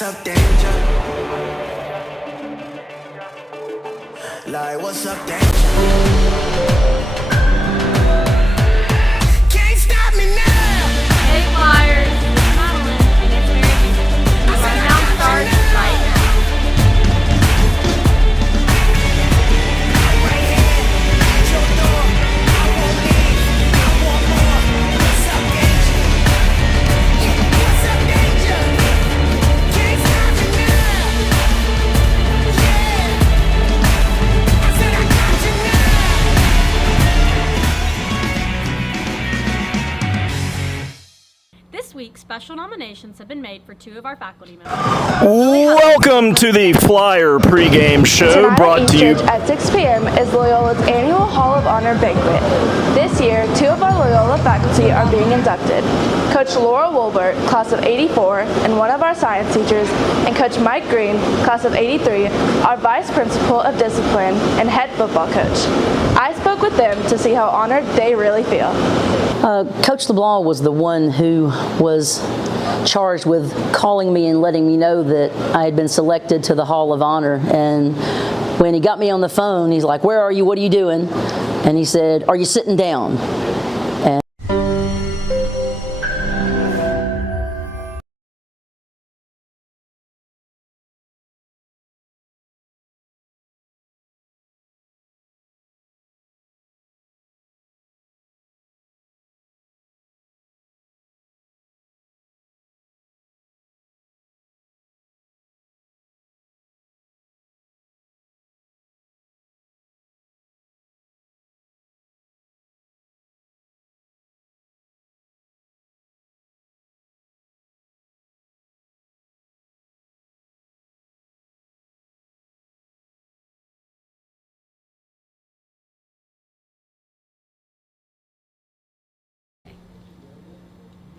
what's up, danger? Like, what's up, danger? Can't stop me now! Hey, Flyers, this is Madeline, and it's Mary. Our count starts right now. Right here, at your door. I won't leave. I want more. What's up, danger? Yeah, what's up, danger? Can't stop me now! Yeah! I said I got you now! This week, special nominations have been made for two of our faculty members. Welcome to the Flyer pregame show Tonight brought at to East you. Ridge at 6 p.m. is Loyola's annual Hall of Honor banquet. This year, two of our Loyola faculty are being inducted. Coach Laura Wolbert, class of 84, and one of our science teachers, and Coach Mike Green, class of 83, our vice principal of discipline and head football coach. I spoke with them to see how honored they really feel. Coach LeBlanc was the one who was charged with calling me and letting me know that I had been selected to the Hall of Honor. And when he got me on the phone, he's like, "Where are you? What are you doing?" And he said, "Are you sitting down?" And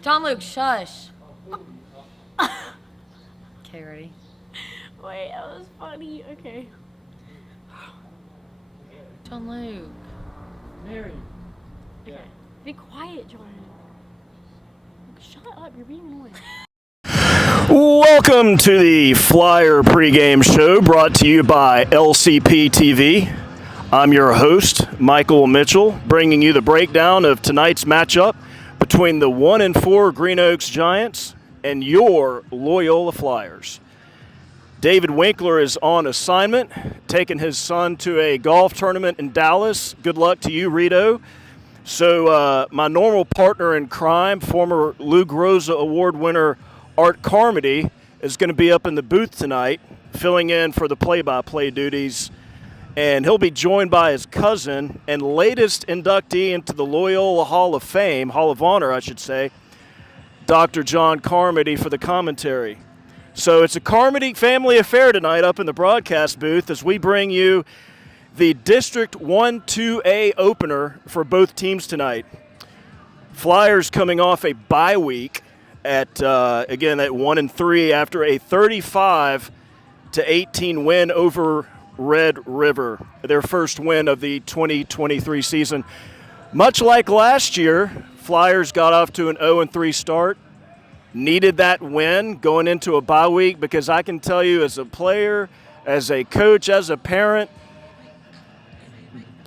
John Luke, shush. Okay, ready? Wait, that was funny. Okay. John Luke. Mary. Okay. Be quiet, John. Shut up, you're being annoying. Welcome to the Flyer pregame show brought to you by LCP TV. I'm your host, Michael Mitchell, bringing you the breakdown of tonight's matchup between the 1-4 Green Oaks Giants and your Loyola Flyers. David Winkler is on assignment, taking his son to a golf tournament in Dallas. Good luck to you, Rito. So my normal partner in crime, former Lou Groza Award winner Art Carmody, is going to be up in the booth tonight, filling in for the play-by-play duties. And he'll be joined by his cousin and latest inductee into the Loyola Hall of Fame, Hall of Honor, I should say, Dr. John Carmody for the commentary. So it's a Carmody family affair tonight up in the broadcast booth as we bring you the District 1-2A opener for both teams tonight. Flyers coming off a bye week at 1-3 after a 35-18 win over Red River, their first win of the 2023 season. Much like last year, Flyers got off to an 0-3 start. Needed that win going into a bye week because I can tell you as a player, as a coach, as a parent,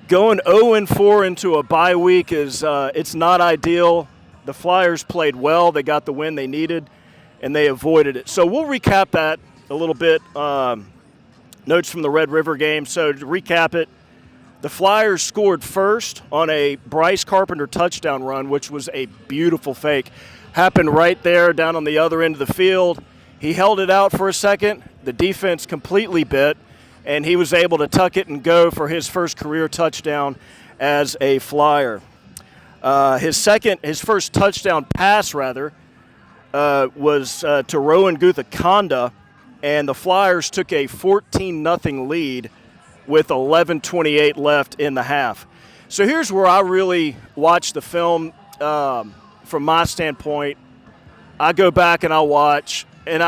going 0-4 into a bye week is it's not ideal. The Flyers played well. They got the win they needed, and they avoided it. So we'll recap that a little bit. Notes from the Red River game. So to recap it, the Flyers scored first on a Bryce Carpenter touchdown run, which was a beautiful fake. Happened right there down on the other end of the field. He held it out for a second. The defense completely bit, and he was able to tuck it and go for his first career touchdown as a Flyer. His first touchdown pass, was to Rowan Guthakonda, and the Flyers took a 14-0 lead with 11:28 left in the half. So here's where I really watch the film from my standpoint. I go back and I watch, and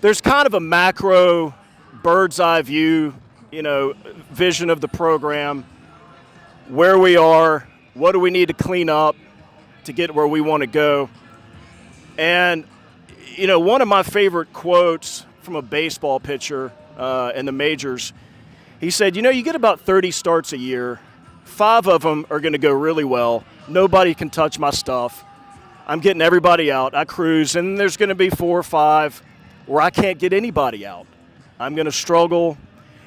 there's kind of a macro bird's eye view, vision of the program, where we are, what do we need to clean up to get where we want to go. And one of my favorite quotes from a baseball pitcher in the majors, he said, you get about 30 starts a year. 5 of them are going to go really well. Nobody can touch my stuff. I'm getting everybody out. I cruise, and there's going to be 4 or 5 where I can't get anybody out. I'm going to struggle.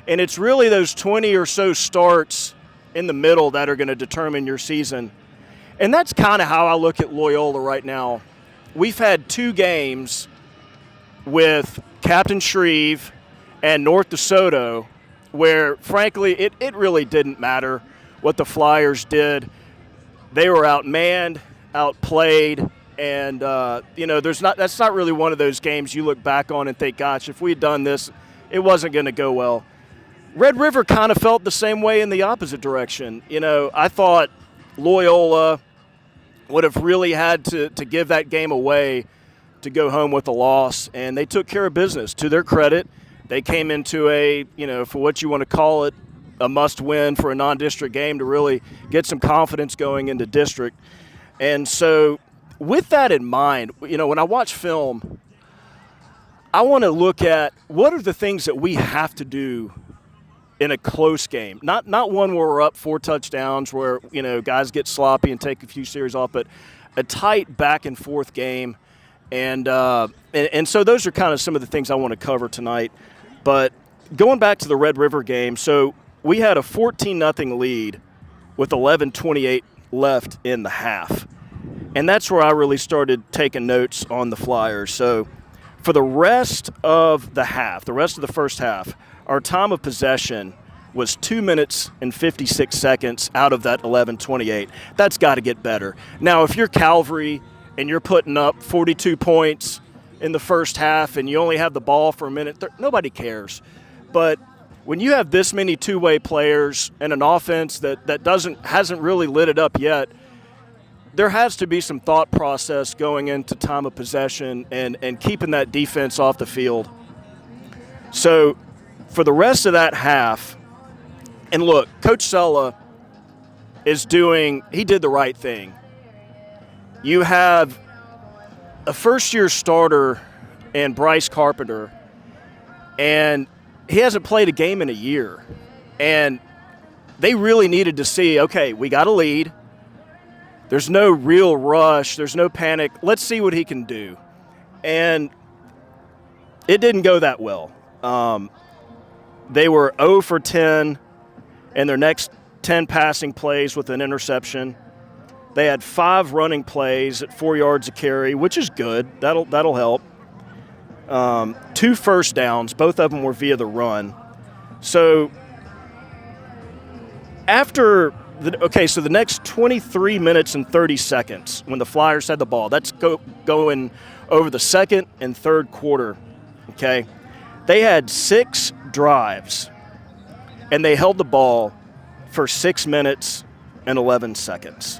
And it's really those 20 or so starts in the middle that are going to determine your season. And that's kind of how I look at Loyola right now. We've had 2 games with Captain Shreve and North DeSoto where, frankly, it really didn't matter what the Flyers did. They were outmanned, outplayed, and that's not really one of those games you look back on and think, gosh, if we had done this, it wasn't going to go well. Red River kind of felt the same way in the opposite direction. I thought Loyola would have really had to give that game away to go home with a loss, and they took care of business. To their credit, they came into a, for what you want to call it, a must-win for a non-district game to really get some confidence going into district. And so with that in mind, when I watch film, I want to look at what are the things that we have to do in a close game. Not one where we're up 4 touchdowns where, guys get sloppy and take a few series off, but a tight back-and-forth game. And so those are kind of some of the things I want to cover tonight. But going back to the Red River game, so we had a 14-0 lead with 11:28 left in the half. And that's where I really started taking notes on the Flyers. So for the rest of the half, the rest of the first half, our time of possession was 2 minutes and 56 seconds out of that 11:28. That's got to get better. Now, if you're Calvary and you're putting up 42 points in the first half and you only have the ball for a minute, nobody cares. But when you have this many two-way players and an offense that hasn't really lit it up yet, there has to be some thought process going into time of possession and keeping that defense off the field. So for the rest of that half, and look, Coach Sella he did the right thing. You have a first-year starter in Bryce Carpenter, and he hasn't played a game in a year. And they really needed to see, okay, we got a lead. There's no real rush. There's no panic. Let's see what he can do. And it didn't go that well. They were 0 for 10 in their next 10 passing plays with an interception. They had 5 running plays at 4 yards a carry, which is good. That'll help. 2 first downs. Both of them were via the run. So so the next 23 minutes and 30 seconds when the Flyers had the ball, that's going over the second and third quarter, okay? They had 6 drives, and they held the ball for 6 minutes and 11 seconds.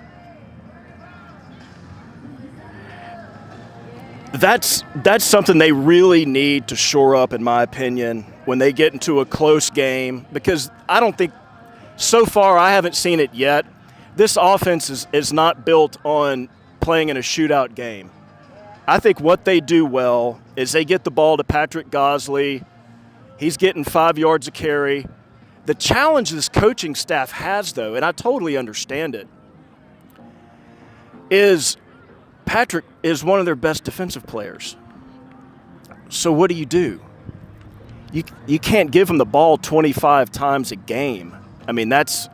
That's something they really need to shore up, in my opinion, when they get into a close game, because I don't think so far I haven't seen it yet. This offense is not built on playing in a shootout game. I think what they do well is they get the ball to Patrick Gosley. He's getting 5 yards a carry. The challenge this coaching staff has, though, and I totally understand it, is Patrick is one of their best defensive players. So what do? You can't give him the ball 25 times a game. I mean, that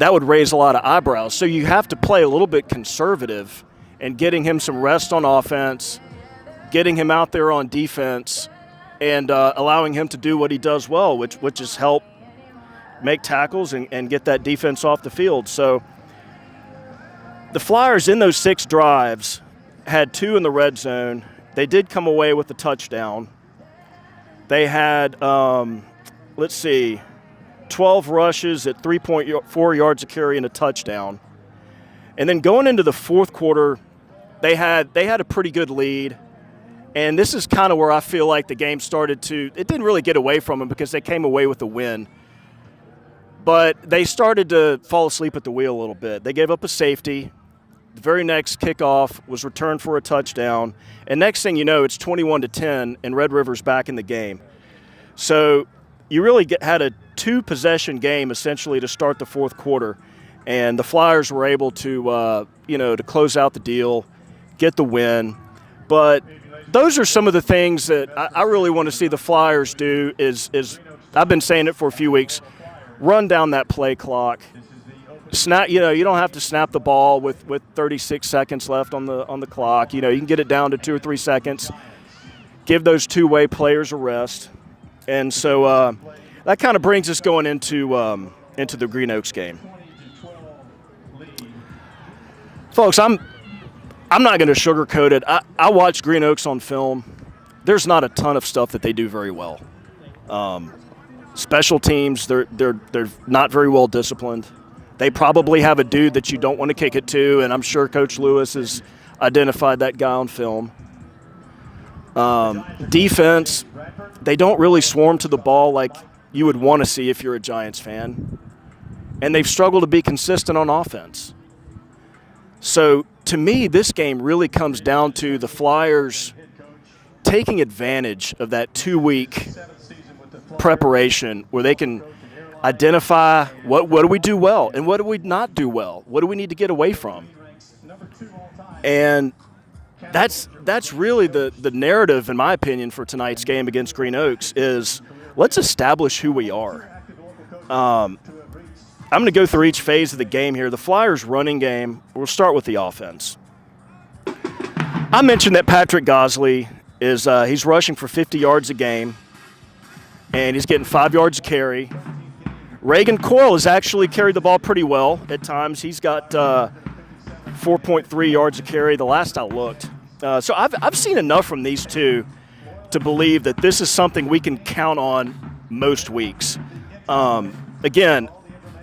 would raise a lot of eyebrows. So you have to play a little bit conservative and getting him some rest on offense, getting him out there on defense, and allowing him to do what he does well, which is help make tackles and get that defense off the field. So the Flyers in those 6 drives had 2 in the red zone. They did come away with a touchdown. They had, 12 rushes at 3.4 yards a carry and a touchdown. And then going into the fourth quarter, they had a pretty good lead. And this is kind of where I feel like the game it didn't really get away from them because they came away with a win. But they started to fall asleep at the wheel a little bit. They gave up a safety. The very next kickoff was returned for a touchdown. And next thing you know, it's 21-10, and Red River's back in the game. So you really had a 2-possession game essentially to start the fourth quarter. And the Flyers were able to, to close out the deal, get the win. But those are some of the things that I really want to see the Flyers do is I've been saying it for a few weeks, run down that play clock. Snap, you don't have to snap the ball with 36 seconds left on the clock. You can get it down to 2 or 3 seconds. Give those two-way players a rest. And so that kind of brings us going into the Green Oaks game. Folks, I'm not going to sugarcoat it. I watched Green Oaks on film. There's not a ton of stuff that they do very well. Special teams, they're not very well disciplined. They probably have a dude that you don't want to kick it to, and I'm sure Coach Lewis has identified that guy on film. Defense, they don't really swarm to the ball like you would want to see if you're a Giants fan. And they've struggled to be consistent on offense. So, to me, this game really comes down to the Flyers taking advantage of that 2-week preparation where they can identify what do we do well and what do we not do well? What do we need to get away from? And that's really the narrative, in my opinion, for tonight's game against Green Oaks is let's establish who we are. I'm going to go through each phase of the game here. The Flyers' running game, we'll start with the offense. I mentioned that Patrick Gosley is he's rushing for 50 yards a game, and he's getting 5 yards a carry. Reagan Coyle has actually carried the ball pretty well at times. He's got 4.3 yards a carry the last I looked. So I've seen enough from these two to believe that this is something we can count on most weeks. Again,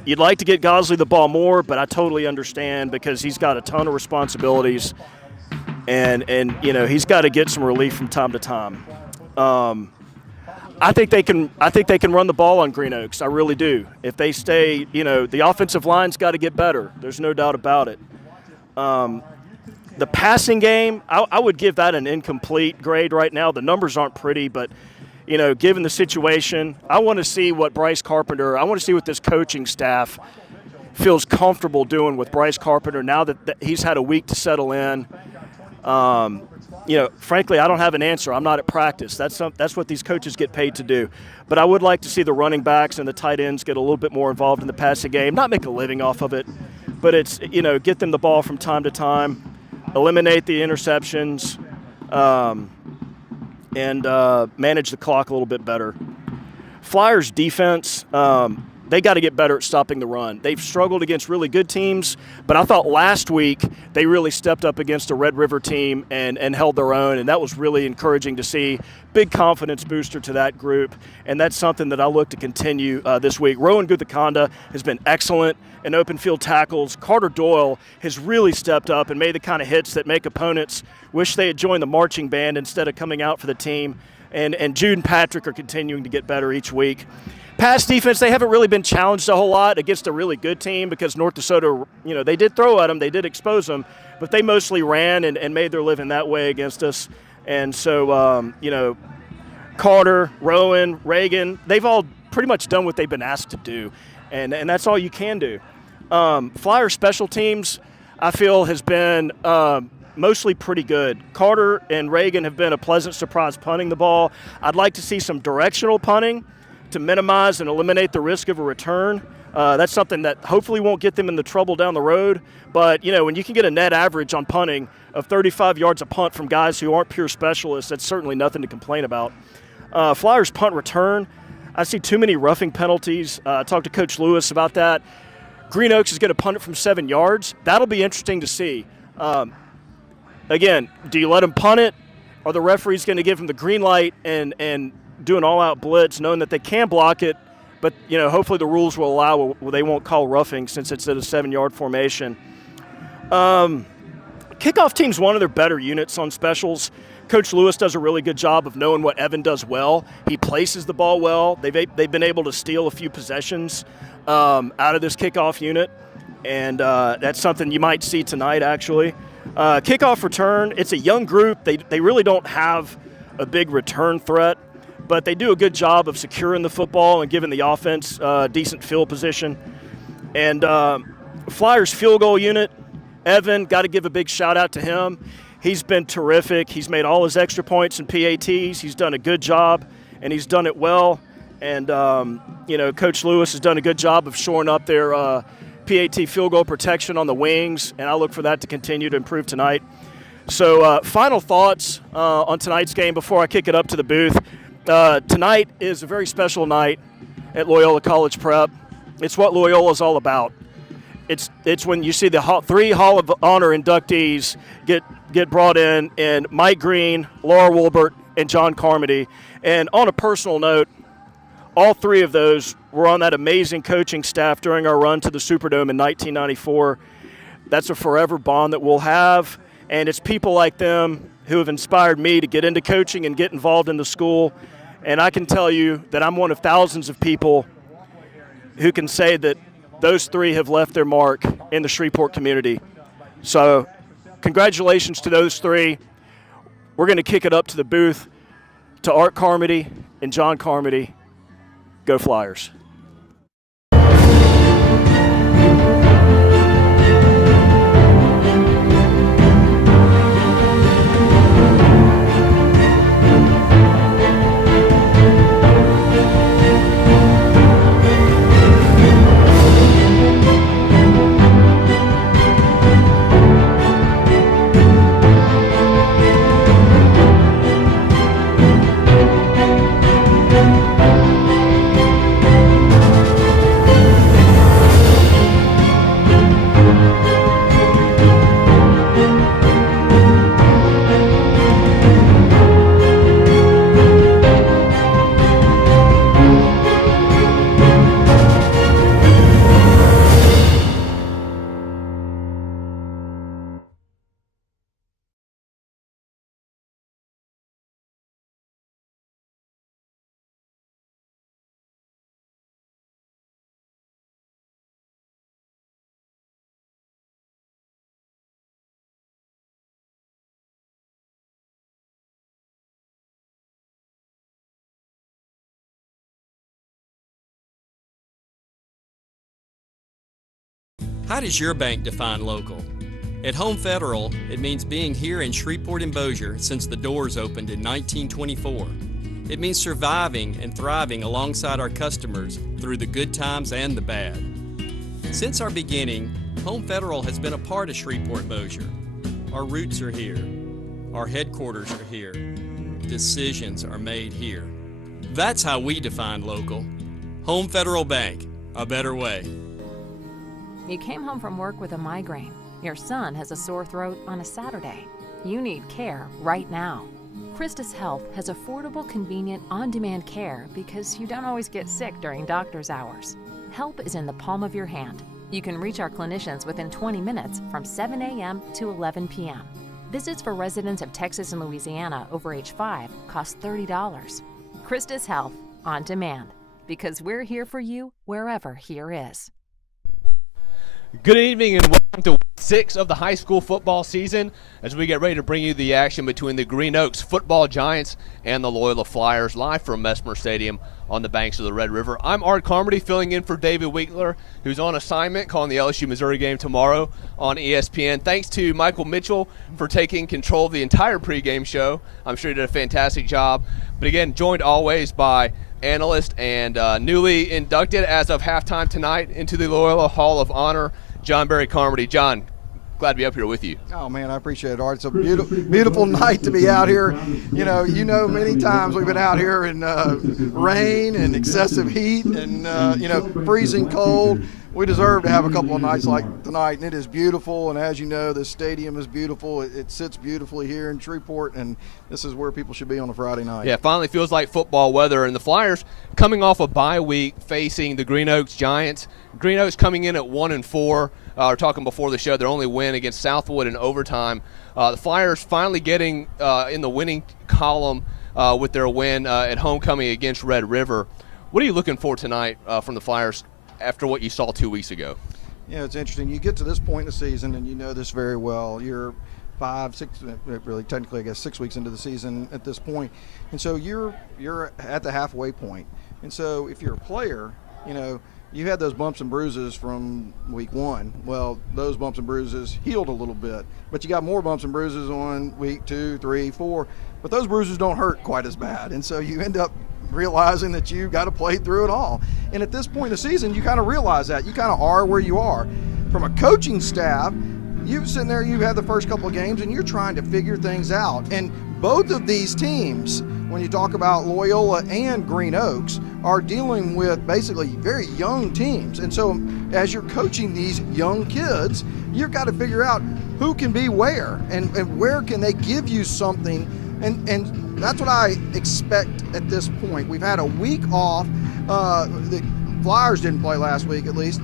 you'd like to get Gosley the ball more, but I totally understand because he's got a ton of responsibilities, and he's got to get some relief from time to time. I think they can run the ball on Green Oaks. I really do. If they stay, the offensive line's got to get better. There's no doubt about it. The passing game, I would give that an incomplete grade right now. The numbers aren't pretty, but given the situation, I want to see what I want to see what this coaching staff feels comfortable doing with Bryce Carpenter now that he's had a week to settle in. Frankly, I don't have an answer. I'm not at practice. That's what these coaches get paid to do. But I would like to see the running backs and the tight ends get a little bit more involved in the passing game. Not make a living off of it, but it's, get them the ball from time to time, eliminate the interceptions, and manage the clock a little bit better. Flyers defense, they got to get better at stopping the run. They've struggled against really good teams, but I thought last week they really stepped up against a Red River team and held their own, and that was really encouraging to see. Big confidence booster to that group, and that's something that I look to continue this week. Rowan Guthakonda has been excellent in open field tackles. Carter Doyle has really stepped up and made the kind of hits that make opponents wish they had joined the marching band instead of coming out for the team. And Jude and Patrick are continuing to get better each week. Pass defense, they haven't really been challenged a whole lot against a really good team because North Dakota, they did throw at them, they did expose them, but they mostly ran and made their living that way against us. And so, Carter, Rowan, Reagan, they've all pretty much done what they've been asked to do, and that's all you can do. Flyer special teams, I feel, has been mostly pretty good. Carter and Reagan have been a pleasant surprise punting the ball. I'd like to see some directional punting to minimize and eliminate the risk of a return. That's something that hopefully won't get them in the trouble down the road. But, when you can get a net average on punting of 35 yards a punt from guys who aren't pure specialists, that's certainly nothing to complain about. Flyers punt return, I see too many roughing penalties. I talked to Coach Lewis about that. Green Oaks is going to punt it from 7 yards. That'll be interesting to see. Again, do you let them punt it? Are the referees going to give them the green light and do an all-out blitz, knowing that they can block it, but hopefully the rules will allow, they won't call roughing since it's at a 7-yard formation. Kickoff team's one of their better units on specials. Coach Lewis does a really good job of knowing what Evan does well. He places the ball well. They've been able to steal a few possessions out of this kickoff unit. and that's something you might see tonight, actually. Kickoff return, it's a young group. They really don't have a big return threat, but they do a good job of securing the football and giving the offense decent field position. And Flyers field goal unit, Evan, got to give a big shout out to him. He's been terrific. He's made all his extra points and PATs. He's done a good job, and he's done it well. And, Coach Lewis has done a good job of shoring up their PAT field goal protection on the wings, and I look for that to continue to improve tonight. So final thoughts on tonight's game before I kick it up to the booth. Tonight is a very special night at Loyola College Prep. It's what Loyola is all about. It's when you see the three Hall of Honor inductees get brought in, and Mike Green, Laura Wolbert, and John Carmody. And on a personal note, all three of those were on that amazing coaching staff during our run to the Superdome in 1994. That's a forever bond that we'll have, and it's people like them who have inspired me to get into coaching and get involved in the school. And I can tell you that I'm one of thousands of people who can say that those three have left their mark in the Shreveport community. So congratulations to those three. We're going to kick it up to the booth to Art Carmody and John Carmody. Go Flyers. How does your bank define local? At Home Federal, it means being here in Shreveport and Bossier since the doors opened in 1924. It means surviving and thriving alongside our customers through the good times and the bad. Since our beginning, Home Federal has been a part of Shreveport Bossier. Our roots are here. Our headquarters are here. Decisions are made here. That's how we define local. Home Federal Bank, a better way. You came home from work with a migraine. Your son has a sore throat on a Saturday. You need care right now. Christus Health has affordable, convenient, on-demand care because you don't always get sick during doctor's hours. Help is in the palm of your hand. You can reach our clinicians within 20 minutes from 7 a.m. to 11 p.m. Visits for residents of Texas and Louisiana over age 5 cost $30. Christus Health, on demand, because we're here for you wherever here is. Good evening and welcome to week 6 of the high school football season as we get ready to bring you the action between the Green Oaks football giants and the Loyola Flyers live from Mesmer Stadium on the banks of the Red River. I'm Art Carmody filling in for David Winkler, who's on assignment calling the LSU-Missouri game tomorrow on ESPN. Thanks to Michael Mitchell for taking control of the entire pregame show. I'm sure he did a fantastic job. But again, joined always by analyst and newly inducted as of halftime tonight into the Loyola Hall of Honor, John Barry Carmody. John, glad to be up here with you. Oh man, I appreciate it, Art. It's a beautiful night to be out here. You know, many times we've been out here in rain and excessive heat and freezing cold. We deserve to have a couple of nights like tonight, and it is beautiful. And as you know, this stadium is beautiful. It sits beautifully here in Shreveport, and this is where people should be on a Friday night. Yeah, finally feels like football weather. And the Flyers coming off a bye week facing the Green Oaks Giants. Green Oaks coming in at 1-4. We're talking before the show, their only win against Southwood in overtime. The Flyers finally getting in the winning column with their win at homecoming against Red River. What are you looking for tonight from the Flyers after what you saw 2 weeks ago? You know, it's interesting. You get to this point in the season, and you know this very well. You're 5, 6, really technically, I guess 6 weeks into the season at this point, and so you're at the halfway point. And so if you're a player, you know, you had those bumps and bruises from week 1. Well, those bumps and bruises healed a little bit, but you got more bumps and bruises on week 2, 3, 4. But those bruises don't hurt quite as bad, and so you end up realizing that you got to play through it all. And at this point in the season, you kind of realize that. You kind of are where you are. From a coaching staff, you sitting there, you have the first couple of games, and you're trying to figure things out. And both of these teams, when you talk about Loyola and Green Oaks, are dealing with basically very young teams. And so as you're coaching these young kids, you've got to figure out who can be where and where can they give you something. And that's what I expect at this point. We've had a week off. The Flyers didn't play last week, at least.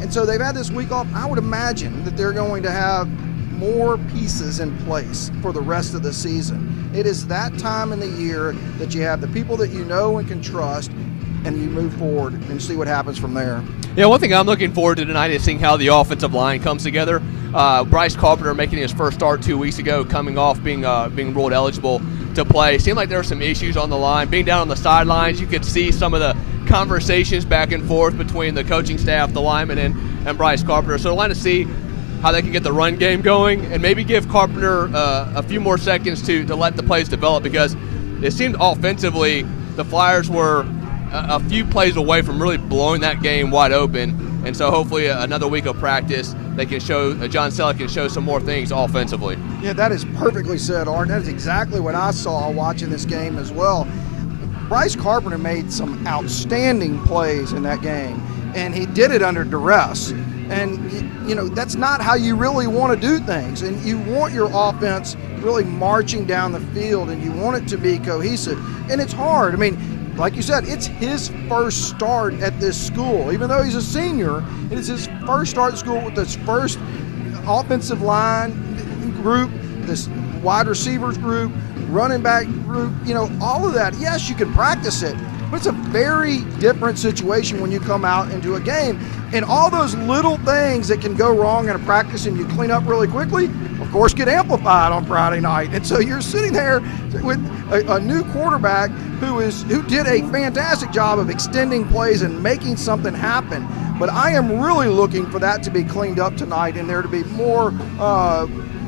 And so they've had this week off. I would imagine that they're going to have more pieces in place for the rest of the season. It is that time in the year that you have the people that you know and can trust, and you move forward and see what happens from there. Yeah, one thing I'm looking forward to tonight is seeing how the offensive line comes together. Bryce Carpenter making his first start 2 weeks ago, coming off being ruled eligible to play. Seemed like there were some issues on the line. Being down on the sidelines, you could see some of the conversations back and forth between the coaching staff, the linemen, and Bryce Carpenter. So I want to see how they can get the run game going and maybe give Carpenter a few more seconds to let the plays develop, because it seemed offensively the Flyers were a few plays away from really blowing that game wide open. And so hopefully another week of practice, they can show John Selleck can show some more things offensively. Yeah, that is perfectly said, Art. That is exactly what I saw watching this game as well. Bryce Carpenter made some outstanding plays in that game, and he did it under duress. And, you know, that's not how you really want to do things. And you want your offense really marching down the field, and you want it to be cohesive. And it's hard. I mean, like you said, it's his first start at this school. Even though he's a senior, it is his first start at school with this first offensive line group, this wide receivers group, running back group, you know, all of that. Yes, you can practice it, but it's a very different situation when you come out into a game. And all those little things that can go wrong in a practice and you clean up really quickly, of course, get amplified on Friday night. And so you're sitting there with a new quarterback who did a fantastic job of extending plays and making something happen. But I am really looking for that to be cleaned up tonight and there to be more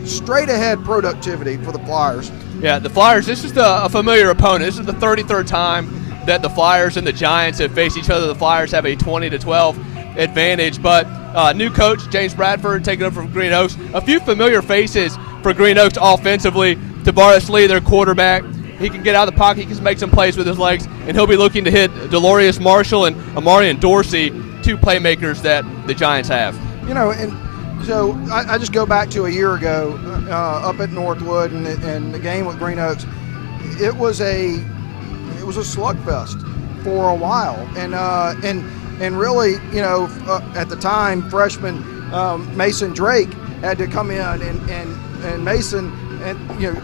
straight ahead productivity for the Flyers. Yeah, the Flyers, this is a familiar opponent. This is the 33rd time that the Flyers and the Giants have faced each other. The Flyers have a 20-12 advantage, but new coach James Bradford taking over from Green Oaks. A few familiar faces for Green Oaks offensively. Tavares Lee, their quarterback, he can get out of the pocket, he can make some plays with his legs, and he'll be looking to hit Delorius Marshall and Amarian Dorsey, two playmakers that the Giants have. You know, and so I just go back to a year ago up at Northwood and the game with Green Oaks. It was a slugfest for a while, and really, you know, at the time, freshman Mason Drake had to come in, and Mason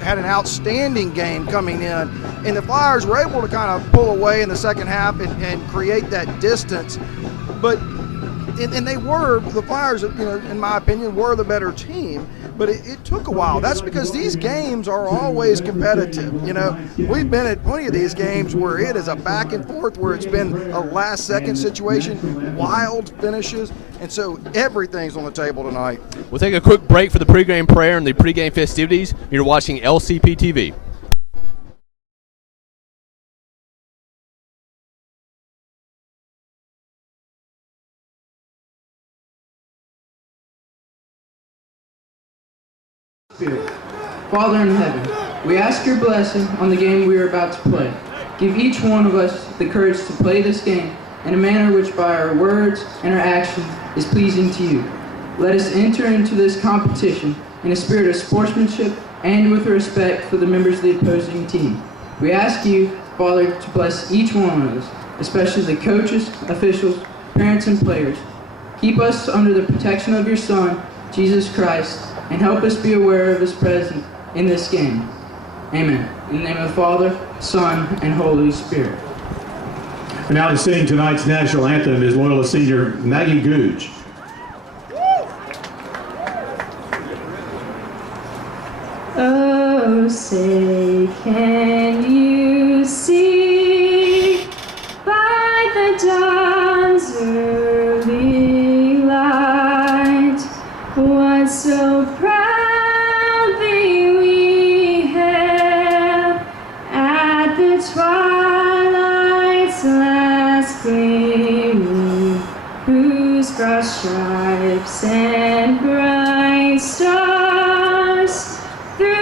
had an outstanding game coming in, and the Flyers were able to kind of pull away in the second half and create that distance, but. And the Flyers, you know, in my opinion, were the better team, but it took a while. That's because these games are always competitive. You know, we've been at plenty of these games where it is a back and forth, where it's been a last-second situation, wild finishes, and so everything's on the table tonight. We'll take a quick break for the pregame prayer and the pregame festivities. You're watching LCP TV. Spirit. Father in heaven, we ask your blessing on the game we are about to play. Give each one of us the courage to play this game in a manner which by our words and our actions is pleasing to you. Let us enter into this competition in a spirit of sportsmanship and with respect for the members of the opposing team. We ask you, Father, to bless each one of us, especially the coaches, officials, parents, and players. Keep us under the protection of your Son, Jesus Christ, and help us be aware of his presence in this game. Amen. In the name of the Father, Son, and Holy Spirit. And now to sing tonight's national anthem is Loyola senior Maggie Googe. Oh, say, can you see by the dawn's early light what so proudly we hailed at the twilight's last gleaming, whose broad stripes and bright stars through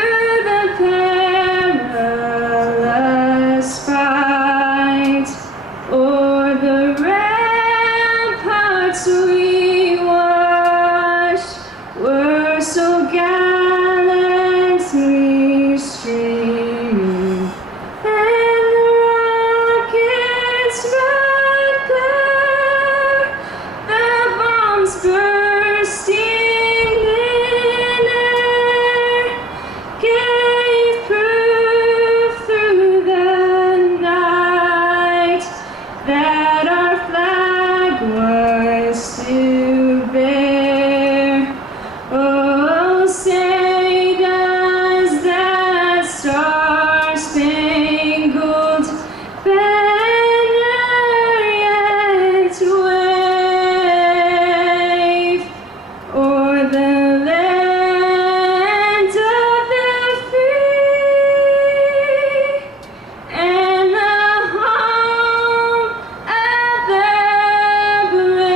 the perilous fight o'er the ramparts we watched were so gallantly streaming, and the rockets' red glare, the bombs bursting in air, gave proof through the night that our flag was to bear. Oh, say does that star-spangled banner yet wave o'er the land of the free and the home of the brave?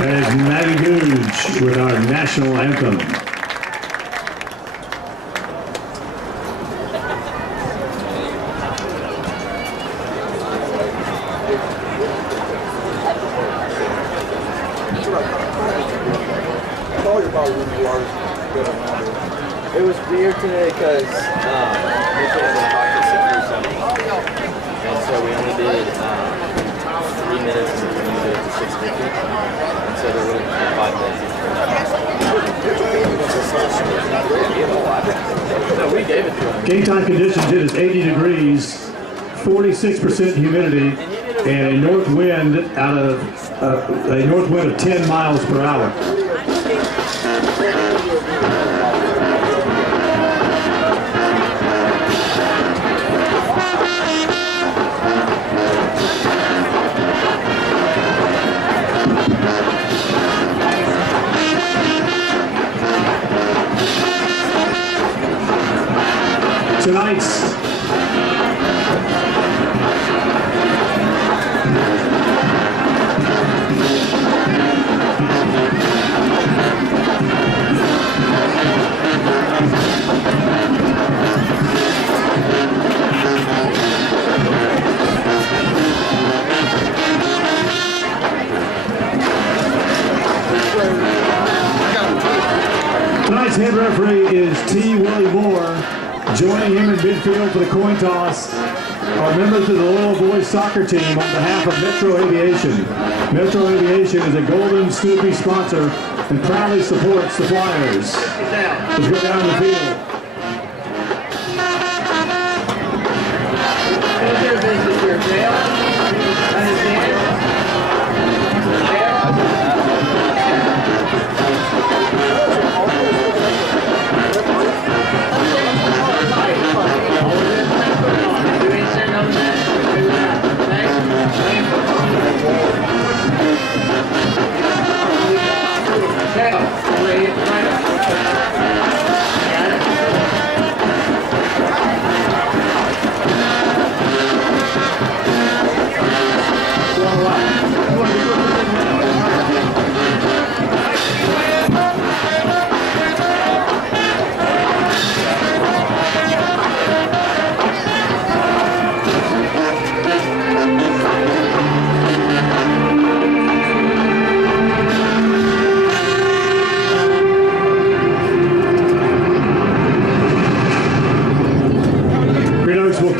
That is Maggie Googe with our national anthem. It was weird today because Mitchell was in hockey 6 or 7, and so we only did 3 minutes and we did it to 6:50, and so they're really 5 days. No, we gave it to them. Game time conditions, it is 80 degrees, 46% humidity, and a north wind of 10 miles per hour. Tonight's head referee is T. Willie Moore. Joining him in midfield for the coin toss are members of the Loyola boys soccer team on behalf of Metro Aviation. Metro Aviation is a Golden Snoopy sponsor and proudly supports the Flyers. Let's go down the field.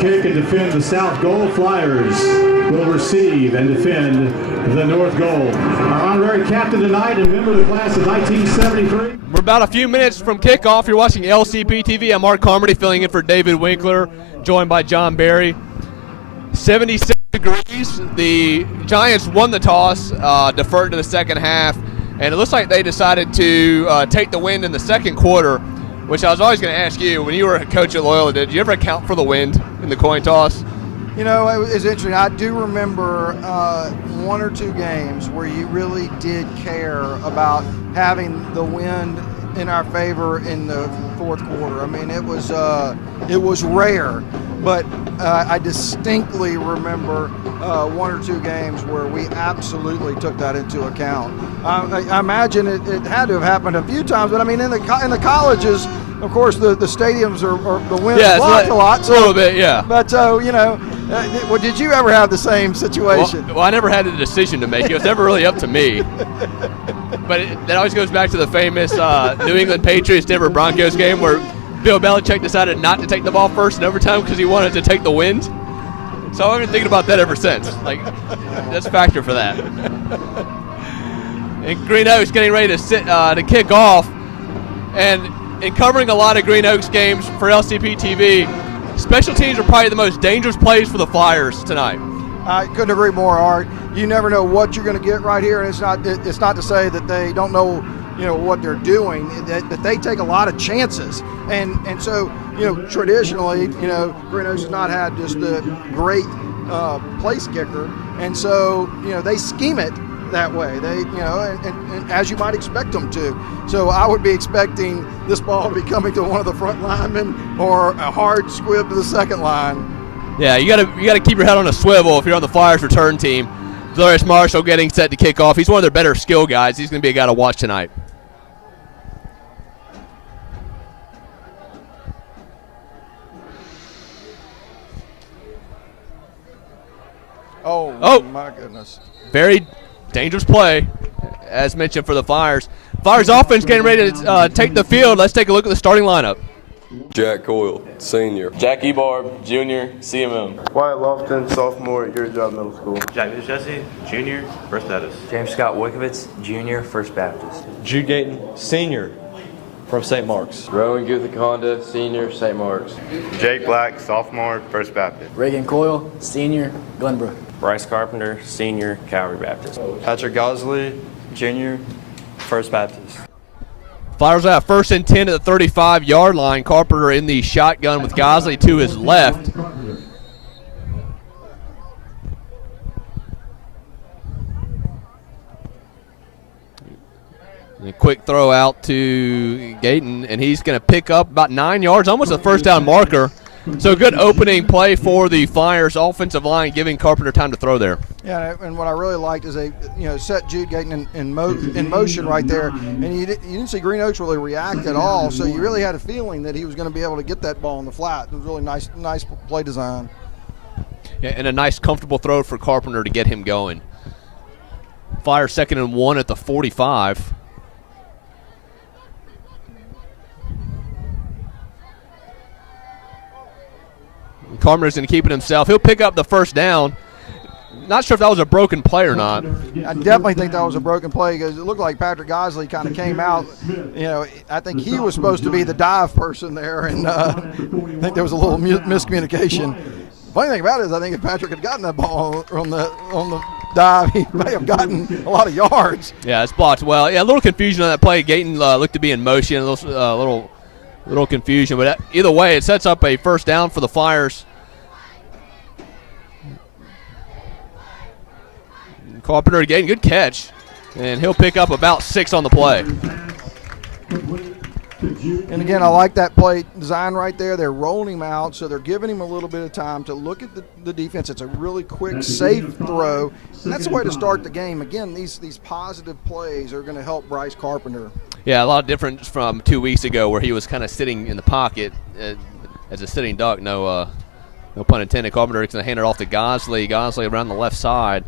Kick and defend the south goal. Flyers will receive and defend the north goal. Our honorary captain tonight and member of the class of 1973. We're about a few minutes from kickoff. You're watching LCP TV. I'm Mark Carmody filling in for David Winkler, joined by John Barry. 76 degrees. The Giants won the toss, deferred to the second half. And it looks like they decided to take the wind in the second quarter, which I was always going to ask you, when you were a coach at Loyola, did you ever account for the wind in the coin toss? You know, it's interesting. I do remember one or two games where you really did care about having the wind in our favor in the fourth quarter. I mean, it was rare, but I distinctly remember one or two games where we absolutely took that into account. I imagine it had to have happened a few times, but I mean, in the colleges, of course, the stadiums are the wind blocked a lot. So, a little bit, yeah. But you know, well, did you ever have the same situation? Well, I never had a decision to make. It was never really up to me. But that always goes back to the famous New England Patriots-Denver Broncos game where Bill Belichick decided not to take the ball first in overtime because he wanted to take the wind. So I've been thinking about that ever since. Like, that's a factor for that. And Green Oaks getting ready to kick off. And in covering a lot of Green Oaks games for LCP TV, special teams are probably the most dangerous plays for the Flyers tonight. I couldn't agree more, Art. You never know what you're going to get right here, and it's not to say that they don't know, you know, what they're doing. That they take a lot of chances, and so, you know, traditionally, you know, Green Oaks has not had just a great place kicker, and so, you know, they scheme it that way. They, you know, and as you might expect them to. So I would be expecting this ball to be coming to one of the front linemen or a hard squib to the second line. Yeah, you gotta keep your head on a swivel if you're on the Flyers return team. Darius Marshall getting set to kick off. He's one of their better skill guys. He's going to be a guy to watch tonight. Oh, my goodness. Very dangerous play, as mentioned, for the Flyers. Flyers offense getting ready to take the field. Let's take a look at the starting lineup. Jack Coyle, senior. Jack Ebarb, junior, CMM. Wyatt Lofton, sophomore at Your Job Middle School. Jack Jesse, junior, First Baptist. James Scott Wickovitz, junior, First Baptist. Jude Gayton, senior, from St. Mark's. Rowan Guthakonda, senior, St. Mark's. Jake Black, sophomore, First Baptist. Reagan Coyle, senior, Glenbrook. Bryce Carpenter, senior, Calvary Baptist. Patrick Gosley, junior, First Baptist. Flyers have 1st and 10 at the 35-yard line. Carpenter in the shotgun with Gosley to his left. A quick throw out to Gayton, and he's going to pick up about 9 yards, almost a first down marker. So good opening play for the Flyers offensive line, giving Carpenter time to throw there. Yeah, and what I really liked is they, you know, set Jude Gayton in motion right there, and you didn't see Green Oaks really react at all. So you really had a feeling that he was going to be able to get that ball in the flat. It was really nice play design. Yeah, and a nice comfortable throw for Carpenter to get him going. Flyers 2nd and 1 at the 45. Carpenter's going to keep it himself. He'll pick up the first down. Not sure if that was a broken play or not. I definitely think that was a broken play because it looked like Patrick Gosley kind of came out. You know, I think he was supposed to be the dive person there, and I think there was a little miscommunication. Funny thing about it is I think if Patrick had gotten that ball on the dive, he may have gotten a lot of yards. Yeah, it's blocked well. Yeah, a little confusion on that play. Gayton looked to be in motion, a little confusion, but either way, it sets up a first down for the Flyers. Carpenter again, good catch, and he'll pick up about 6 on the play. And again, I like that play design right there. They're rolling him out, so they're giving him a little bit of time to look at the defense. It's a really quick, safe throw, and that's the way to start the game. Again, these positive plays are going to help Bryce Carpenter. Yeah, a lot of difference from 2 weeks ago where he was kind of sitting in the pocket as a sitting duck. No pun intended. Carpenter is going to hand it off to Gosley. Gosley around the left side.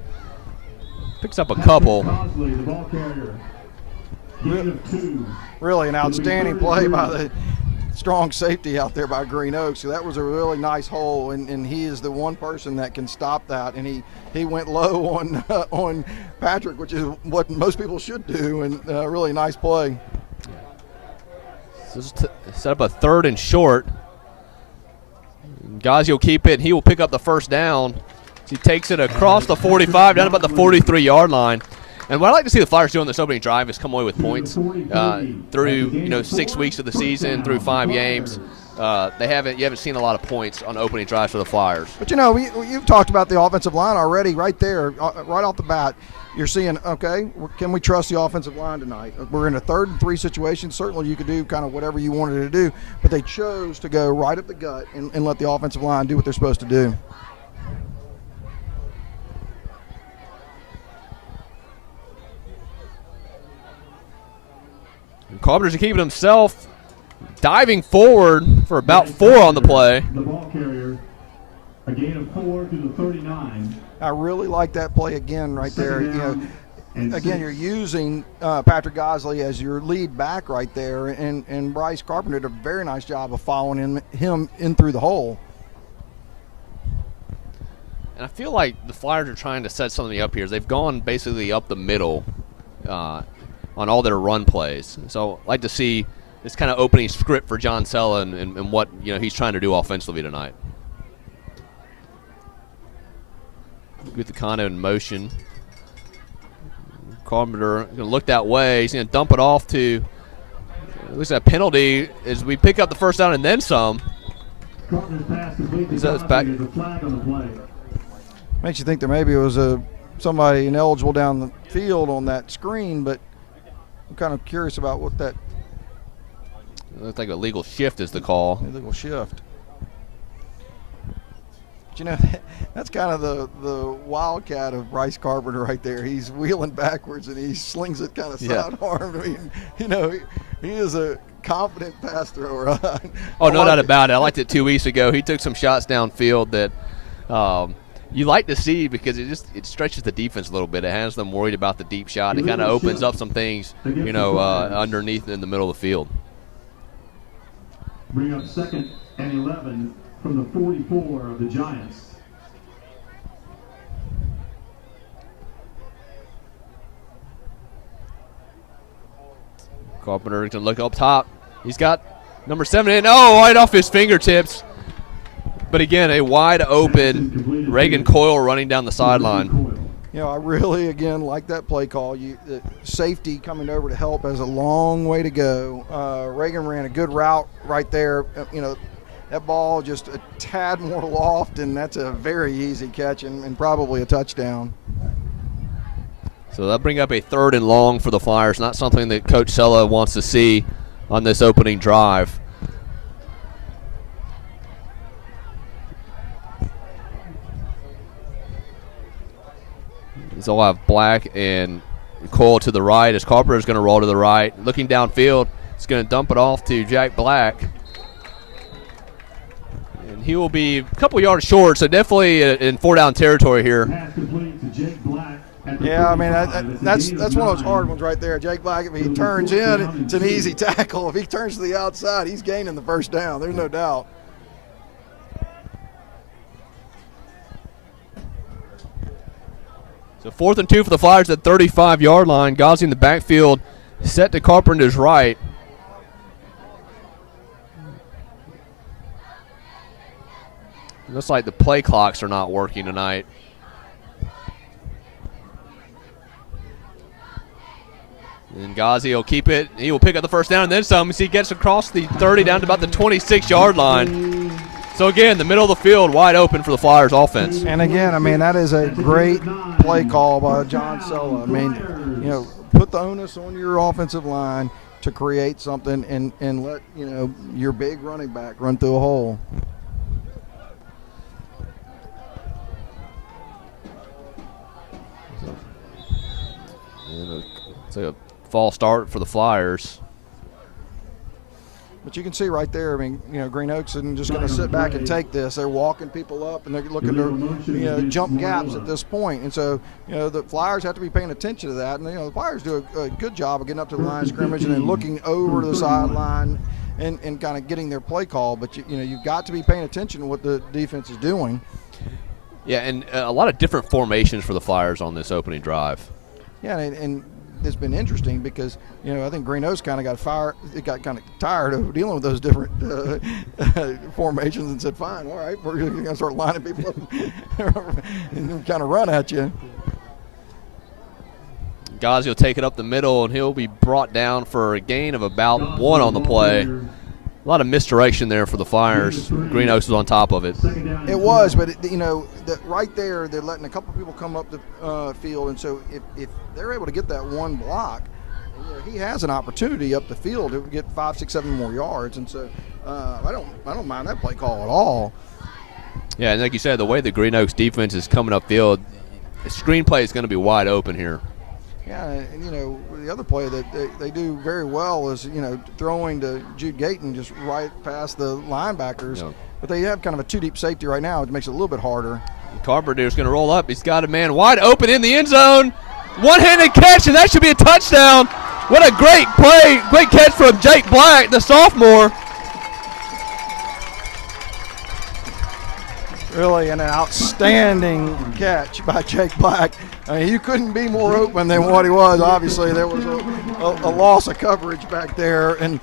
Picks up a couple. Really an outstanding play by the strong safety out there by Green Oaks. So that was a really nice hole, and he is the one person that can stop that. And he went low on Patrick, which is what most people should do, and really nice play. So set up a 3rd and short. Gazi will keep it, and he will pick up the first down. He takes it across the 45, down about the 43-yard line. And what I like to see the Flyers do on this opening drive is come away with points through 6 weeks of the season, through 5 games. You haven't seen a lot of points on opening drives for the Flyers. But you've talked about the offensive line already, right there, right off the bat. You're seeing, okay, can we trust the offensive line tonight? We're in a 3rd and 3 situation. Certainly you could do kind of whatever you wanted to do, but they chose to go right up the gut and let the offensive line do what they're supposed to do. And Carpenter's keeping himself diving forward for about 4 on the play. The ball carrier, a gain of 4 to the 39. I really like that play again right there. Again, you're using Patrick Gosley as your lead back right there, and Bryce Carpenter did a very nice job of following him in through the hole. And I feel like the Flyers are trying to set something up here. They've gone basically up the middle on all their run plays. So I'd like to see this kind of opening script for John Sella and what he's trying to do offensively tonight. With the kind of in motion. Carpenter going to look that way. He's going to dump it off to at least a penalty as we pick up the first down and then some. Carpenter's pass completely back. There's a flag on the play. Makes you think there maybe was somebody ineligible down the field on that screen, but I'm kind of curious about what that. It looks like a legal shift is the call. Illegal shift. But that's kind of the wildcat of Bryce Carpenter right there. He's wheeling backwards and he slings it kind of sidearm. I mean, he is a confident pass thrower. Oh, no doubt about it. I liked it 2 weeks ago. He took some shots downfield that you like to see because it stretches the defense a little bit. It has them worried about the deep shot. It kind of opens up some things, underneath in the middle of the field. Bring up 2nd and 11 from the 44 of the Giants. Carpenter can look up top. He's got number 7 in. Oh, right off his fingertips. But again, a wide open Reagan Coyle running down the sideline. I really, again, like that play call. The safety coming over to help has a long way to go. Reagan ran a good route right there. That ball just a tad more loft, and that's a very easy catch and probably a touchdown. So that'll bring up a 3rd and long for the Flyers. Not something that Coach Sella wants to see on this opening drive. So I'll have Black and Cole to the right as Carpenter is going to roll to the right. Looking downfield, he's going to dump it off to Jack Black. And he will be a couple yards short, so definitely in 4-down territory here. Pass complete to Jake Black. Yeah, I mean, that's one of those hard ones right there. Jake Black, if he turns in, it's an easy tackle. If he turns to the outside, he's gaining the first down. There's no doubt. So 4th and 2 for the Flyers at 35-yard line. Ghazi in the backfield, set to Carpenter's right. Looks like the play clocks are not working tonight. And Ghazi will keep it. He will pick up the first down and then some as he gets across the 30 down to about the 26-yard line. So, again, the middle of the field wide open for the Flyers offense. And, again, I mean, that is a great play call by John Sella. I mean, put the onus on your offensive line to create something and let, your big running back run through a hole. It's like a false start for the Flyers. But you can see right there, I mean, Green Oaks isn't just going to sit back and take this. They're walking people up, and they're looking to, jump gaps at this point. And so, the Flyers have to be paying attention to that. And, the Flyers do a good job of getting up to the line of scrimmage and then looking over to the sideline and kind of getting their play call. But, you've got to be paying attention to what the defense is doing. Yeah, and a lot of different formations for the Flyers on this opening drive. Yeah, and it's been interesting because, I think Green Oaks kind of got kind of tired of dealing with those different formations and said, fine, all right, we're going to start lining people up and kind of run at you. Ghazi will take it up the middle, and he'll be brought down for a gain of about 1 on the play. A lot of misdirection there for the Flyers. Green Oaks was on top of it. It was, but right there, they're letting a couple people come up the field, and so if they're able to get that one block, he has an opportunity up the field to get 5, 6, 7 more yards, and so I don't mind that play call at all. Yeah, and like you said, the way the Green Oaks defense is coming upfield, the screenplay is going to be wide open here. Yeah, and the other play that they do very well is throwing to Jude Gayton just right past the linebackers. Yep. But they have kind of a 2-deep safety right now. It makes it a little bit harder. Carpenter's going to roll up. He's got a man wide open in the end zone. One-handed catch, and that should be a touchdown. What a great play, great catch from Jake Black, the sophomore. Really an outstanding catch by Jake Black. I mean, you couldn't be more open than what he was. Obviously, there was a loss of coverage back there, and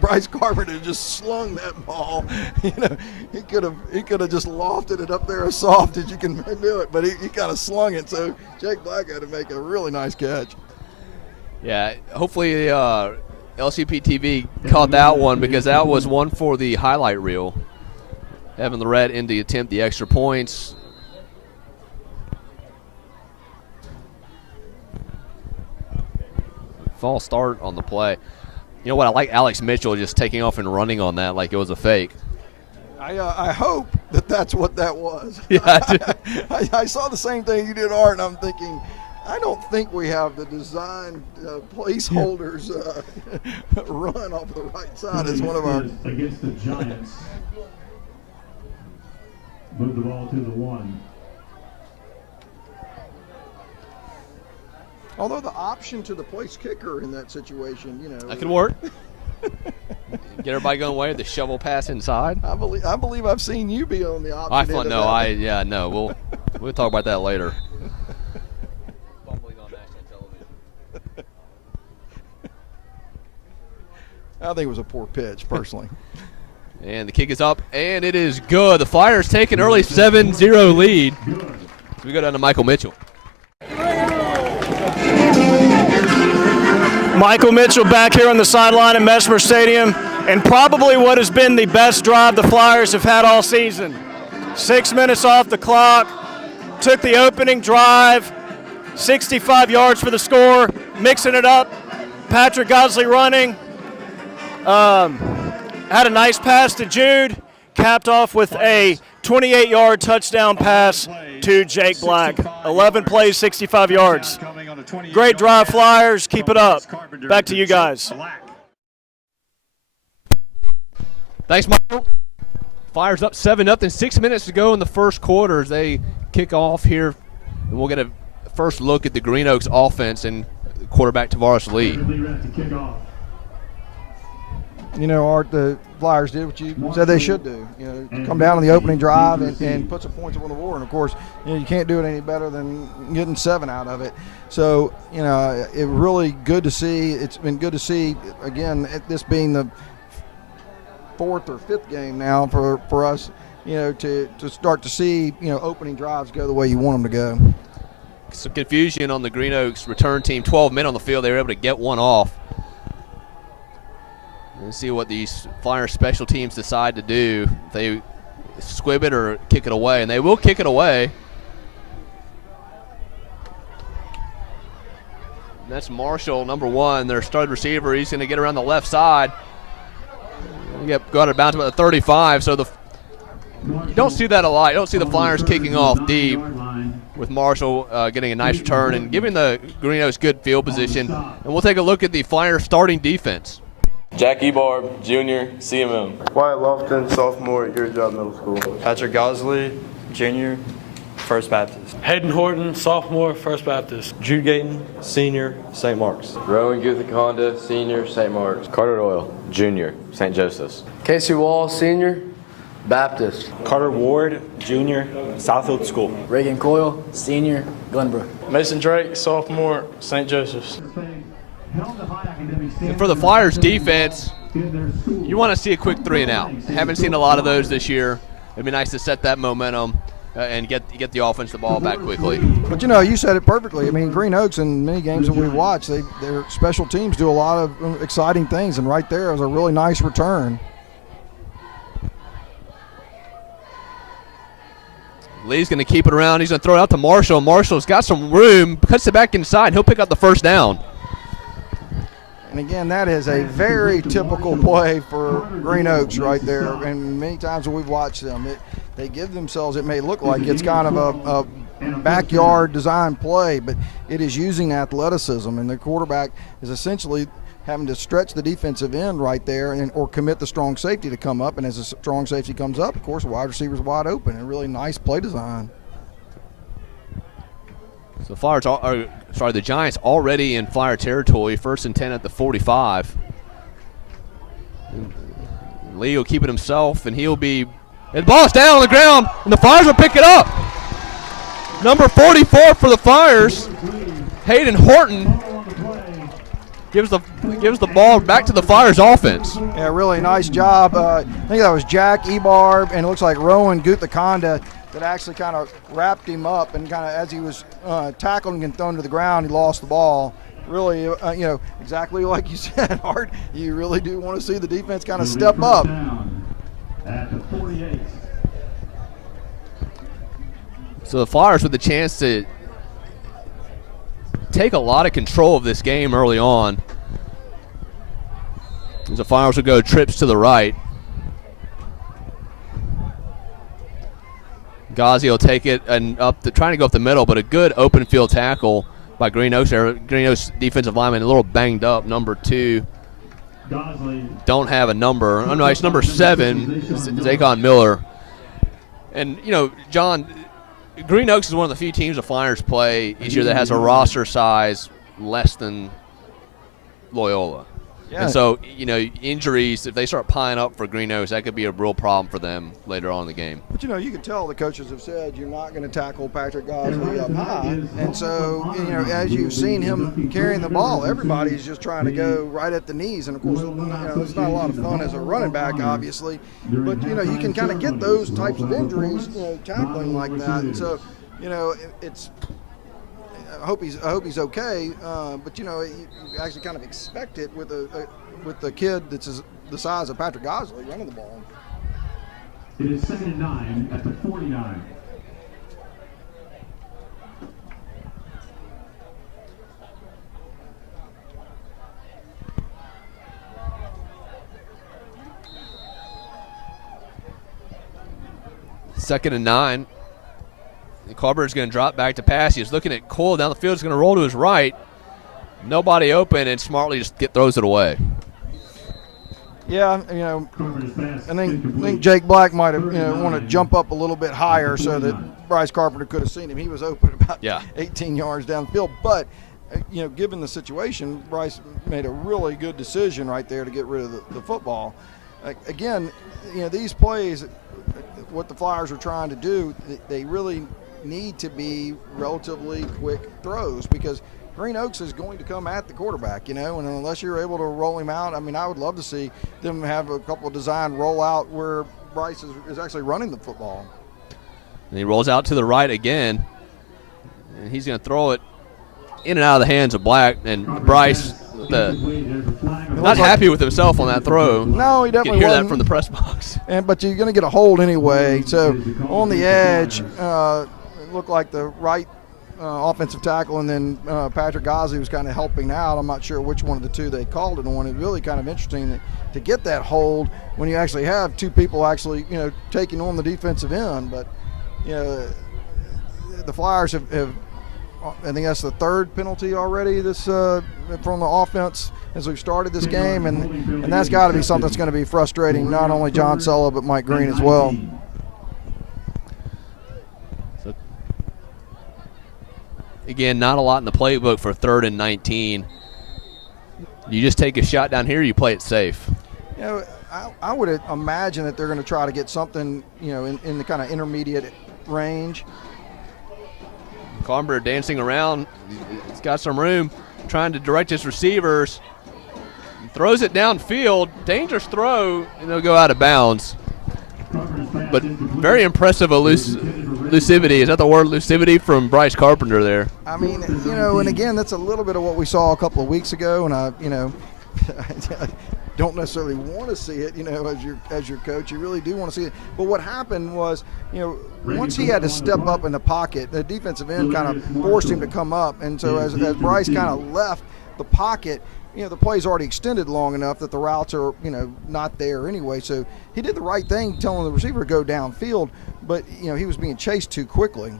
Bryce Carpenter just slung that ball. He could have just lofted it up there as soft as you can do it, but he kind of slung it. So Jake Black had to make a really nice catch. Yeah, hopefully LCP TV caught that one, because that was one for the highlight reel. Evan Lorette in to attempt the extra points. False start on the play. You know what? I like Alex Mitchell just taking off and running on that like it was a fake. I hope that's what that was. Yeah, I saw the same thing you did, Art, and I'm thinking, I don't think we have the design placeholders run off the right side as one of our. Against the Giants. Move the ball to the 1. Although the option to the place kicker in that situation, that could work. Get everybody going away with the shovel pass inside. I believe I've seen you be on the option. We'll talk about that later. I think it was a poor pitch, personally. And the kick is up, and it is good. The Flyers take an early 7-0 lead. We go down to Michael Mitchell. Michael Mitchell back here on the sideline at Mesmer Stadium, and probably what has been the best drive the Flyers have had all season. 6 minutes off the clock, took the opening drive, 65 yards for the score, mixing it up. Patrick Godsley running. Had a nice pass to Jude, capped off with a 28-yard touchdown pass to Jake Black. 11 plays, 65 yards. Great drive, Flyers. Keep it up. Back to you guys. Thanks, Michael. Flyers up 7-0. 6 minutes to go in the first quarter as they kick off here. And we'll get a first look at the Green Oaks offense and quarterback Tavares Lee. Art, the Flyers did what you said they should do. Come down on the opening drive and put some points up on the board. And, of course, you can't do it any better than getting 7 out of it. So, it really good to see. It's been good to see, again, this being the 4th or 5th game now for us, to start to see, opening drives go the way you want them to go. Some confusion on the Green Oaks return team. 12 men on the field. They were able to get one off. Let's see what these Flyers special teams decide to do. If they squib it or kick it away, and they will kick it away. And that's Marshall, number 1, their stud receiver. He's going to get around the left side. Go out of bounds about the 35. So you don't see that a lot. You don't see the Flyers kicking off deep with Marshall getting a nice return and giving the Green Oaks good field position. And we'll take a look at the Flyers starting defense. Jack Ebarb, Jr., CMM. Wyatt Lofton, sophomore at Your Job Middle School. Patrick Gosley, Jr., First Baptist. Hayden Horton, sophomore, First Baptist. Jude Gayton, senior, St. Mark's. Rowan Guthakonda, senior, St. Mark's. Carter Doyle, Jr., St. Joseph's. Casey Wall, senior, Baptist. Carter Ward, junior, Southfield School. Reagan Coyle, senior, Glenbrook. Mason Drake, sophomore, St. Joseph's. And for the Flyers defense, you want to see a quick 3 and out. Haven't seen a lot of those this year. It'd be nice to set that momentum. and get the offense the ball back quickly. But you said it perfectly. I mean, Green Oaks in many games that we watch, their special teams do a lot of exciting things, and right there is a really nice return. Lee's going to keep it around. He's going to throw it out to Marshall. Marshall's got some room, cuts it back inside. He'll pick up the first down. And again, that is a very typical play for Green Oaks right there. And many times when we've watched them, they give themselves, it may look like it's kind of a backyard design play, but it is using athleticism. And the quarterback is essentially having to stretch the defensive end right there or commit the strong safety to come up. And as the strong safety comes up, of course, the wide receiver's wide open. A really nice play design. So the Giants already in Flyer territory, 1st and 10 at the 45. Lee will keep it himself, and the ball's down on the ground, and the Flyers will pick it up. Number 44 for the Flyers, Hayden Horton, gives the ball back to the Flyers offense. Yeah, really nice job. I think that was Jack Ebarb, and it looks like Rowan Gutakonda that actually kind of wrapped him up, and kind of as he was tackled and thrown to the ground, he lost the ball. Really, exactly like you said, Art, you really do want to see the defense kind of step up. At the 48. So the Flyers with the chance to take a lot of control of this game early on. As the Flyers will go trips to the right. Ghazi will take it and trying to go up the middle, but a good open field tackle by Green Oaks. Green Oaks defensive lineman a little banged up, number 2. Don't have a number. Oh no, it's number 7, Zaycon Miller. And John, Green Oaks is one of the few teams the Flyers play each year that has a roster size less than Loyola. Yeah. And so, injuries, if they start piling up for Green Oaks, that could be a real problem for them later on in the game. But, you can tell the coaches have said you're not going to tackle Patrick Gosley up high. And so, as you've seen him carrying the ball, everybody's just trying to go right at the knees. And, of course, it's not a lot of fun as a running back, obviously. But, you can kind of get those types of injuries, tackling like that. And so, it's – I hope he's okay, but you actually kind of expect it with the kid that's the size of Patrick Gosley running the ball. It is 2nd and 9 at the 49. Second and 9. Carber's going to drop back to pass. He's looking at Cole down the field. He's going to roll to his right. Nobody open, and smartly just throws it away. Yeah, I think Jake Black might have want to jump up a little bit higher so that Bryce Carpenter could have seen him. He was open about 18 yards downfield. But, given the situation, Bryce made a really good decision right there to get rid of the football. Again, these plays, what the Flyers are trying to do, they really need to be relatively quick throws because Green Oaks is going to come at the quarterback, and unless you're able to roll him out, I would love to see them have a couple of design roll out where Bryce is actually running the football. And he rolls out to the right again, and he's going to throw it in and out of the hands of Black, and Bryce not happy with himself on that throw. No, he definitely you can hear wasn't. that from the press box. But you're going to get a hold anyway. So on the edge, it looked like the right offensive tackle, and then Patrick Gosley was kind of helping out. I'm not sure which one of the two they called it on. It's really kind of interesting to get that hold when you actually have two people actually, taking on the defensive end. But, the Flyers have I think that's the 3rd penalty already from the offense as we've started this game, and that's got to be something that's going to be frustrating, not only John Sella but Mike Green as well. So, again, not a lot in the playbook for 3rd and 19. You just take a shot down here, you play it safe. I would imagine that they're going to try to get something, in the kind of intermediate range. Carpenter dancing around. He's got some room, trying to direct his receivers. He throws it downfield. Dangerous throw, and they'll go out of bounds. But very impressive elusiveness lucidity. Is that the word, lucidity, from Bryce Carpenter there? I mean, and again, that's a little bit of what we saw a couple of weeks ago, and I don't necessarily want to see it, as your coach. You really do want to see it. But what happened was, once he had to step up in the pocket, the defensive end kind of forced him to come up, and so as Bryce kind of left the pocket, the play's already extended long enough that the routes are, not there anyway. So he did the right thing telling the receiver to go downfield, but, he was being chased too quickly.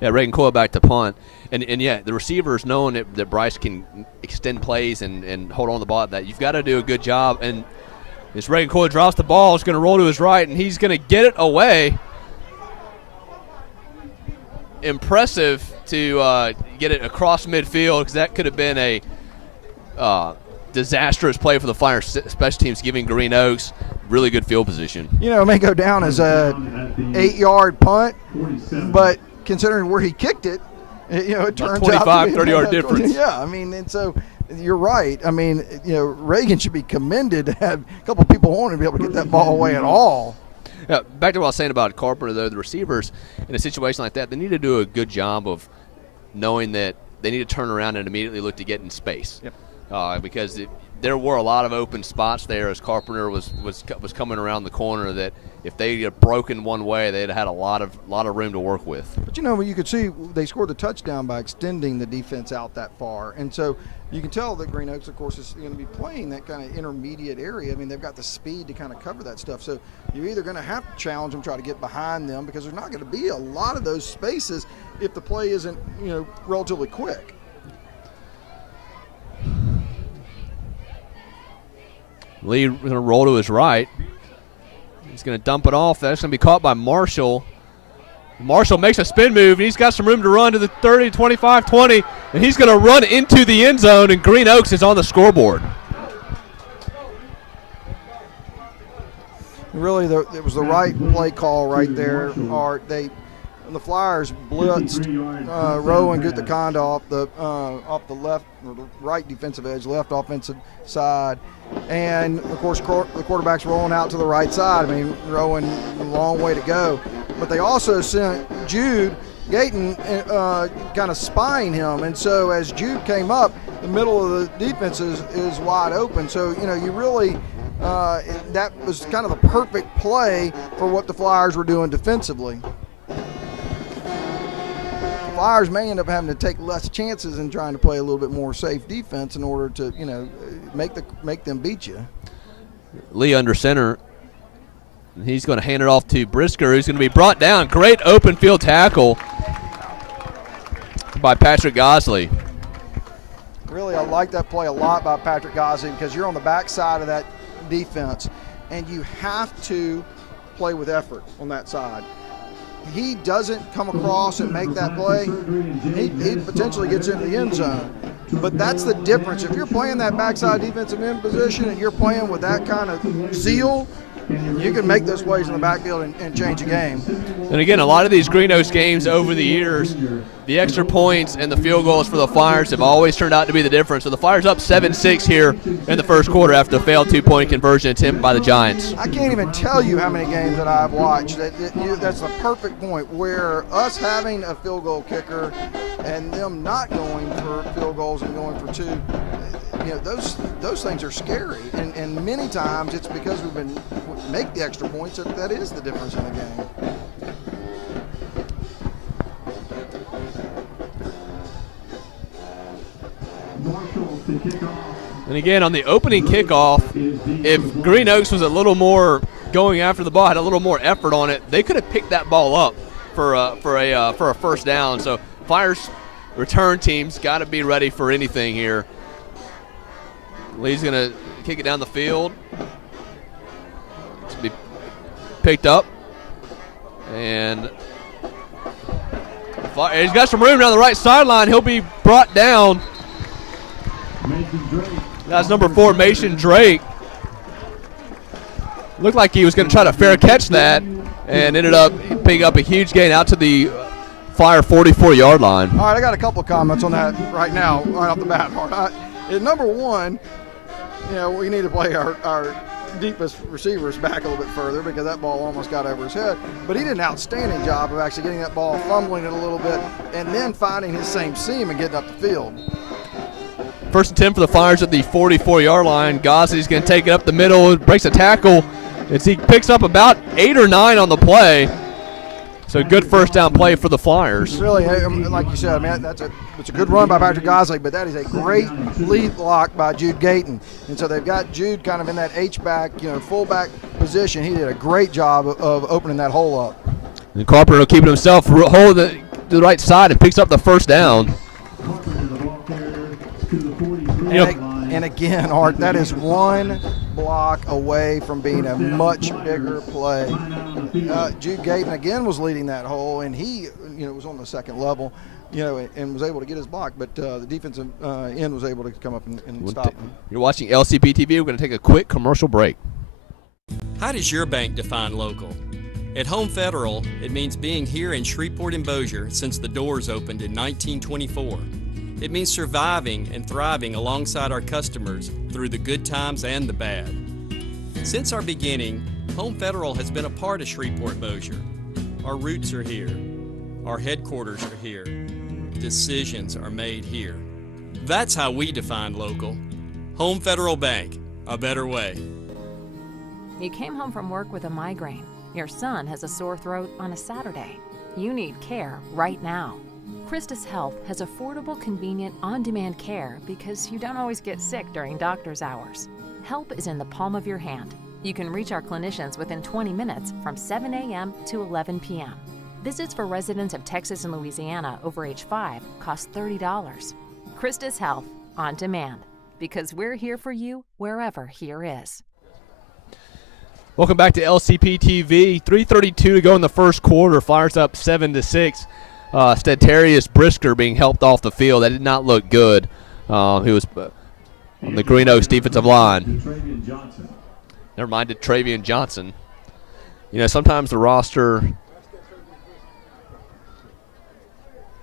Yeah, Reagan Coyle back to punt. And yeah, the receivers knowing that Bryce can extend plays and hold on to the ball, that you've got to do a good job. And as Reagan Coyle drops the ball, it's going to roll to his right, and he's going to get it away. Impressive to get it across midfield, because that could have been a disastrous play for the Flyers special teams, giving Green Oaks really good field position. It may go down as a 8-yard punt, but considering where he kicked it, it turns 25, out 30-yard difference. Yeah, I mean, and so you're right. I mean, Reagan should be commended to have a couple people on and be able to get that ball away at all. Yeah, back to what I was saying about Carpenter, though, the receivers in a situation like that, they need to do a good job of knowing that they need to turn around and immediately look to get in space. Yep. Because there were a lot of open spots there as Carpenter was coming around the corner, that if they had broken one way, they'd had a lot of room to work with. But you could see they scored the touchdown by extending the defense out that far, and so you can tell that Green Oaks, of course, is going to be playing that kind of intermediate area. I mean, they've got the speed to kind of cover that stuff. So you're either going to have to challenge them, try to get behind them, because there's not going to be a lot of those spaces if the play isn't relatively quick. Lee going to roll to his right. He's going to dump it off. That's going to be caught by Marshall. Marshall makes a spin move, and he's got some room to run to the 30, 25, 20, and he's going to run into the end zone, and Green Oaks is on the scoreboard. Really, it was the right play call right there. The Flyers blitzed Rowan Gutakonda off the left or the right defensive edge, left offensive side, and of course the quarterback's rolling out to the right side. I mean, Rowan, a long way to go, but they also sent Jude Gayton kind of spying him, and so as Jude came up, the middle of the defense is wide open. So you really. That was kind of the perfect play for what the Flyers were doing defensively. The Flyers may end up having to take less chances and trying to play a little bit more safe defense in order to, make them beat you. Lee under center. He's going to hand it off to Brisker, who's going to be brought down. Great open field tackle by Patrick Gosley. Really, I like that play a lot by Patrick Gosley, because you're on the backside of that defense, and you have to play with effort on that side. He doesn't come across and make that play, he potentially gets into the end zone. But that's the difference. If you're playing that backside defensive end position and you're playing with that kind of zeal, you can make those plays in the backfield and change a game. And again, a lot of these Green Oaks games over the years, the extra points and the field goals for the Flyers have always turned out to be the difference. So the Flyers up 7-6 here in the first quarter after a failed two-point conversion attempt by the Giants. I can't even tell you how many games that I've watched. That's the perfect point, where us having a field goal kicker and them not going for field goals and going for two, those things are scary. And many times it's because we've been make the extra points that is the difference in the game. And again, on the opening kickoff, if Green Oaks was a little more going after the ball, had a little more effort on it, they could have picked that ball up for a first down. So Flyers return teams got to be ready for anything here. Lee's going to kick it down the field. It's be picked up, and he's got some room down the right sideline. He'll be brought down. That's number 4, Mason Drake. Looked like he was going to try to fair catch that, and ended up picking up a huge gain out to the Flyer 44-yard line. All right, I got a couple of comments on that right now, right off the bat. Number one, we need to play our deepest receivers back a little bit further because that ball almost got over his head. But he did an outstanding job of actually getting that ball, fumbling it a little bit, and then finding his same seam and getting up the field. 1st and 10 for the Flyers at the 44-yard line. Gosley's going to take it up the middle, breaks a tackle as he picks up about 8 or 9 on the play. So good first down play for the Flyers. Really, like you said, man, it's a good run by Patrick Gosley, but that is a great lead block by Jude Gayton. And so they've got Jude kind of in that H-back, fullback position. He did a great job of opening that hole up. And Carpenter will keep it himself, hold to the right side, and picks up the first down. And again, Art, that is one block away from being a much bigger play. Jude Gayton again was leading that hole, and he, was on the second level, and was able to get his block. But the defensive end was able to come up and stop him. You're watching LCP TV. We're going to take a quick commercial break. How does your bank define local? At Home Federal, it means being here in Shreveport and Bossier since the doors opened in 1924. It means surviving and thriving alongside our customers through the good times and the bad. Since our beginning, Home Federal has been a part of Shreveport Bossier. Our roots are here. Our headquarters are here. Decisions are made here. That's how we define local. Home Federal Bank, a better way. You came home from work with a migraine. Your son has a sore throat on a Saturday. You need care right now. Christus Health has affordable, convenient, on-demand care because you don't always get sick during doctor's hours. Help is in the palm of your hand. You can reach our clinicians within 20 minutes from 7 a.m. to 11 p.m. Visits for residents of Texas and Louisiana over age 5 cost $30. Christus Health, on demand, because we're here for you wherever here is. Welcome back to LCP TV. 3:32 to go in the first quarter. Flyers up 7-6. Statarius Brisker being helped off the field. That did not look good. He was on the Green Oaks defensive line. Never mind, Travian Johnson. Sometimes the roster.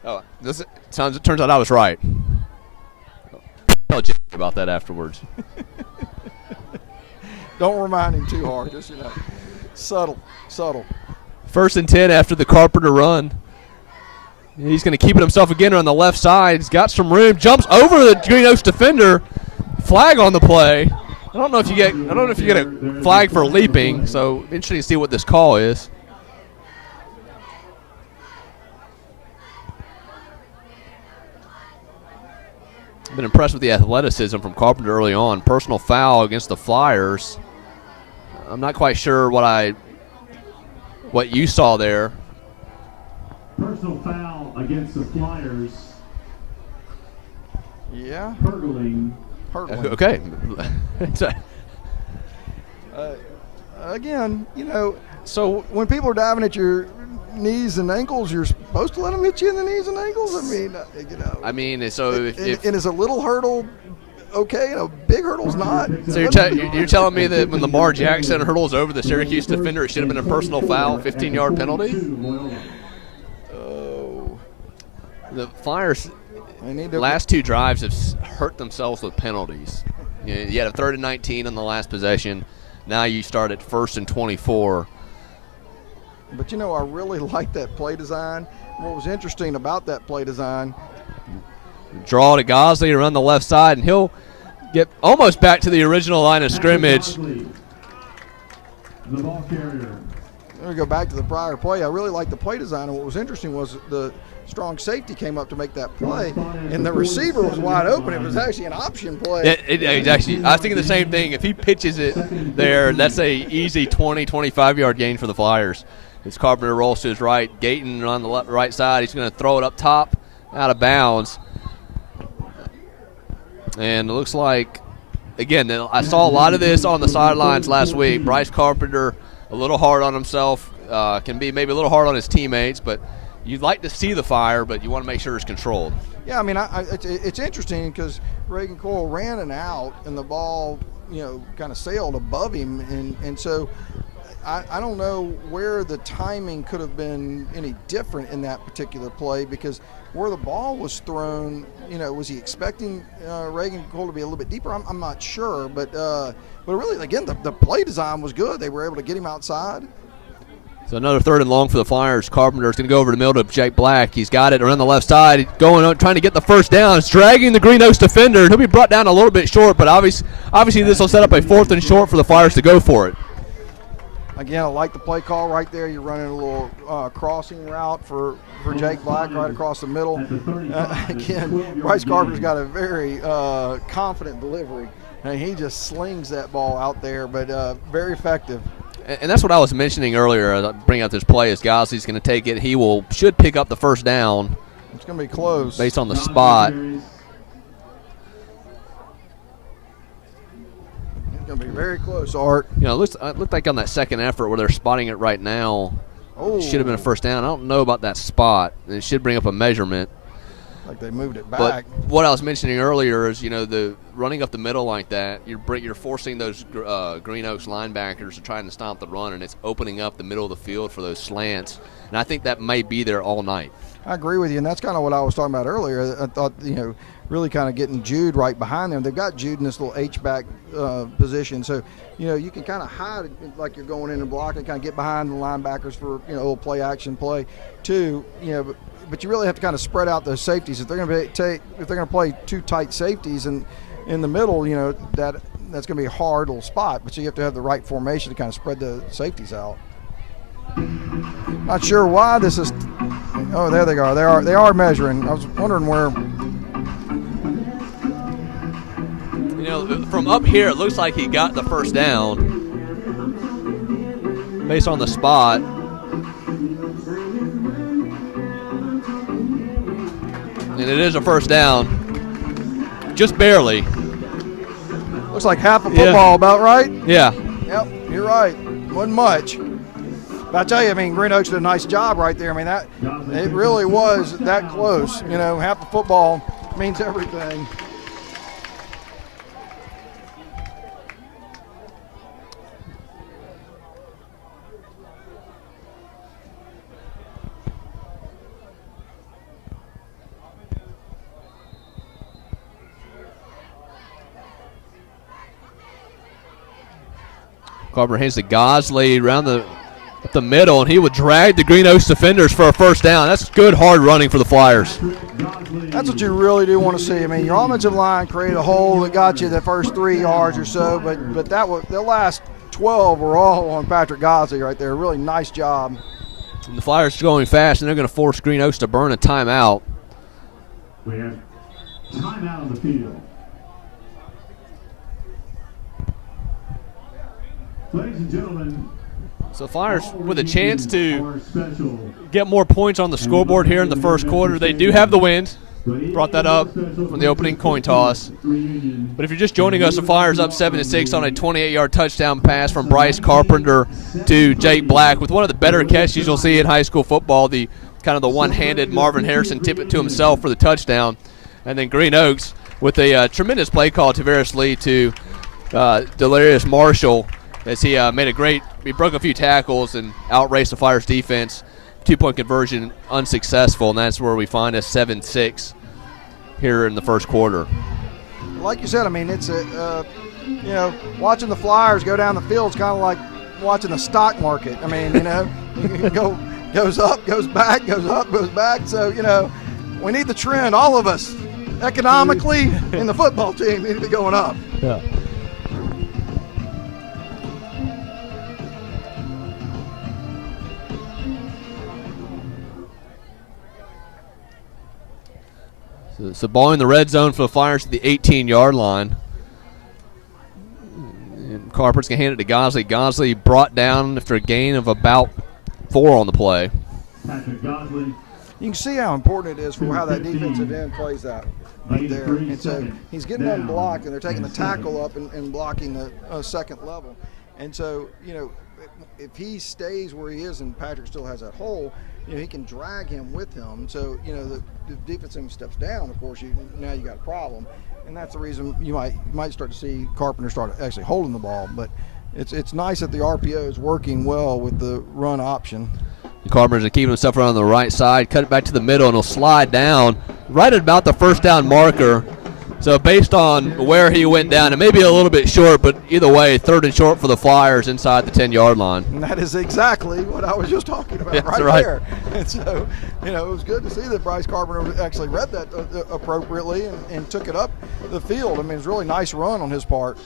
Oh, it turns out I was right. Tell Jimmy about that afterwards. Don't remind him too hard. Just subtle. 1st and 10 after the Carpenter run. He's going to keep it himself again on the left side. He's got some room. Jumps over the Green Oaks defender. Flag on the play. I don't know if you get a flag for leaping. So interesting to see what this call is. I've been impressed with the athleticism from Carpenter early on. Personal foul against the Flyers. I'm not quite sure what you saw there. Personal foul against the Flyers. Yeah. Hurdling. Okay. Again, so when people are diving at your knees and ankles, you're supposed to let them hit you in the knees and ankles? So if and is a little hurdle okay and a big hurdle's not? So you're telling me that when Lamar Jackson hurdles over the Syracuse defender, it should have been a personal foul, 15-yard penalty? The Flyers, last two drives have hurt themselves with penalties. You had a 3rd and 19 on the last possession. Now you start at 1st and 24. But I really like that play design. What was interesting about that play design? Draw to Gosley around the left side, and he'll get almost back to the original line of scrimmage. The ball carrier. Let me go back to the prior play. I really like the play design, and what was interesting was the strong safety came up to make that play, and the receiver was wide open. It was actually an option play. It's actually, I was thinking the same thing. If he pitches it there, that's a easy 20, 25-yard gain for the Flyers. As Carpenter rolls to his right, Gayton on the right side. He's going to throw it up top, out of bounds. And it looks like, again, I saw a lot of this on the sidelines last week. Bryce Carpenter, a little hard on himself, can be maybe a little hard on his teammates, but you'd like to see the fire, but you want to make sure it's controlled. Yeah, it's interesting because Reagan Coyle ran an out, and the ball, kind of sailed above him, and so I don't know where the timing could have been any different in that particular play, because where the ball was thrown, was he expecting Reagan Cole to be a little bit deeper? I'm not sure, but really, again, the play design was good. They were able to get him outside. So another 3rd and long for the Flyers. Carpenter's going to go over the middle to Jake Black. He's got it around the left side, trying to get the first down. It's dragging the Green Oaks defender. He'll be brought down a little bit short, but obviously this will set up a 4th and short for the Flyers to go for it. Again, I like the play call right there. You're running a little crossing route for Jake Black right across the middle. Again, Bryce Carpenter's got a very confident delivery. And he just slings that ball out there, but very effective. And that's what I was mentioning earlier. Bring out this play as Gosley's going to take it. He should pick up the first down. It's going to be close based on the spot. It's going to be very close, Art. It looked like on that second effort where they're spotting it right now, it should have been a first down. I don't know about that spot. It should bring up a measurement. Like they moved it back. But what I was mentioning earlier is, the running up the middle like that, you're forcing those Green Oaks linebackers to trying to stop the run, and it's opening up the middle of the field for those slants. And I think that may be there all night. I agree with you, and that's kind of what I was talking about earlier. I thought, really kind of getting Jude right behind them. They've got Jude in this little H-back position, so, you can kind of hide it like you're going in and blocking, kind of get behind the linebackers for, a little play-action play, too, but you really have to kind of spread out those safeties. If they're going to play 2 tight safeties in the middle, that's going to be a hard little spot. But you have to have the right formation to kind of spread the safeties out. Not sure why this is. Oh, there they go. They are measuring. I was wondering where. From up here, it looks like he got the first down based on the spot. And it is a first down, just barely. Looks like half a football, about right? Yeah. Yep, you're right. Wasn't much. But I tell you, Green Oaks did a nice job right there. It really was that close. Half a football means everything. Carpenter hands to Gosley around the middle, and he would drag the Green Oaks defenders for a first down. That's good, hard running for the Flyers. That's what you really do want to see. Your offensive line created a hole that got you the first 3 yards or so, but the last 12 were all on Patrick Gosley right there. Really nice job. And the Flyers are going fast, and they're going to force Green Oaks to burn a timeout. We have timeout on the field. Ladies and gentlemen, so Flyers with a chance to get more points on the scoreboard here in the first quarter. They do have the wind. Brought that up from the opening coin toss. But if you're just joining us, the Flyers up 7-6 on a 28-yard touchdown pass from Bryce Carpenter to Jake Black with one of the better catches you'll see in high school football. The one-handed Marvin Harrison tip it to himself for the touchdown. And then Green Oaks with a tremendous play call to Tavares Lee to Delarius Marshall, as he he broke a few tackles and outraced the Flyers defense. 2-point conversion unsuccessful, and that's where we find a 7-6 here in the first quarter. Like you said, it's watching the Flyers go down the field is kind of like watching the stock market. Goes up, goes back, goes up, goes back. So, we need the trend, all of us, economically, and the football team need to be going up. Yeah. So ball in the red zone for the Flyers at the 18-yard line. And Carpenter's going to hand it to Gosley. Gosley brought down after a gain of about 4 on the play. Patrick Gosley. You can see how important it is for how that defensive end plays that right there. And so he's getting unblocked, and they're taking the tackle up and blocking the second level. And so, if he stays where he is and Patrick still has that hole, he can drag him with him. So, the defense team steps down, of course, now you got a problem. And that's the reason you might start to see Carpenter start actually holding the ball. But it's nice that the RPO is working well with the run option. The Carpenter's are keeping himself around the right side, cut it back to the middle, and he'll slide down right at about the first down marker. So based on where he went down, it may be a little bit short, but either way, 3rd and short for the Flyers inside the 10-yard line. And that is exactly what I was just talking about right there. And so, it was good to see that Bryce Carpenter actually read that appropriately and took it up the field. I mean, it was a really nice run on his part.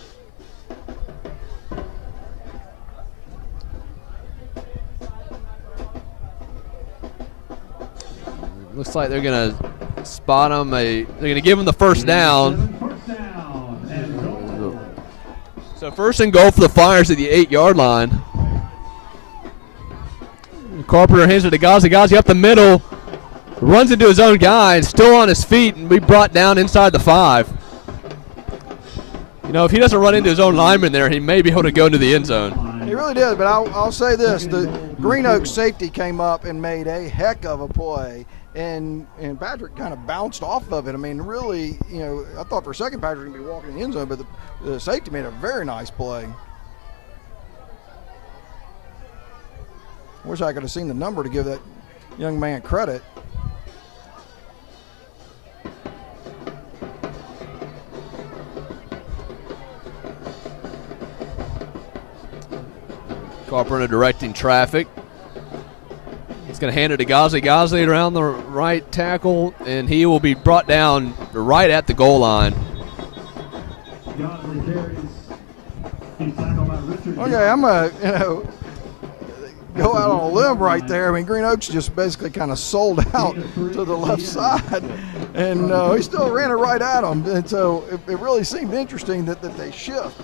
Looks like they're going to spot him. They're going to give him the first down. So 1st and goal for the Flyers at the 8-yard line. Carpenter hands it to Ghazi. Ghazi up the middle. Runs into his own guy and still on his feet and be brought down inside the 5. If he doesn't run into his own lineman there, he may be able to go into the end zone. He really did, but I'll say this. The Green Oak safety came up and made a heck of a play. And Patrick kind of bounced off of it. I mean, really, I thought for a second Patrick was going to be walking in the end zone, but the safety made a very nice play. Wish I could have seen the number to give that young man credit. Carpenter directing traffic. He's going to hand it to Ghazi. Ghazi around the right tackle, and he will be brought down right at the goal line. Okay, I'm going to, go out on a limb right there. I mean, Green Oaks just basically kind of sold out to the left side, and he still ran it right at them. And so it really seemed interesting that they shift.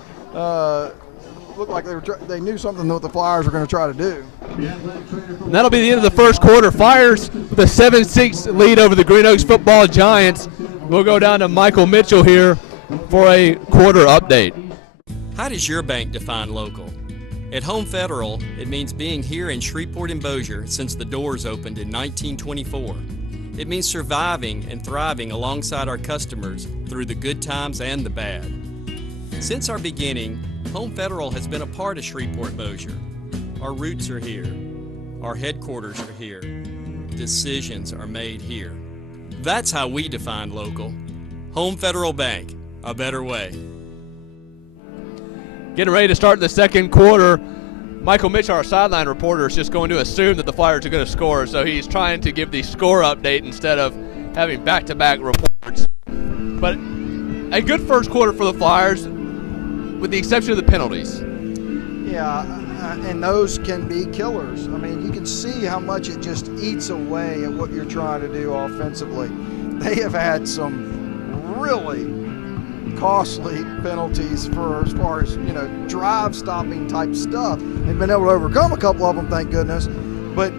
Looked like they knew something that the Flyers were going to try to do. And that'll be the end of the first quarter. Flyers with a 7-6 lead over the Green Oaks football Giants. We'll go down to Michael Mitchell here for a quarter update. How does your bank define local? At Home Federal, it means being here in Shreveport and Bossier since the doors opened in 1924. It means surviving and thriving alongside our customers through the good times and the bad. Since our beginning, Home Federal has been a part of Shreveport Bossier. Our roots are here. Our headquarters are here. Decisions are made here. That's how we define local. Home Federal Bank, a better way. Getting ready to start the second quarter. Michael Mitchell, our sideline reporter, is just going to assume that the Flyers are going to score, so he's trying to give the score update instead of having back-to-back reports. But a good first quarter for the Flyers, with the exception of the penalties. Yeah, and those can be killers. I mean, you can see how much it just eats away at what you're trying to do offensively. They have had some really costly penalties for as far as, drive-stopping type stuff. They've been able to overcome a couple of them, thank goodness. But,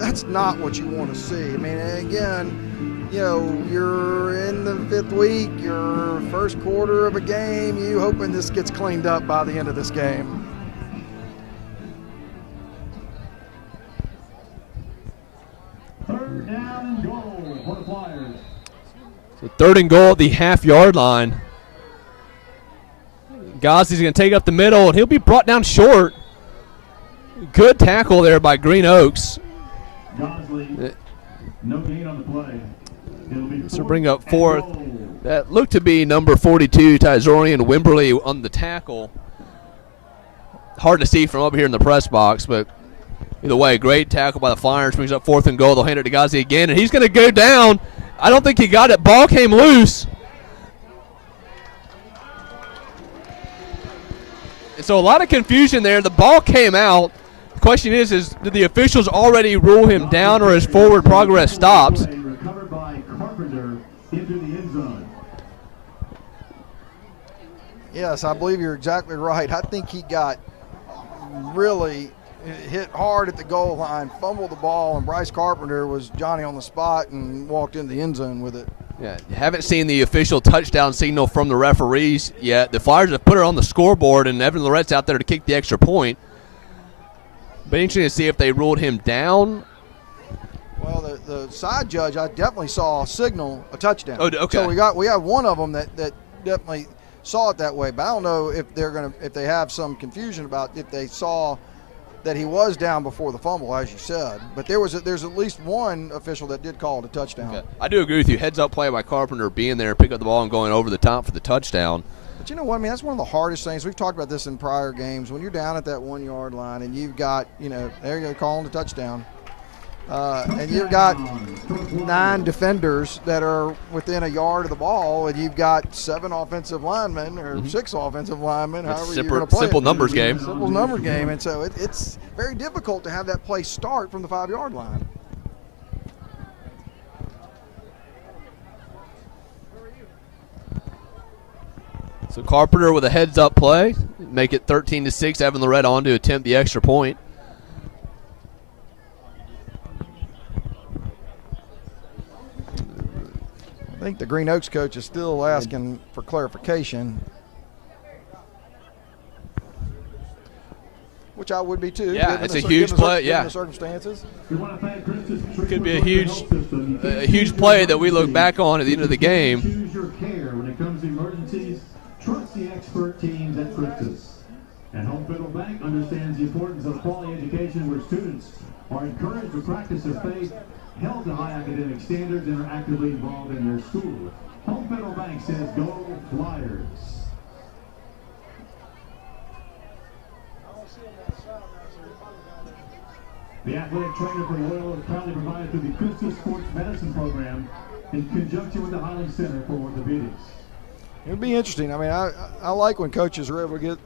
that's not what you want to see. I mean, again, you're in the 5th week, your first quarter of a game, you hoping this gets cleaned up by the end of this game. Third down and goal for the Flyers. So 3rd and goal at the half-yard line. Ghazi's going to take up the middle, and he'll be brought down short. Good tackle there by Green Oaks. Gosley, no gain on the play. So bring up 4th. That looked to be number 42, Tizorian Wimberly on the tackle. Hard to see from up here in the press box, but either way, great tackle by the Flyers. Brings up 4th and goal. They'll hand it to Ghazi again, and he's going to go down. I don't think he got it. Ball came loose. And so a lot of confusion there. The ball came out. The question is did the officials already rule him down, or his forward progress stopped? Recovered by Carpenter into the end zone. Yes, I believe you're exactly right. I think he got really hit hard at the goal line, fumbled the ball, and Bryce Carpenter was Johnny on the spot and walked into the end zone with it. Yeah, haven't seen the official touchdown signal from the referees yet. The Flyers have put it on the scoreboard, and Evan Loret's out there to kick the extra point. But interesting to see if they ruled him down. Well, the side judge, I definitely saw signal a touchdown. Oh, okay. So we have one of them that definitely saw it that way. But I don't know if if they have some confusion about if they saw that he was down before the fumble, as you said. But there's at least one official that did call it a touchdown. Okay. I do agree with you. Heads-up play by Carpenter, being there, pick up the ball and going over the top for the touchdown. But you know what? I mean, that's one of the hardest things. We've talked about this in prior games. When you're down at that 1 yard line and you've got, there you go, calling the touchdown. And you've got 9 defenders that are within a yard of the ball, and you've got 7 offensive linemen or 6 offensive linemen, however you're going to play simple it. numbers game. Simple number game, and so it's very difficult to have that play start from the 5 yard line. So Carpenter with a heads-up play, make it 13-6, Evan Lorette on to attempt the extra point. I think the Green Oaks coach is still asking for clarification, which I would be too. Yeah, it's a huge play. Yeah, the circumstances. Could be a huge play that we look back on at the end of the game. Choose your care when it comes to emergencies. Trust the expert teams at Christus. And Home Federal Bank understands the importance of quality education where students are encouraged to practice their faith, held to high academic standards, and are actively involved in their school. Home Federal Bank says go Flyers. The athletic trainer for Loyola is proudly provided through the Christus Sports Medicine Program in conjunction with the Highland Center for Orthopedics. It would be interesting. I mean, I like when coaches are able to get,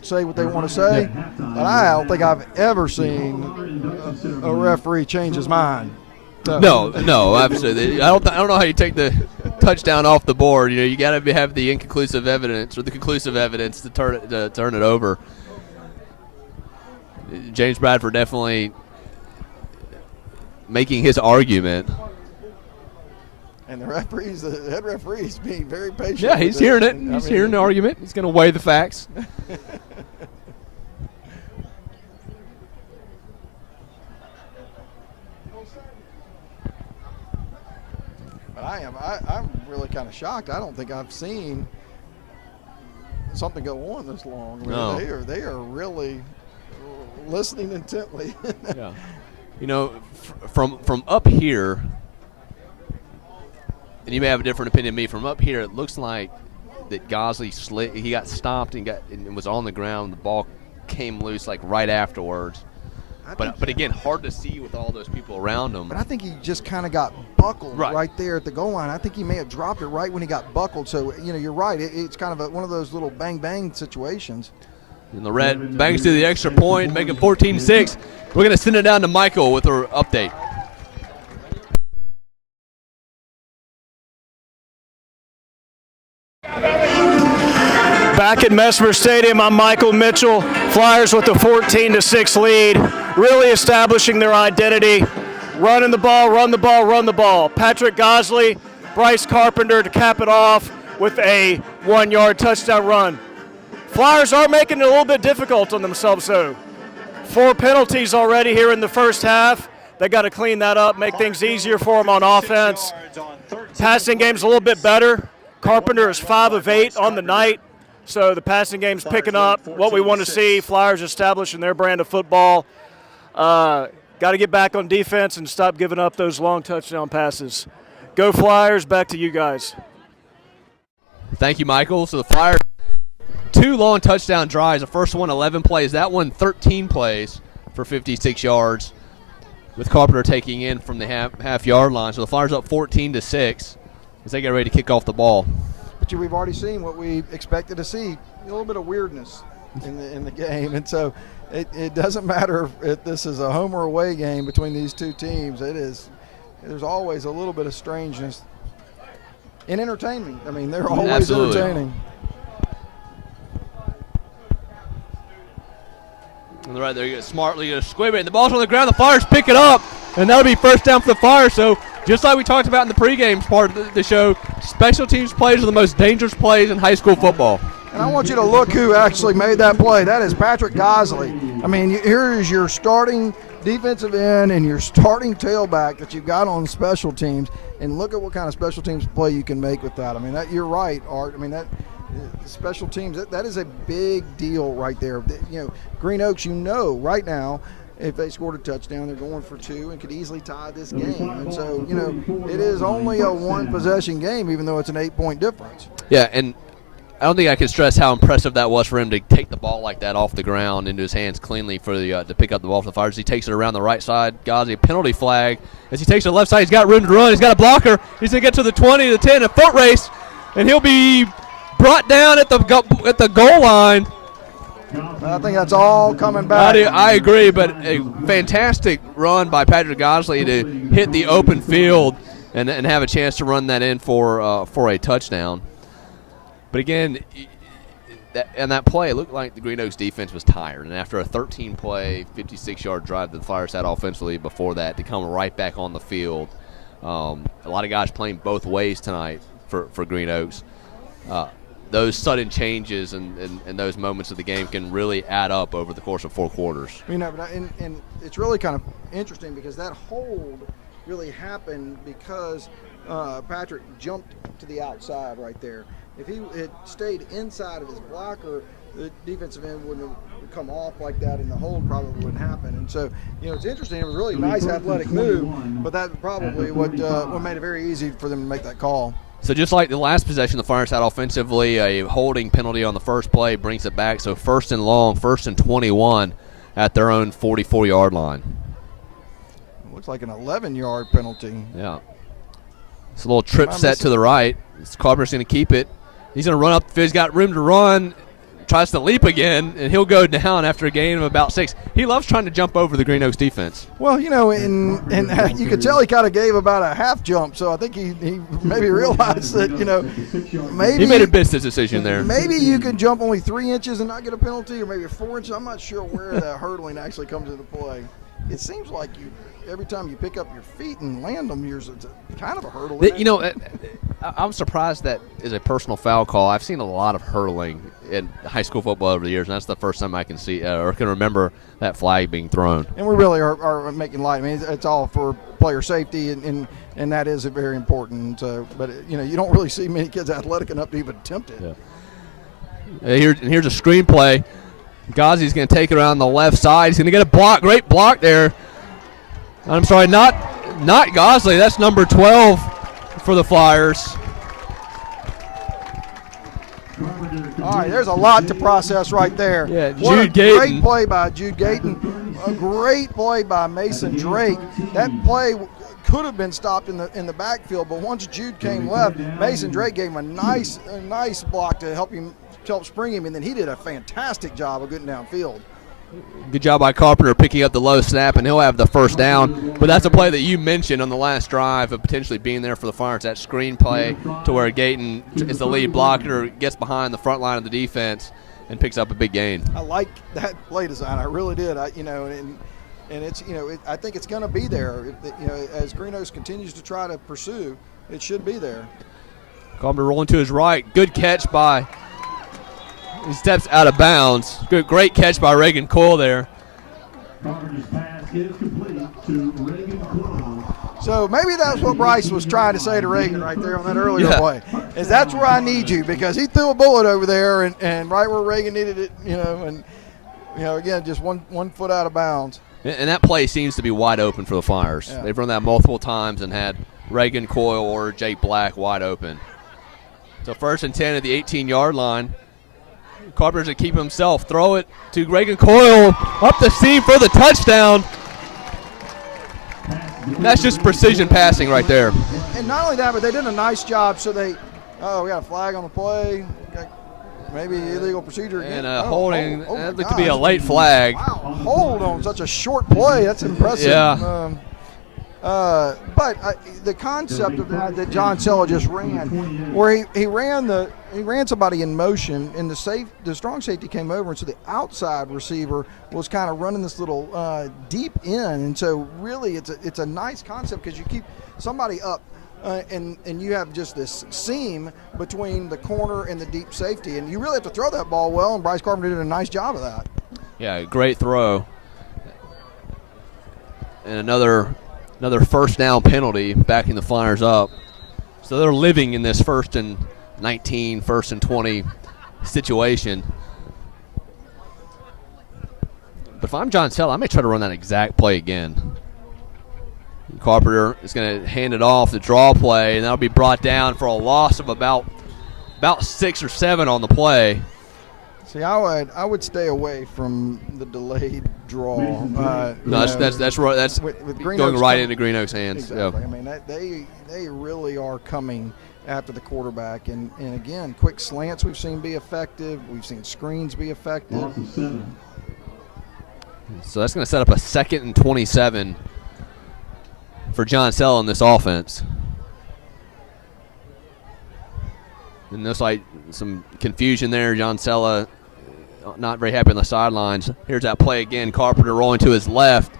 say what they want to say, but I don't think I've ever seen a referee change his mind. No, absolutely. I don't know how you take the touchdown off the board. You got to have the inconclusive evidence or the conclusive evidence to turn it over. James Bradford definitely making his argument. And the head referee's being very patient. Yeah, he's hearing it. He's hearing the argument. He's going to weigh the facts. But I'm really kind of shocked. I don't think I've seen something go on this long. No. They are really listening intently. Yeah. From up here, and you may have a different opinion than me, from up here it looks like that Gosley he got stopped and was on the ground. The ball came loose like right afterwards. But again, hard to see with all those people around him. But I think he just kind of got buckled right there at the goal line. I think he may have dropped it right when he got buckled. So, you're right. It's kind of one of those little bang-bang situations. And Lorette bangs to the extra point, make it 14-6. We're going to send it down to Michael with our update. Back at Messmer Stadium, I'm Michael Mitchell. Flyers with a 14-6 lead, really establishing their identity. Running the ball, run the ball, run the ball. Patrick Gosley, Bryce Carpenter to cap it off with a 1 yard touchdown run. Flyers are making it a little bit difficult on themselves, though. 4 penalties already here in the first half. They got to clean that up, make things easier for them on offense. Passing game's a little bit better. Carpenter is 5 of 8 on the night, so the passing game's picking up. What we want to see, Flyers establishing their brand of football. Got to get back on defense and stop giving up those long touchdown passes. Go Flyers, back to you guys. Thank you, Michael. So the Flyers, 2 long touchdown drives. The first one, 11 plays. That one, 13 plays for 56 yards, with Carpenter taking in from the half-yard line. So the Flyers up 14-6 as they get ready to kick off the ball. But we've already seen what we expected to see, a little bit of weirdness in the game. And so it doesn't matter if this is a home or away game between these two teams. There's always a little bit of strangeness and entertainment. I mean, they're always entertaining. And right there, you get smartly squib it, and the ball's on the ground. The Flyers pick it up, and that'll be first down for the Flyers. So just like we talked about in the pregame part of the show, special teams plays are the most dangerous plays in high school football. And I want you to look who actually made that play. That is Patrick Gosley. I mean, here is your starting defensive end and your starting tailback that you've got on special teams, and look at what kind of special teams play you can make with that. I mean, you're right, Art. I mean, that special teams, that is a big deal right there. You know, Green Oaks, right now, if they scored a touchdown, they're going for 2 and could easily tie this game. And so, it is only a one-possession game, even though it's an 8-point difference. Yeah, and I don't think I can stress how impressive that was for him to take the ball like that off the ground into his hands cleanly for the to pick up the ball for the Flyers. He takes it around the right side. Ghazi, penalty flag. As he takes it to the left side, he's got room to run. He's got a blocker. He's going to get to the 20, the 10, a foot race, and he'll be brought down at the goal line. I think that's all coming back. I agree, but a fantastic run by Patrick Gosley to hit the open field and have a chance to run that in for a touchdown. But again, that play, it looked like the Green Oaks defense was tired. And after a 13-play, 56-yard drive that the Flyers had offensively before that, to come right back on the field, a lot of guys playing both ways tonight for Green Oaks. Those sudden changes and those moments of the game can really add up over the course of 4 quarters. And it's really kind of interesting because that hold really happened because Patrick jumped to the outside right there. If he had stayed inside of his blocker, the defensive end wouldn't have come off like that, and the hold probably wouldn't happen. And so, it's interesting. It was a really nice athletic move, but that's probably what made it very easy for them to make that call. So just like the last possession the Flyers had offensively, a holding penalty on the first play brings it back. So 1st and long, 1st and 21 at their own 44-yard line. Looks like an 11-yard penalty. Yeah. It's a little trip set to the right. Carpenter's going to keep it. He's going to run up the field. He's got room to run. Tries to leap again, and he'll go down after a gain of about 6. He loves trying to jump over the Green Oaks defense. Well, and you could tell he kind of gave about a half jump, so I think he maybe realized that, maybe he made a business decision there. Maybe you can jump only 3 inches and not get a penalty, or maybe 4 inches. I'm not sure where that hurdling actually comes into play. It seems like every time you pick up your feet and land them, it's kind of a hurdle. I'm surprised that is a personal foul call. I've seen a lot of hurling in high school football over the years, and that's the first time I can see or can remember that flag being thrown. And we really are making light. I mean, it's all for player safety, and that is very important. But you don't really see many kids athletic enough to even attempt it. Yeah. Here's a screen play. Ghazi's going to take it around the left side. He's going to get a block. Great block there. I'm sorry, not Gosley. That's number 12 for the Flyers. All right, there's a lot to process right there. Yeah, Jude Gayton. Great play by Jude Gayton. A great play by Mason Drake. That play could have been stopped in the backfield, but once Jude came left, Mason Drake gave him a nice block to help spring him, and then he did a fantastic job of getting downfield. Good job by Carpenter picking up the low snap, and he'll have the first down. But that's a play that you mentioned on the last drive of potentially being there for the Flyers, that screen play to where Gayton is the lead blocker, gets behind the front line of the defense, and picks up a big gain. I like that play design. I really did. And it's I think it's going to be there. As Green Oaks continues to try to pursue, it should be there. Carpenter rolling to his right. Good catch by. He steps out of bounds. Great catch by Reagan Coyle there. So maybe that's what Bryce was trying to say to Reagan right there on that earlier play. Is that's where I need you, because he threw a bullet over there and right where Reagan needed it, again, just one foot out of bounds. And that play seems to be wide open for the Flyers. Yeah. They've run that multiple times and had Reagan Coyle or Jake Black wide open. So 1st and 10 at the 18-yard line. Carpenter's to keep himself. Throw it to Reagan Coyle up the seam for the touchdown. That's just precision passing right there. And not only that, but they did a nice job. So we got a flag on the play. Maybe illegal procedure again. And holding. That looked to be a late flag. Wow, hold on such a short play. That's impressive. Yeah. But the concept of that John Sella just ran, where he ran somebody in motion, and the strong safety came over, and so the outside receiver was kind of running this little deep in, and so really it's a nice concept because you keep somebody up, and you have just this seam between the corner and the deep safety, and you really have to throw that ball well, and Bryce Carpenter did a nice job of that. Yeah, great throw. and another first down penalty, backing the Flyers up. So they're living in this 1st and 19, 1st and 20 situation. But if I'm John Sell, I may try to run that exact play again. Carpenter is going to hand it off, the draw play, and that'll be brought down for a loss of about 6 or 7 on the play. See, I would stay away from the delayed draw. No, that's right. That's with going right into Green Oaks' hands. Exactly. Yeah. I mean, they really are coming after the quarterback, and again, quick slants we've seen be effective. We've seen screens be effective. So that's going to set up a 2nd and 27 for John Sell in this offense. And looks like some confusion there. John Sella not very happy on the sidelines. Here's that play again. Carpenter rolling to his left.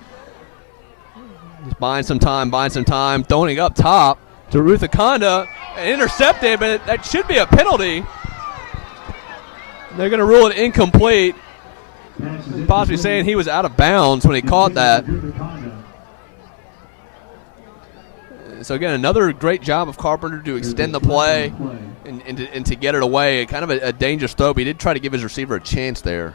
He's buying some time, throwing it up top to Ruth Akonda. Intercepted, but that should be a penalty. They're going to rule it incomplete. Possibly saying he was out of bounds when he caught that. So again, another great job of Carpenter to extend the play and to get it away. Kind of a dangerous throw, but he did try to give his receiver a chance there.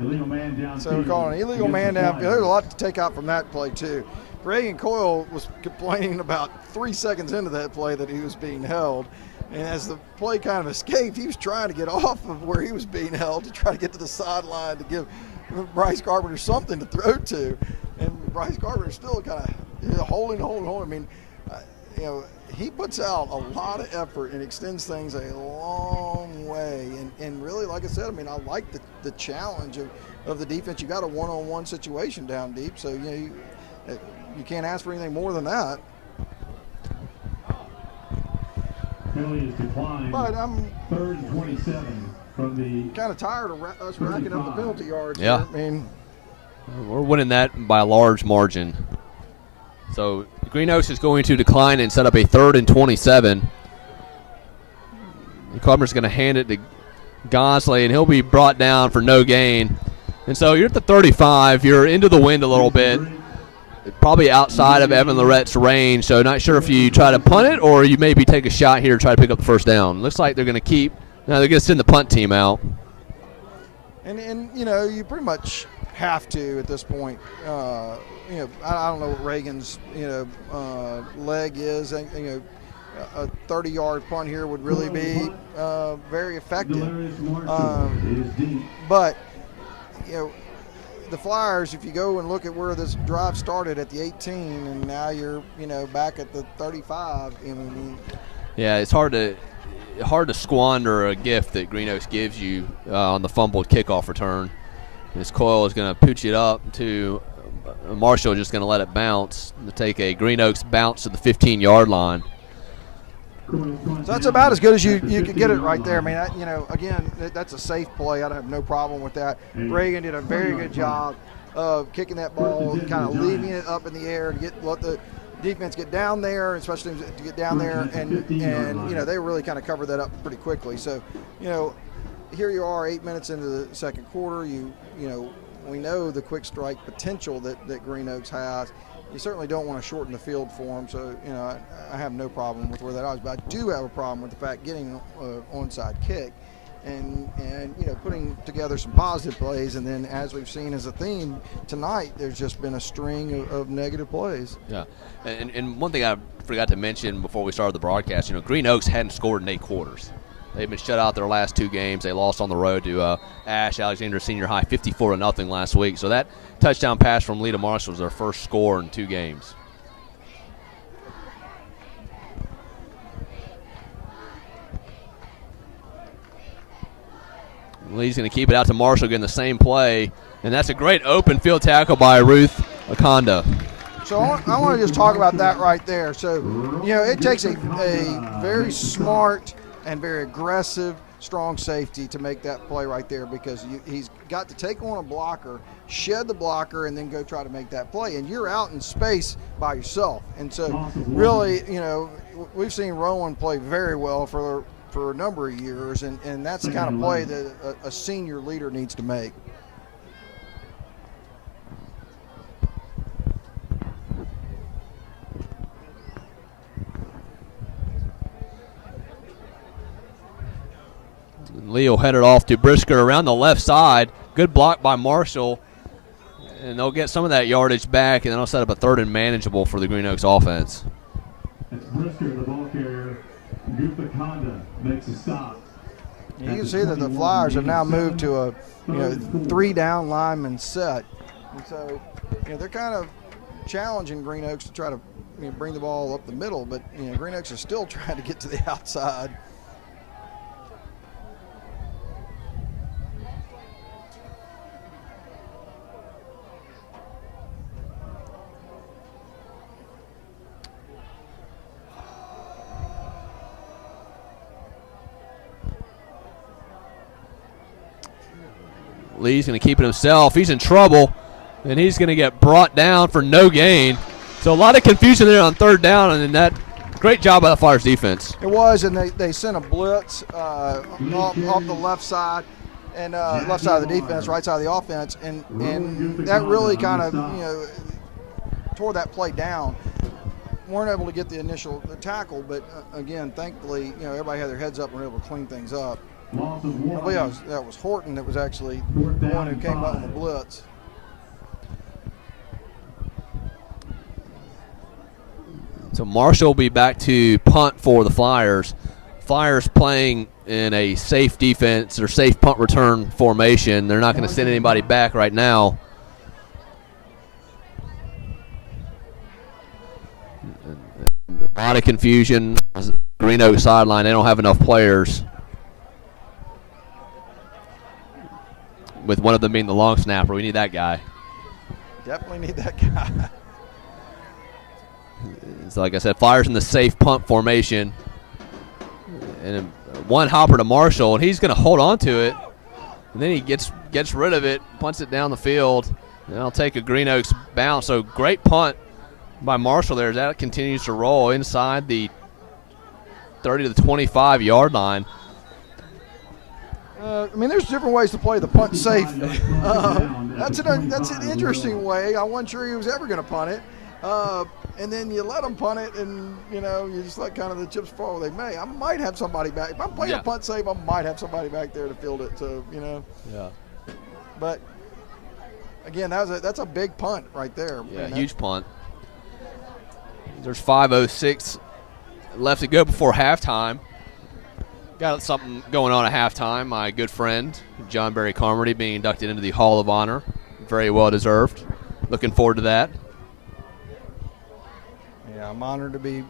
So we're calling an illegal man down. There's a lot to take out from that play too. Reagan Coyle was complaining about 3 seconds into that play that he was being held. And as the play kind of escaped, he was trying to get off of where he was being held to try to get to the sideline to give Bryce Carpenter something to throw to. And Bryce Carpenter still kind of holding. I mean, he puts out a lot of effort and extends things a long way. And really, like I said, I mean, I like the challenge of the defense. You got a one-on-one situation down deep, so you can't ask for anything more than that. Penalty is declined. But I'm 3rd and 27 from the. Kind of tired of us racking up the penalty yards. Yeah. Here. I mean, we're winning that by a large margin. So Green Oaks is going to decline and set up a 3rd and 27. Carpenter's going to hand it to Gosley, and he'll be brought down for no gain. And so you're at the 35. You're into the wind a little bit. Probably outside of Evan Lorette's range, so not sure if you try to punt it or you maybe take a shot here to try to pick up the first down. Looks like they're going to they're going to send the punt team out. And you pretty much have to at this point. I don't know what Reagan's leg is. A 30-yard punt here would really be very effective. But the Flyers, if you go and look at where this drive started at the 18, and now you're back at the 35. Yeah, it's hard to squander a gift that Green Oaks gives you on the fumbled kickoff return. This Coyle is going to pooch it up to Marshall, just going to let it bounce to take a Green Oaks bounce to the 15-yard line. So that's about as good as you could get it right there. I mean, again, that's a safe play. I have no problem with that. Reagan did a very good job of kicking that ball, kind of leaving it up in the air to let the defense get down there, especially to get down there, and they really kind of covered that up pretty quickly. So, here you are 8 minutes into the second quarter. We know the quick strike potential that Green Oaks has. You certainly don't want to shorten the field for them, so I have no problem with where that is. But I do have a problem with the fact getting an onside kick, and putting together some positive plays, and then as we've seen as a theme tonight, there's just been a string of negative plays. Yeah, and one thing I forgot to mention before we started the broadcast, Green Oaks hadn't scored in 8 quarters. They've been shut out their last 2 games. They lost on the road to Alexander Senior High 54-0 last week. So that touchdown pass from Lita Marshall was their first score in 2 games. Lee's going to keep it out to Marshall, getting the same play. And that's a great open field tackle by Ruth Akonda. So I want to just talk about that right there. So, it takes a very smart and very aggressive, strong safety to make that play right there, because he's got to take on a blocker, shed the blocker, and then go try to make that play. And you're out in space by yourself. And so really, we've seen Rowan play very well for a number of years, and that's the kind of play that a senior leader needs to make. Leo headed off to Brisker around the left side. Good block by Marshall. And they'll get some of that yardage back, and then they'll set up a 3rd and manageable for the Green Oaks offense. It's Brisker, the ball carrier. Gufa Conda makes a stop. You can see that the Flyers have now moved to a 3-down lineman set. And so, they're kind of challenging Green Oaks to try to bring the ball up the middle, but Green Oaks are still trying to get to the outside. Lee's going to keep it himself. He's in trouble, and he's going to get brought down for no gain. So a lot of confusion there on 3rd down, and that great job by the Flyers defense. It was, and they sent a blitz off the left side, and left side of the defense, right side of the offense, and that really kind of tore that play down. Weren't able to get the initial tackle, but again, thankfully, everybody had their heads up and were able to clean things up. I believe that was Horton that was actually the one who came up in the blitz. So Marshall will be back to punt for the Flyers. Flyers playing in a safe defense or safe punt return formation. They're not going to send anybody back right now. A lot of confusion. Green Oak sideline, they don't have enough players. With one of them being the long snapper, we need that guy. Definitely need that guy. So like I said, Flyers in the safe punt formation. And one hopper to Marshall, and he's going to hold on to it. And then he gets rid of it, punts it down the field. And I'll take a Green Oaks bounce. So great punt by Marshall there as that continues to roll inside the 30 to the 25-yard line. There's different ways to play the punt safe. That's an interesting way. I wasn't sure he was ever going to punt it. And then you let him punt it, and, you just let kind of the chips fall where they may. I might have somebody back. If I'm playing a punt safe, I might have somebody back there to field it. So, Yeah. But, again, that's a big punt right there. Yeah, huge punt. There's 5:06 left to go before halftime. Got something going on at halftime. My good friend, John Barry Carmody, being inducted into the Hall of Honor. Very well deserved. Looking forward to that. Yeah, I'm honored to be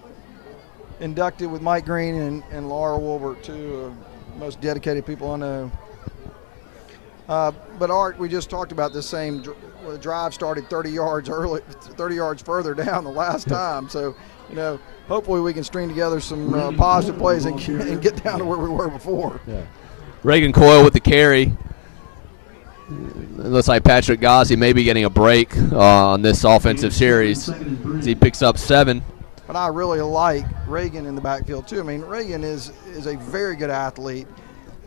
inducted with Mike Green and Laura Wilbert, two of the most dedicated people I know. But Art, we just talked about this same drive started 30 yards further down the last time. So, hopefully we can string together some positive plays and get down to where we were before. Yeah. Reagan Coyle with the carry. It looks like Patrick Ghazi may be getting a break on this offensive series as he picks up 7. But I really like Reagan in the backfield too. Reagan is a very good athlete,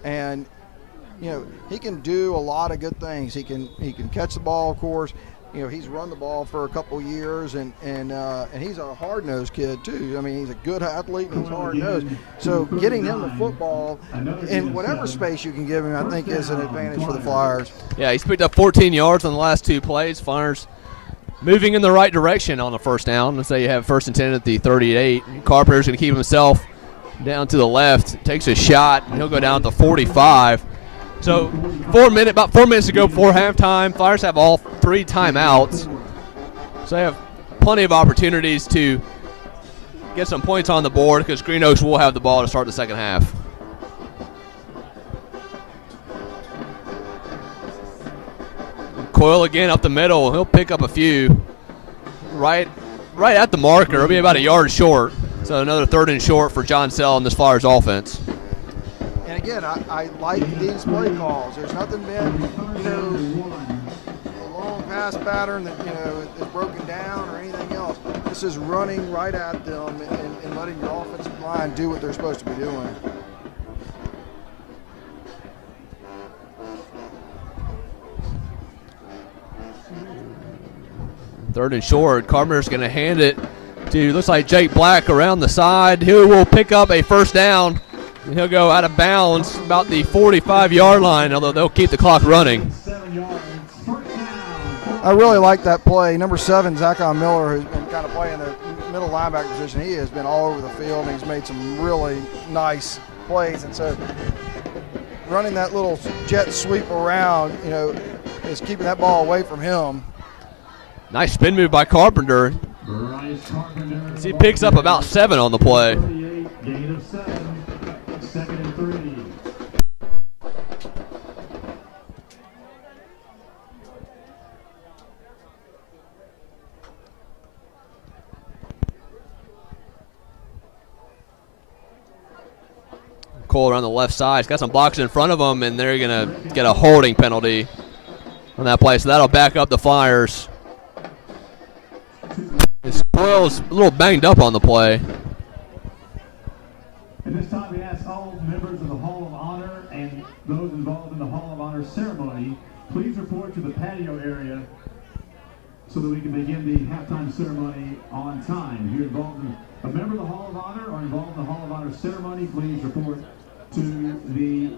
and he can do a lot of good things. He can catch the ball, of course. He's run the ball for a couple years, and he's a hard-nosed kid too. He's a good athlete and he's hard-nosed. So getting him the football in whatever space you can give him, I think, is an advantage for the Flyers. Yeah, he's picked up 14 yards on the last 2 plays. Flyers moving in the right direction on the first down. Let's say you have 1st and 10 at the 38. Carpenter's going to keep himself down to the left, takes a shot, and he'll go down at the 45. So about 4 minutes to go before halftime. Flyers have all 3 timeouts. So they have plenty of opportunities to get some points on the board because Green Oaks will have the ball to start the second half. Coyle again up the middle. He'll pick up a few. Right at the marker. It'll be about a yard short. So another 3rd and short for John Sell in this Flyers offense. And again, I like these play calls. There's nothing been, a long pass pattern that, is broken down or anything else. This is running right at them and letting your offensive line do what they're supposed to be doing. Third and short. Carpenter's going to hand it to, looks like Jake Black around the side, who will pick up a first down He'll go out of bounds about the 45-yard line, although they'll keep the clock running. I really like that play. Number 7, Zachon Miller, who's been kind of playing the middle linebacker position. He has been all over the field, and he's made some really nice plays. And so running that little jet sweep around, is keeping that ball away from him. Nice spin move by Carpenter. He picks up about 7 on the play. Gain of 7, 2nd and 3. Cole around the left side. He's got some blocks in front of him, and they're going to get a holding penalty on that play. So that'll back up the Flyers. Boyle's a little banged up on the play. And this time we ask all members of the Hall of Honor and those involved in the Hall of Honor ceremony, please report to the patio area so that we can begin the halftime ceremony on time. If you're involved in a member of the Hall of Honor or involved in the Hall of Honor ceremony, please report to the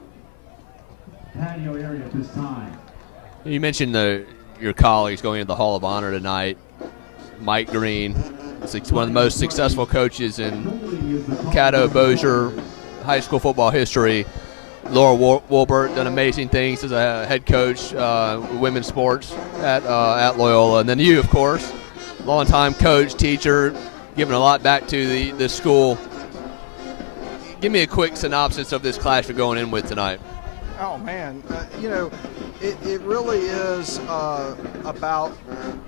patio area at this time. You mentioned your colleagues going into the Hall of Honor tonight. Mike Green, one of the most successful coaches in Caddo Bossier high school football history. Laura Wolbert done amazing things as a head coach, women's sports at Loyola. And then you, of course, longtime coach, teacher, giving a lot back to the school. Give me a quick synopsis of this class you're going in with tonight. Oh, man. It really is about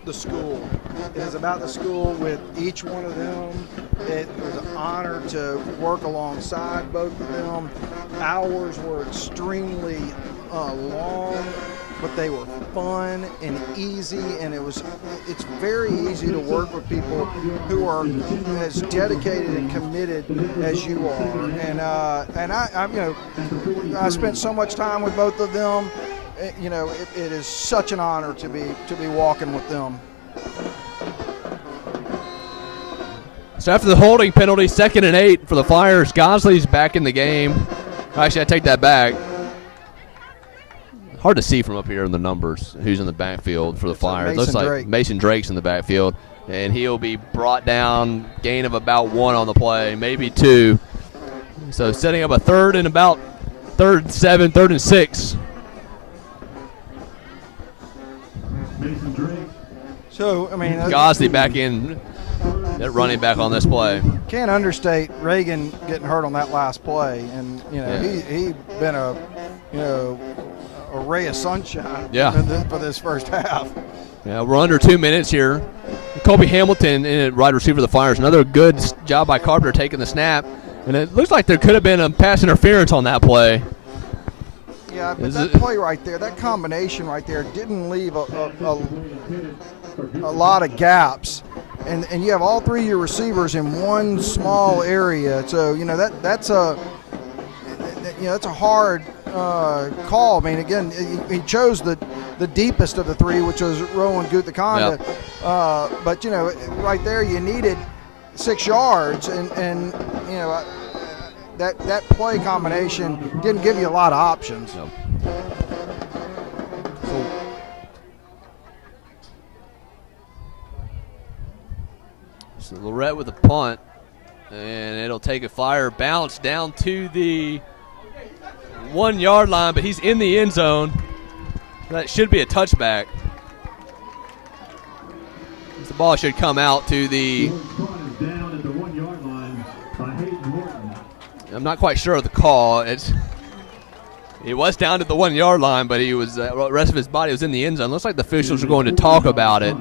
the school. It is about the school with each one of them. It was an honor to work alongside both of them. Hours were extremely long, but they were fun and easy, and it's very easy to work with people who are as dedicated and committed as you are. And I spent so much time with both of them. It is such an honor to be walking with them. So after the holding penalty, 2nd and 8 for the Flyers. Gosley's back in the game. Actually, I take that back. Hard to see from up here in the numbers who's in the backfield for the Flyers. Looks like Mason Drake's in the backfield, and he'll be brought down, gain of about 1 on the play, maybe 2. So setting up a 3rd and about 3rd and 7, 3rd and 6. Mason Drake. So, Gosley back in at running back on this play. Can't understate Reagan getting hurt on that last play, and he been a ray of sunshine for this first half. Yeah, we're under 2 minutes here. Colby Hamilton in wide receiver of the Flyers. Another good job by Carpenter taking the snap, and it looks like there could have been a pass interference on that play. Yeah, but that play right there, that combination right there, didn't leave a lot of gaps, and you have all 3 of your receivers in one small area. So that's a hard call. I mean, again, he chose the deepest of the 3, which was Rowan Guthakonda. Yep. But right there, you needed 6 yards, and that play combination didn't give you a lot of options. No. So Lorette with a punt, and it'll take a Flyer bounce down to the 1 yard line, but he's in the end zone. That should be a touchback. The ball should come out to the. I'm not quite sure of the call. It was down at the 1 yard line, but he was the rest of his body was in the end zone. Looks like the officials are going to talk about it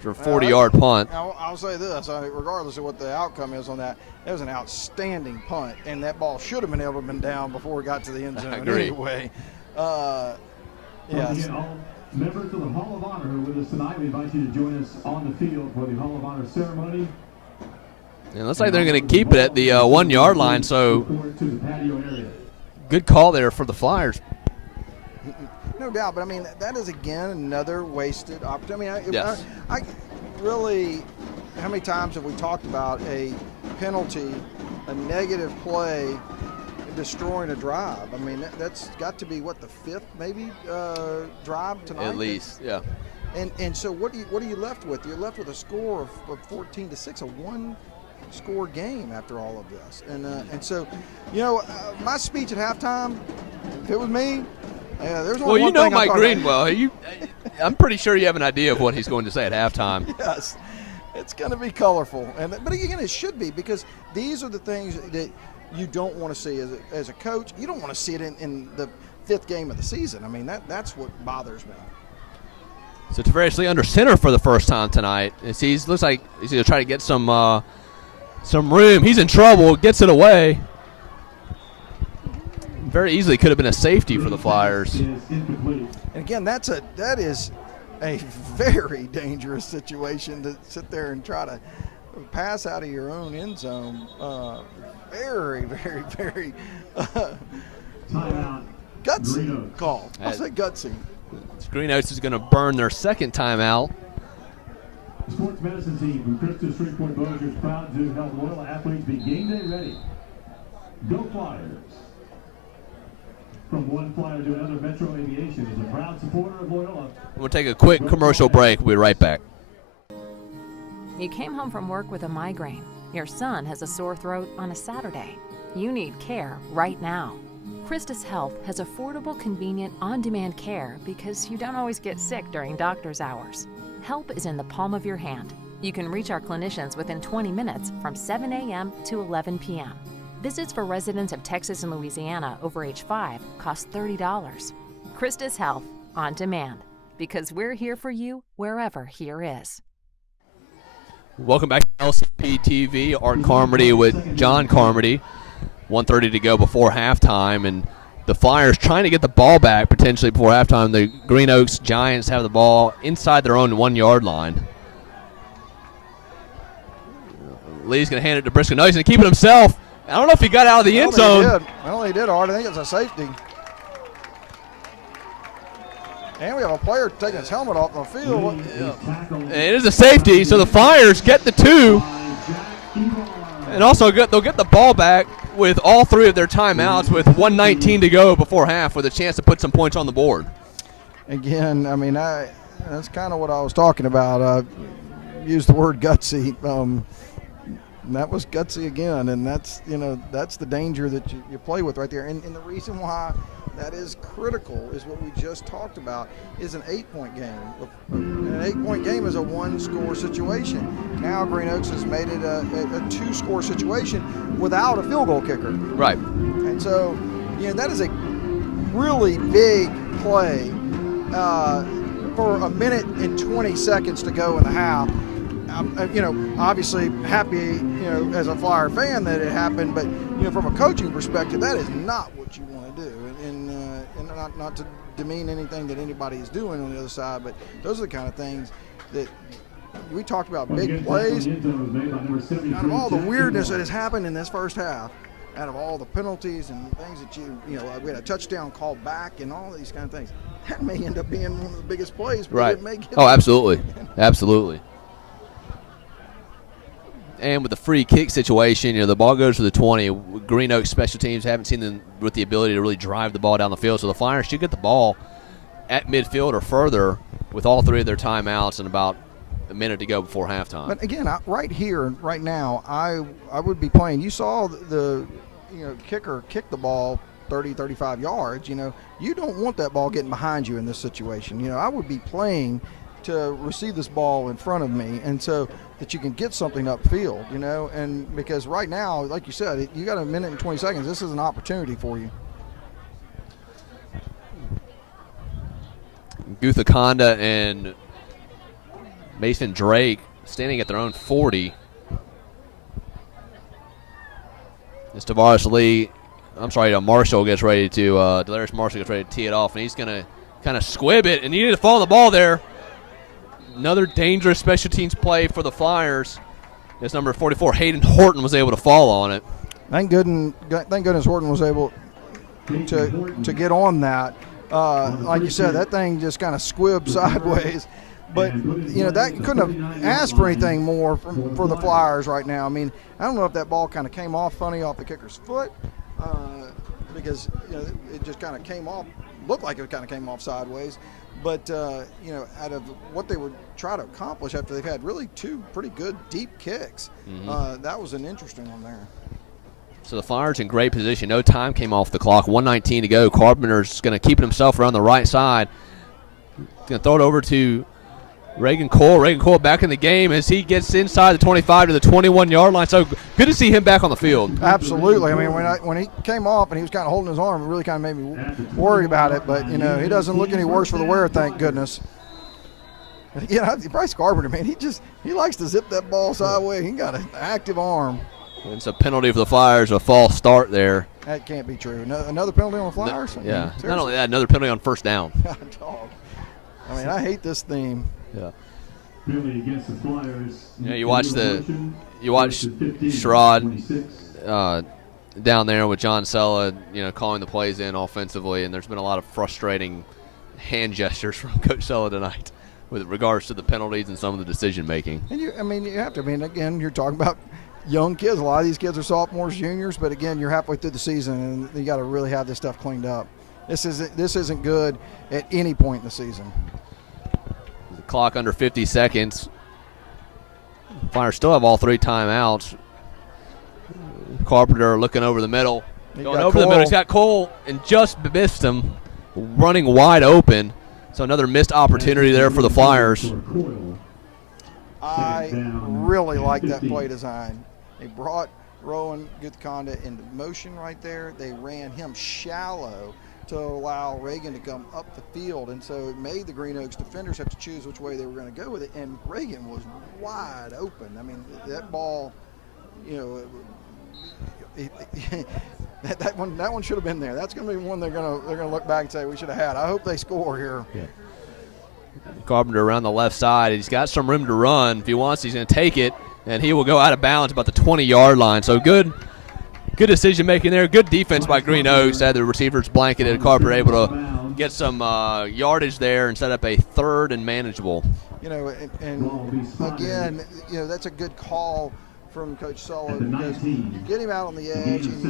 for a 40-yard punt. I'll say this: regardless of what the outcome is on that, it was an outstanding punt, and that ball should have been able to been down before it got to the end zone. Anyway, yes. Members of the Hall of Honor who are with us tonight, we invite you to join us on the field for the Hall of Honor ceremony. It looks like they're going to keep it at the 1 yard line, so good call there for the Flyers. No doubt, but that is again another wasted opportunity. Yes. I really, how many times have we talked about a penalty, a negative play, destroying a drive. I mean, that's got to be, what, the fifth maybe drive tonight? At least, yeah. And so what are you left with? You're left with a score of 14-6, a one-score game after all of this. And so, my speech at halftime, if it was me, there's well, you know Mike Greenwell. I'm pretty sure you have an idea of what he's going to say at halftime. Yes, it's going to be colorful, but again, it should be, because these are the things that you don't want to see as a coach. You don't want to see it in the fifth game of the season. I mean, that's what bothers me. So Tavares Lee under center for the first time tonight. Looks like he's going to try to get some room. He's in trouble. Gets it away. Very easily could have been a safety for the Flyers. And again, that is a very dangerous situation to sit there and try to pass out of your own end zone. Very, very, very gutsy call. I'll say gutsy. Green Oaks is going to burn their second timeout. The sports medicine team from Christus Shreveport Bossier is proud to help Loyola athletes be game day ready. Go Flyers. From one Flyer to another, Metro Aviation is a proud supporter of Loyola. We'll take a quick commercial break. We'll be right back. You came home from work with a migraine. Your son has a sore throat on a Saturday. You need care right now. Christus Health has affordable, convenient, on-demand care because you don't always get sick during doctor's hours. Help is in the palm of your hand. You can reach our clinicians within 20 minutes from 7 a.m. to 11 p.m. Visits for residents of Texas and Louisiana over age 5 cost $30. Christus Health, on demand, because we're here for you wherever here is. Welcome back to LCP TV. Art Carmody with John Carmody. 1:30 to go before halftime, and the Flyers trying to get the ball back potentially before halftime. The Green Oaks Giants have the ball inside their own 1 yard line. Lee's going to hand it to Briscoe. No, he's going to keep it himself. I don't know if he got out of the end zone. I don't think he did, Art. I think it's a safety. And we have a player taking his helmet off the field. And it is a safety, so the Flyers get the 2. And also they'll get the ball back with all 3 of their timeouts with 1:19 to go before half, with a chance to put some points on the board. Again, I mean, that's kind of what I was talking about. Used the word gutsy. That was gutsy again, and that's the danger that you play with right there. And the reason why that is critical is what we just talked about, is an 8-point game. And an 8-point game is a 1-score situation. Now Green Oaks has made it a 2-score situation without a field goal kicker. Right. And so, that is a really big play for a minute and 20 seconds to go in the half. Obviously happy, as a Flyer fan that it happened, but, from a coaching perspective, that is not what you want to do. And not to demean anything that anybody is doing on the other side, but those are the kind of things that we talked about, big plays. Out of all the weirdness that has happened in this first half, out of all the penalties and things that we had a touchdown called back and all these kind of things, that may end up being one of the biggest plays. Right. Oh, absolutely. Absolutely. And with the free kick situation, the ball goes to the 20. Green Oaks special teams haven't seen them with the ability to really drive the ball down the field. So the Flyers should get the ball at midfield or further with all 3 of their timeouts and about a minute to go before halftime. But again, right here, right now, I would be playing. You saw the kicker kick the ball 30, 35 yards. You don't want that ball getting behind you in this situation. I would be playing to receive this ball in front of me, and so that you can get something upfield, and because right now, like you said, you got a minute and 20 seconds. This is an opportunity for you. Guthakonda and Mason Drake standing at their own 40. As Marshall gets ready to, Delarius Marshall gets ready to tee it off, and he's going to kind of squib it, and he needed to follow the ball there. Another dangerous special teams play for the Flyers. As number 44, Hayden Horton, was able to fall on it. Thank goodness Horton was able to get on that. Like you said, that thing just kind of squibbed sideways. But, that couldn't have asked for anything more for the Flyers right now. I mean, I don't know if that ball kind of came off funny off the kicker's foot because it just kind of came off, looked like it kind of came off sideways. But, out of what they would try to accomplish after they've had really two pretty good deep kicks, that was an interesting one there. So the Flyers in great position. No time came off the clock. 1:19 to go. Carpenter's going to keep it himself around the right side. Going to throw it over to Reagan Cole. Reagan Cole back in the game as he gets inside the 25 to the 21-yard line. So good to see him back on the field. Absolutely. I mean, when he came off and he was kind of holding his arm, it really kind of made me worry about it. But, he doesn't look any worse for the wear, thank goodness. Bryce Carpenter, man, he likes to zip that ball sideways. He got an active arm. It's a penalty for the Flyers, a false start there. That can't be true. Another penalty on the Flyers? Yeah. Not only that, another penalty on first down. Dog. I mean, I hate this theme. Yeah. Penalty against the Flyers. You watch Sherrod down there with John Sella, calling the plays in offensively, and there's been a lot of frustrating hand gestures from Coach Sella tonight with regards to the penalties and some of the decision making. And you have to. Again, you're talking about young kids. A lot of these kids are sophomores, juniors, but again, you're halfway through the season, and you got to really have this stuff cleaned up. This isn't good at any point in the season. The clock under 50 seconds. Flyers still have all three timeouts. Carpenter looking over the middle. Going over the middle. He's got Cole and just missed him, running wide open. So another missed opportunity there for the Flyers. I really like that play design. They brought Rowan Gutkonda into motion right there. They ran him shallow to allow Reagan to come up the field, and so it made the Green Oaks defenders have to choose which way they were going to go with it, and Reagan was wide open. I mean, that ball, that one should have been there. That's going to be one they're going to look back and say we should have had. I hope they score here. Yeah. Carpenter around the left side. He's got some room to run. If he wants, he's going to take it, and he will go out of bounds about the 20-yard line. So good decision making there. Good defense by Green Oaks. Had the receivers blanketed. Carpenter able to get some yardage there and set up a third and manageable. And again, that's a good call from Coach Sulla because you get him out on the edge and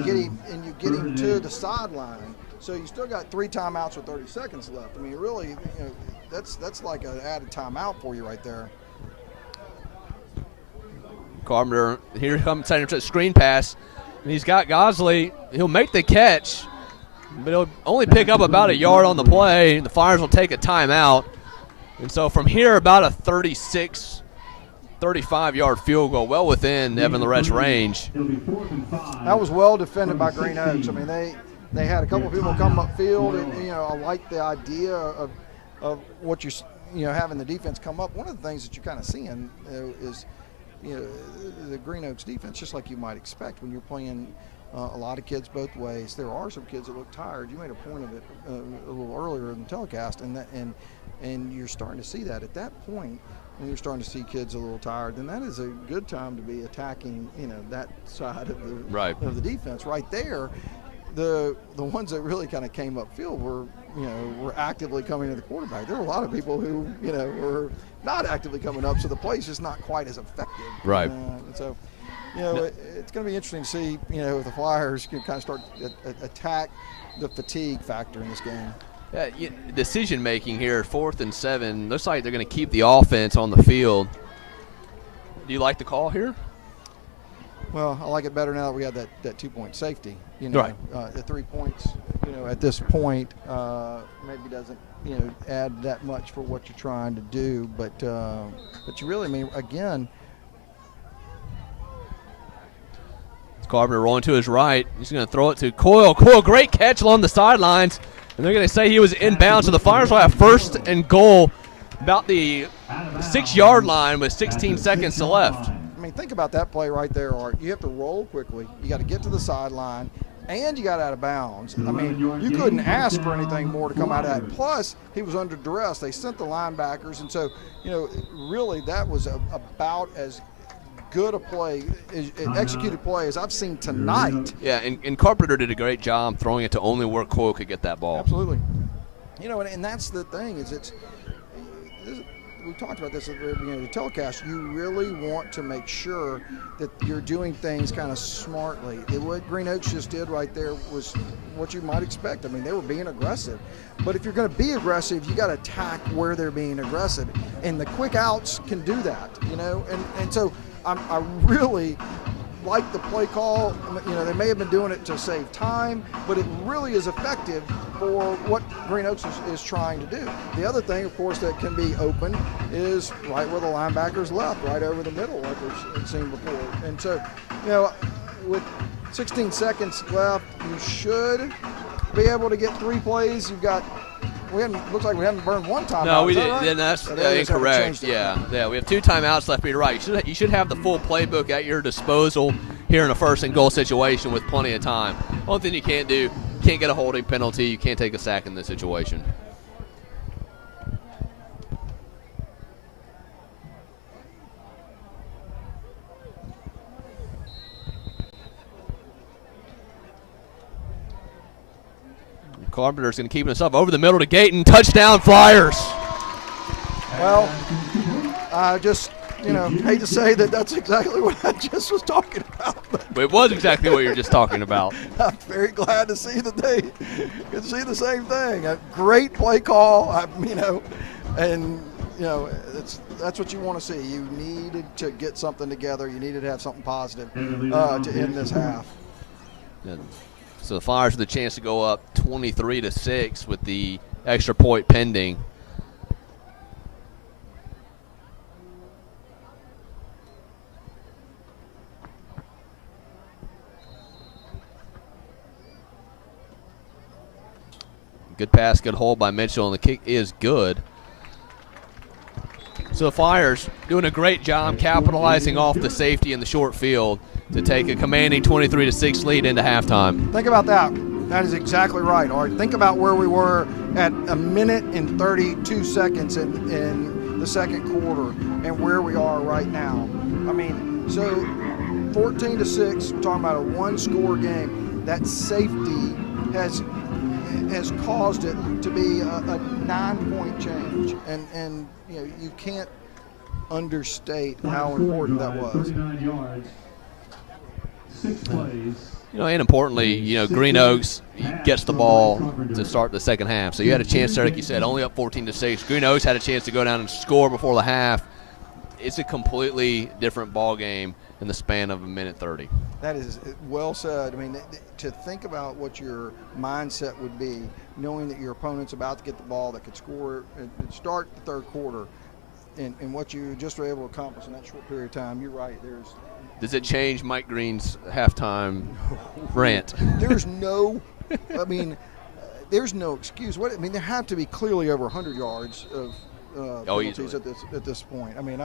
you get him to the sideline. So you still got 3 timeouts with 30 seconds left. I mean, really, that's like an added timeout for you right there. Carpenter here comes setting up a screen pass. And he's got Gosley. He'll make the catch, but he'll only pick up about a yard on the play. The Flyers will take a timeout. And so from here, about a 36, 35-yard field goal, well within Evan Lorett's range. That was well defended by Green Oaks. I mean, they had a couple of people come upfield, and I like the idea of what you're having the defense come up. One of the things that you're kind of seeing is the Green Oaks defense, just like you might expect when you're playing a lot of kids both ways. There are some kids that look tired. You made a point of it a little earlier in the telecast, and you're starting to see that at that point. When you're starting to see kids a little tired, then that is a good time to be attacking, that side of the defense right there. The ones that really kind of came upfield were actively coming to the quarterback. There were a lot of people who, were not actively coming up, so the play's just not quite as effective. Right. So, it's going to be interesting to see, if the Flyers can kind of start attack the fatigue factor in this game. Decision making here, 4th and 7. Looks like they're going to keep the offense on the field. Do you like the call here? Well, I like it better now that we have that 2-point safety. Right. The 3 points, at this point, maybe doesn't, add that much for what you're trying to do. But you really, again. Carpenter rolling to his right. He's going to throw it to Coyle. Coyle, great catch along the sidelines. And they're going to say he was inbounds. So the Flyers will have 1st and goal about the 6-yard line with 16 seconds to left. I mean, think about that play right there, Art. You have to roll quickly. You got to get to the sideline, and you got out of bounds. I mean, you couldn't ask for anything more to come out of that. Plus, he was under duress. They sent the linebackers, and so, really that was about as good a play, executed play as I've seen tonight. Yeah, and Carpenter did a great job throwing it to only where Coyle could get that ball. Absolutely. And that's the thing is we talked about this at the very beginning of the telecast. You really want to make sure that you're doing things kind of smartly. What Green Oaks just did right there was what you might expect. I mean, they were being aggressive. But if you're going to be aggressive, you got to attack where they're being aggressive. And the quick outs can do that, you know. And so I really like the play call. You know, they may have been doing it to save time, but it really is effective for what Green Oaks is trying to do. The other thing, of course, that can be open is right where the linebackers left, right over the middle, like we've seen before. And so, you know, with 16 seconds left, you should be able to get 3 plays. You've got, looks like we haven't burned one timeout. No, we didn't. Right? Then that's incorrect. Yeah, we have 2 timeouts left. You're right. You should have the full playbook at your disposal here in a 1st and goal situation with plenty of time. Only thing you can't do, you can't get a holding penalty. You can't take a sack in this situation. Carpenter's going to keep us up over the middle to Gayton. Touchdown, Flyers. Well, I just, you know, hate to say that that's exactly what I just was talking about. But it was exactly what you were just talking about. I'm very glad to see that they could see the same thing. A great play call, you know, and, you know, that's what you want to see. You needed to get something together. You needed to have something positive to end this half. So the Flyers have the chance to go up 23-6 with the extra point pending. Good pass, good hold by Mitchell, and the kick is good. So the Flyers doing a great job capitalizing off the safety in the short field to take a commanding 23-6 lead into halftime. Think about that. That is exactly right. All right, think about where we were at 1 minute and 32 seconds in the second quarter and where we are right now. I mean, so 14-6, we're talking about a 1-score game. That safety has caused it to be a 9-point change, and you know, you can't understate how important that was. 39 yards, 6 plays. You know, and importantly, you know, Green Oaks gets the ball to start the second half. So you had a chance there, like you said, only up 14-6. Green Oaks had a chance to go down and score before the half. It's a completely different ball game in the span of 1:30. That is well said. I mean, to think about what your mindset would be, knowing that your opponent's about to get the ball that could score and start the third quarter, and what you just were able to accomplish in that short period of time, you're right. Does it change Mike Green's halftime rant? There's no, I mean, there's no excuse. There have to be clearly over 100 yards of penalties at this point. I mean,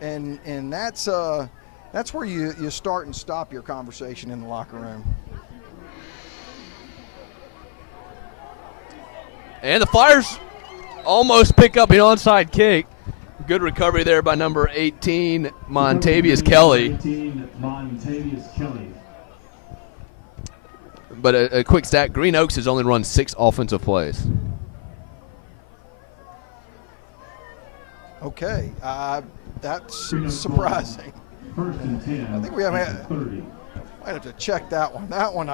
and that's where you start and stop your conversation in the locker room. And the Flyers almost pick up an onside kick. Good recovery there by number 18, Montavious Kelly. But a quick stat, Green Oaks has only run 6 offensive plays. Okay, that's surprising. I think we might have to check that one. That one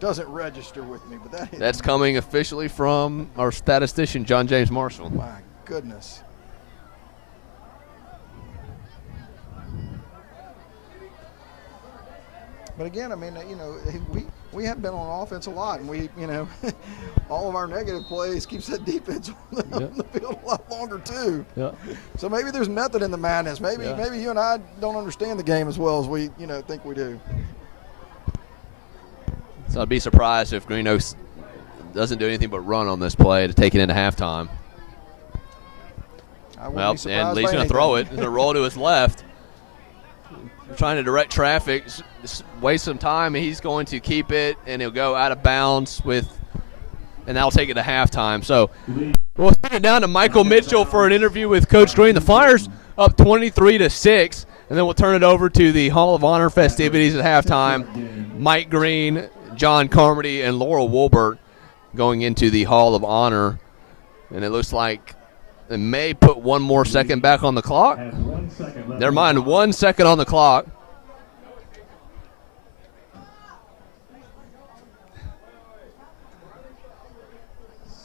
doesn't register with me, but that's coming officially from our statistician, John James Marshall. My goodness. But again, I mean, you know, we have been on offense a lot, and we, you know, all of our negative plays keeps that defense on the field a lot longer too. Yeah. So maybe there's method in the madness. Maybe you and I don't understand the game as well as we, you know, think we do. So I'd be surprised if Green Oaks doesn't do anything but run on this play to take it into halftime. Well, and Lee's going to throw it. He's going to roll to his left. Trying to direct traffic, waste some time. He's going to keep it, and he'll go out of bounds and that'll take it to halftime. So we'll send it down to Michael Mitchell for an interview with Coach Green. The Flyers up 23-6, and then we'll turn it over to the Hall of Honor festivities at halftime. Mike Green, John Carmody, and Laurel Wolbert going into the Hall of Honor, and it looks like They may put 1 more second back on the clock. Never mind, 1 second on the clock.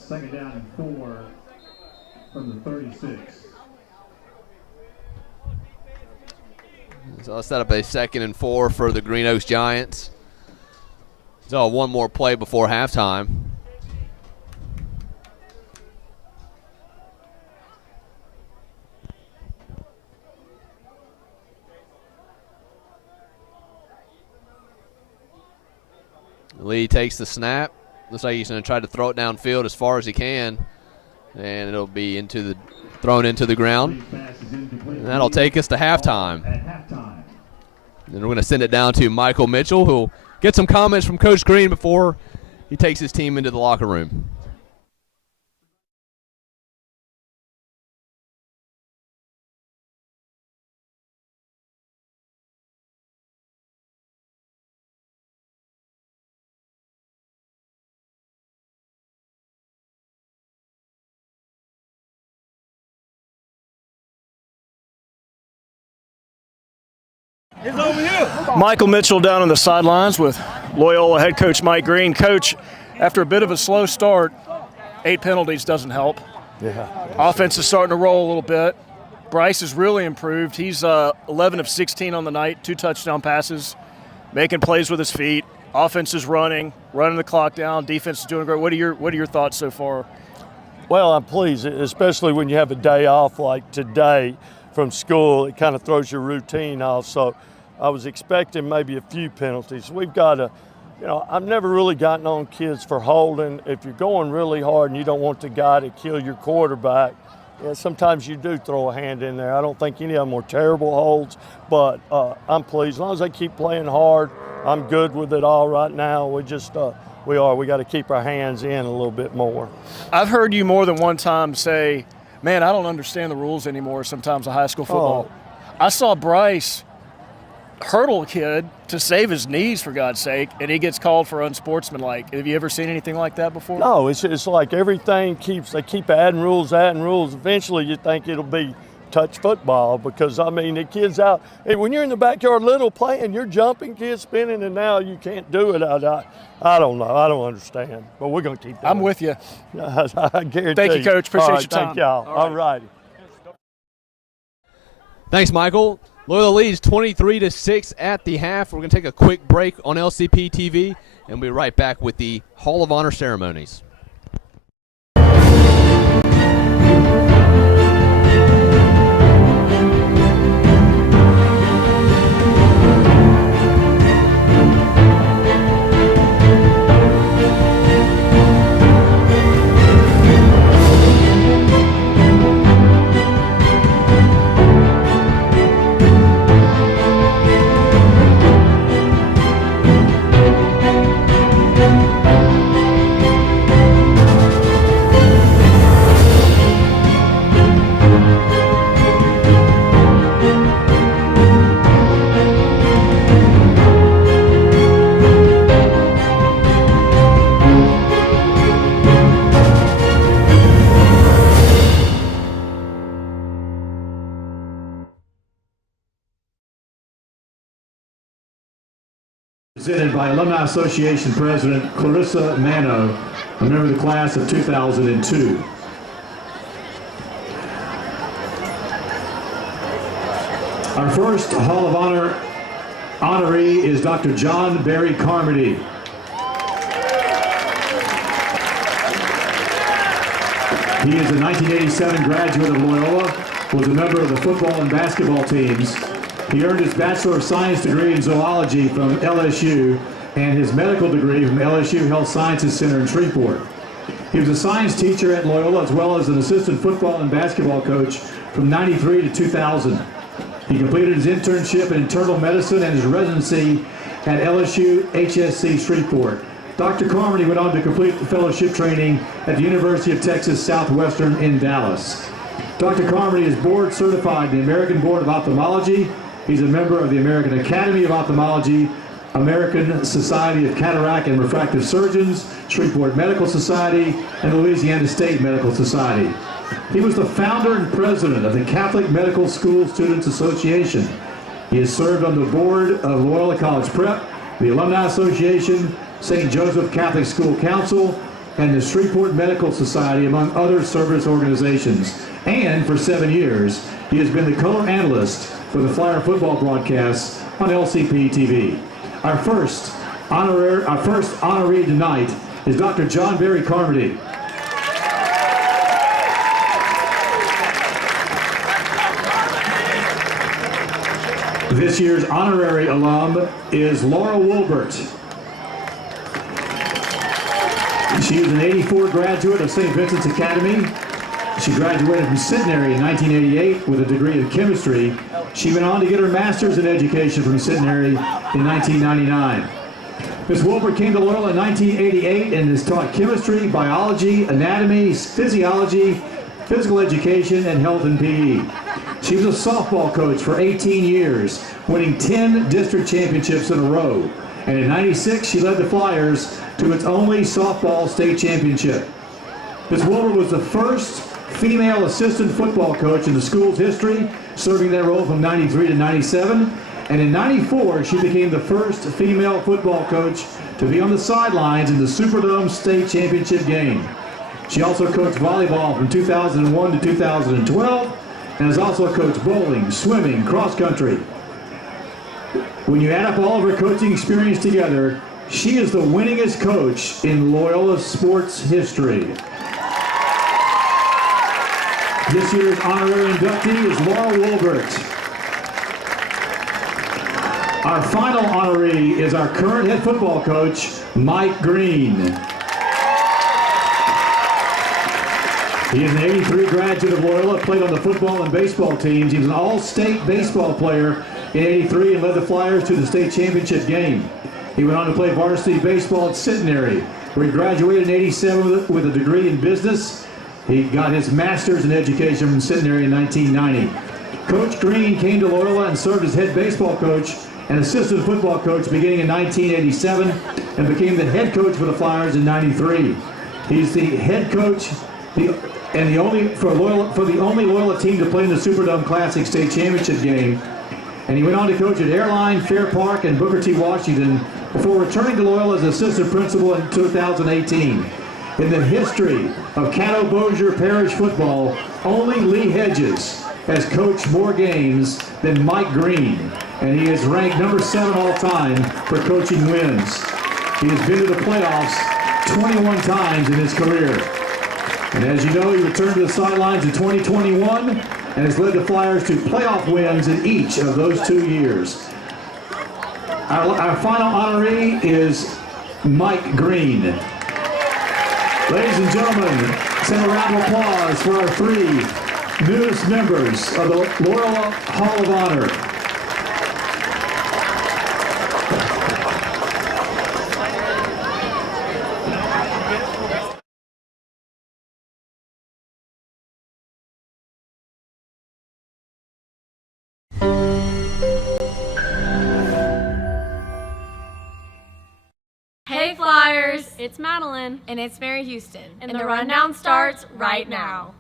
Second down and 4 from the 36. So let's set up a 2nd and 4 for the Green Oaks Giants. So 1 more play before halftime. Lee takes the snap. Looks like he's going to try to throw it downfield as far as he can. And it'll be thrown into the ground. And that'll take us to halftime. And we're going to send it down to Michael Mitchell, who'll get some comments from Coach Green before he takes his team into the locker room. It's over here. Michael Mitchell down on the sidelines with Loyola head coach Mike Green. Coach, after a bit of a slow start, 8 penalties doesn't help. Yeah. Offense is starting to roll a little bit. Bryce has really improved. He's 11 of 16 on the night, 2 touchdown passes, making plays with his feet. Offense is running the clock down. Defense is doing great. What are your thoughts so far? Well, I'm pleased, especially when you have a day off like today from school. It kind of throws your routine off. So I was expecting maybe a few penalties. We've got to, I've never really gotten on kids for holding. If you're going really hard and you don't want the guy to kill your quarterback, sometimes you do throw a hand in there. I don't think any of them were terrible holds, but I'm pleased. As long as they keep playing hard, I'm good with it all right now. We just we got to keep our hands in a little bit more. I've heard you more than one time say, man, I don't understand the rules anymore sometimes of high school football. I saw Bryce hurdle a kid to save his knees, for God's sake, and he gets called for unsportsmanlike. Have you ever seen anything like that before? No, it's like everything they keep adding rules. Eventually you think it'll be touch football because, the kids out. Hey, when you're in the backyard little playing, you're jumping, kids spinning, and now you can't do it. I don't know. I don't understand. But we're going to keep doing I'm with you. I guarantee. Thank you, Coach. Appreciate your time. Thank y'all. All righty. Thanks, Michael. Loyola leads 23-6 at the half. We're going to take a quick break on LCP TV, and we'll be right back with the Hall of Honor ceremonies. Presented by Alumni Association President Clarissa Mano, a member of the class of 2002. Our first Hall of Honor honoree is Dr. John Barry Carmody. He is a 1987 graduate of Loyola, was a member of the football and basketball teams. He earned his Bachelor of Science degree in zoology from LSU and his medical degree from LSU Health Sciences Center in Shreveport. He was a science teacher at Loyola as well as an assistant football and basketball coach from '93 to 2000. He completed his internship in internal medicine and his residency at LSU HSC Shreveport. Dr. Carmody went on to complete the fellowship training at the University of Texas Southwestern in Dallas. Dr. Carmody is board certified in the American Board of Ophthalmology. He's a member of the American Academy of Ophthalmology, American Society of Cataract and Refractive Surgeons, Shreveport Medical Society, and Louisiana State Medical Society. He was the founder and president of the Catholic Medical School Students Association. He has served on the board of Loyola College Prep, the Alumni Association, St. Joseph Catholic School Council, and the Shreveport Medical Society, among other service organizations. And for 7 years, he has been the color analyst for the Flyer football broadcasts on LCP TV. Our first honoree tonight is Dr. John Barry Carmody. This year's honorary alum is Laura Wolbert. She is an '84 graduate of St. Vincent's Academy. She graduated from Centenary in 1988 with a degree in chemistry. She went on to get her master's in education from Centenary in 1999. Ms. Wolbert came to Loyola in 1988 and has taught chemistry, biology, anatomy, physiology, physical education, and health and PE. She was a softball coach for 18 years, winning 10 district championships in a row. And in '96, she led the Flyers to its only softball state championship. Ms. Wolbert was the first female assistant football coach in the school's history, serving that role from '93 to '97. And in '94, she became the first female football coach to be on the sidelines in the Superdome state championship game. She also coached volleyball from 2001 to 2012, and has also coached bowling, swimming, cross country. When you add up all of her coaching experience together, she is the winningest coach in Loyola sports history. This year's honorary inductee is Laura Wolbert. Our final honoree is our current head football coach, Mike Green. He is an '83 graduate of Loyola, played on the football and baseball teams. He was an all-state baseball player in '83 and led the Flyers to the state championship game. He went on to play varsity baseball at Centenary, where he graduated in '87 with a degree in business. He got his master's in education from Centenary in 1990. Coach Green came to Loyola and served as head baseball coach and assistant football coach beginning in 1987 and became the head coach for the Flyers in '93. He's the head coach the only Loyola team to play in the Superdome Classic State Championship game. And he went on to coach at Airline, Fair Park, and Booker T. Washington before returning to Loyola as assistant principal in 2018. In the history of Caddo Bossier Parish football, only Lee Hedges has coached more games than Mike Green, and he is ranked number 7 all time for coaching wins. He has been to the playoffs 21 times in his career. And as you know, he returned to the sidelines in 2021 and has led the Flyers to playoff wins in each of those 2 years. Our final honoree is Mike Green. Ladies and gentlemen, send a round of applause for our 3 newest members of the Loyola Hall of Honor. Hey Flyers, it's Madeline. And it's Mary Houston. And the rundown starts right now.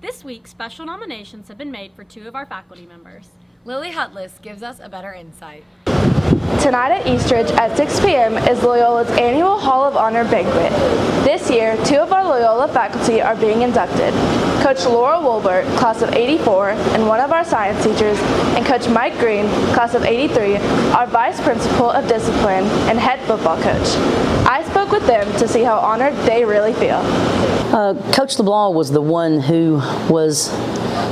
This week, special nominations have been made for 2 of our faculty members. Lily Hutless gives us a better insight. Tonight at Eastridge at 6 p.m. is Loyola's annual Hall of Honor banquet. This year, 2 of our Loyola faculty are being inducted. Coach Laura Wolbert, class of '84, and one of our science teachers, and Coach Mike Green, class of '83, our vice principal of discipline and head football coach. I spoke with them to see how honored they really feel. Coach LeBlanc was the one who was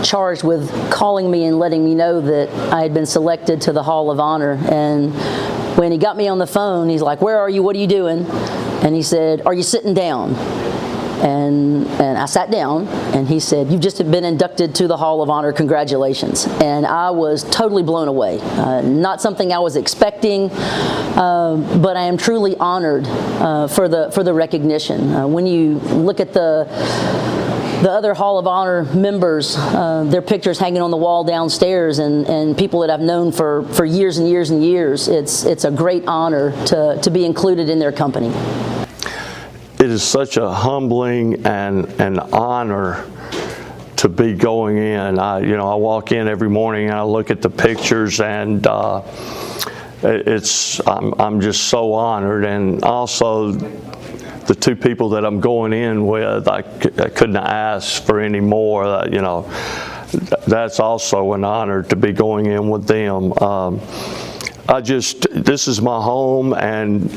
charged with calling me and letting me know that I had been selected to the Hall of Honor. And when he got me on the phone, he's like, "Where are you? What are you doing?" And he said, "Are you sitting down?" And I sat down, and he said, "You've just been inducted to the Hall of Honor. Congratulations." And I was totally blown away. Not something I was expecting, but I am truly honored for the recognition. When you look at the other Hall of Honor members, their pictures hanging on the wall downstairs, and people that I've known for years and years and years, it's a great honor to be included in their company. It is such a humbling and an honor to be going in. I walk in every morning and I look at the pictures, and I'm just so honored. And also, the two people that I'm going in with, I couldn't ask for any more. That's also an honor to be going in with them. This is my home, and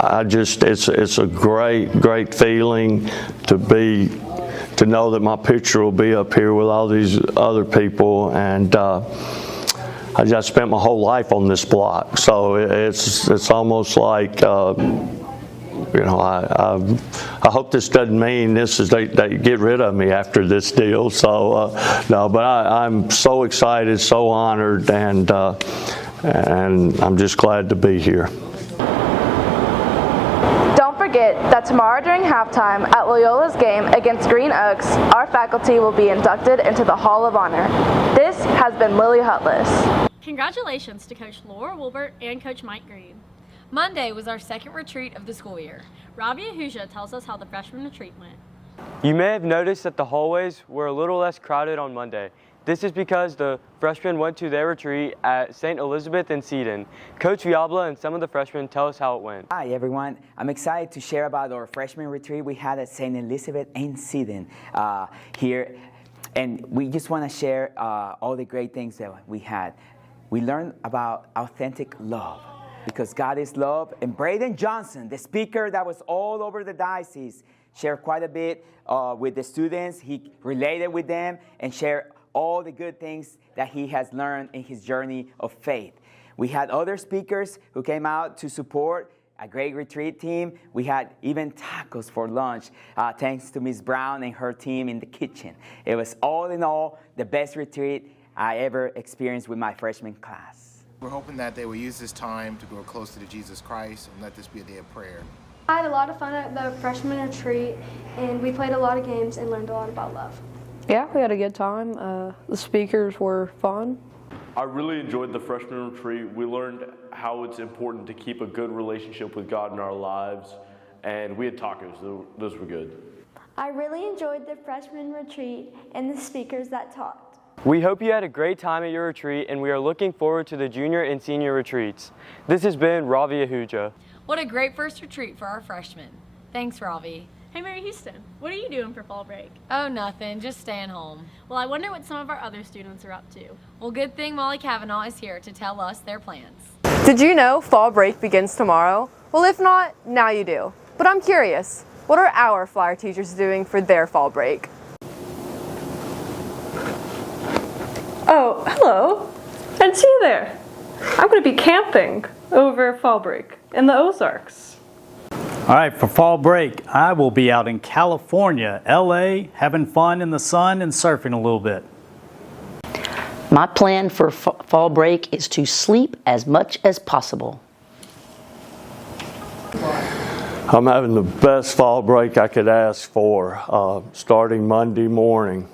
it's a great feeling to know that my picture will be up here with all these other people, and I just spent my whole life on this block, so it's almost like I hope this doesn't mean they get rid of me after this deal. So no, but I'm so excited, so honored, and I'm just glad to be here. Don't forget that tomorrow during halftime at Loyola's game against Green Oaks, our faculty will be inducted into the Hall of Honor. This has been Lily Hutless. Congratulations to Coach Laura Wilbert and Coach Mike Green. Monday was our second retreat of the school year. Robbie Ahuja tells us how the freshman retreat went. You may have noticed that the hallways were a little less crowded on Monday. This is because the freshmen went to their retreat at St. Elizabeth and Seton. Coach Viabla and some of the freshmen tell us how it went. Hi everyone, I'm excited to share about our freshman retreat we had at St. Elizabeth and Seton here. And we just want to share all the great things that we had. We learned about authentic love, because God is love. And Braden Johnson, the speaker that was all over the diocese, shared quite a bit with the students. He related with them and shared all the good things that he has learned in his journey of faith. We had other speakers who came out to support a great retreat team. We had even tacos for lunch, thanks to Ms. Brown and her team in the kitchen. It was all in all the best retreat I ever experienced with my freshman class. We're hoping that they will use this time to grow closer to Jesus Christ and let this be a day of prayer. I had a lot of fun at the freshman retreat, and we played a lot of games and learned a lot about love. Yeah, we had a good time. The speakers were fun. I really enjoyed the freshman retreat. We learned how it's important to keep a good relationship with God in our lives, and we had tacos. Those were good. I really enjoyed the freshman retreat and the speakers that taught. We hope you had a great time at your retreat, and we are looking forward to the junior and senior retreats. This has been Ravi Ahuja. What a great first retreat for our freshmen. Thanks, Ravi. Hey, Mary Houston, what are you doing for fall break? Oh, nothing. Just staying home. Well, I wonder what some of our other students are up to. Well, good thing Molly Cavanaugh is here to tell us their plans. Did you know fall break begins tomorrow? Well, if not, now you do. But I'm curious, what are our Flyer teachers doing for their fall break? Oh, hello. I didn't see you there. I'm going to be camping over fall break in the Ozarks. All right, for fall break, I will be out in California, LA, having fun in the sun and surfing a little bit. My plan for fall break is to sleep as much as possible. I'm having the best fall break I could ask for, starting Monday morning.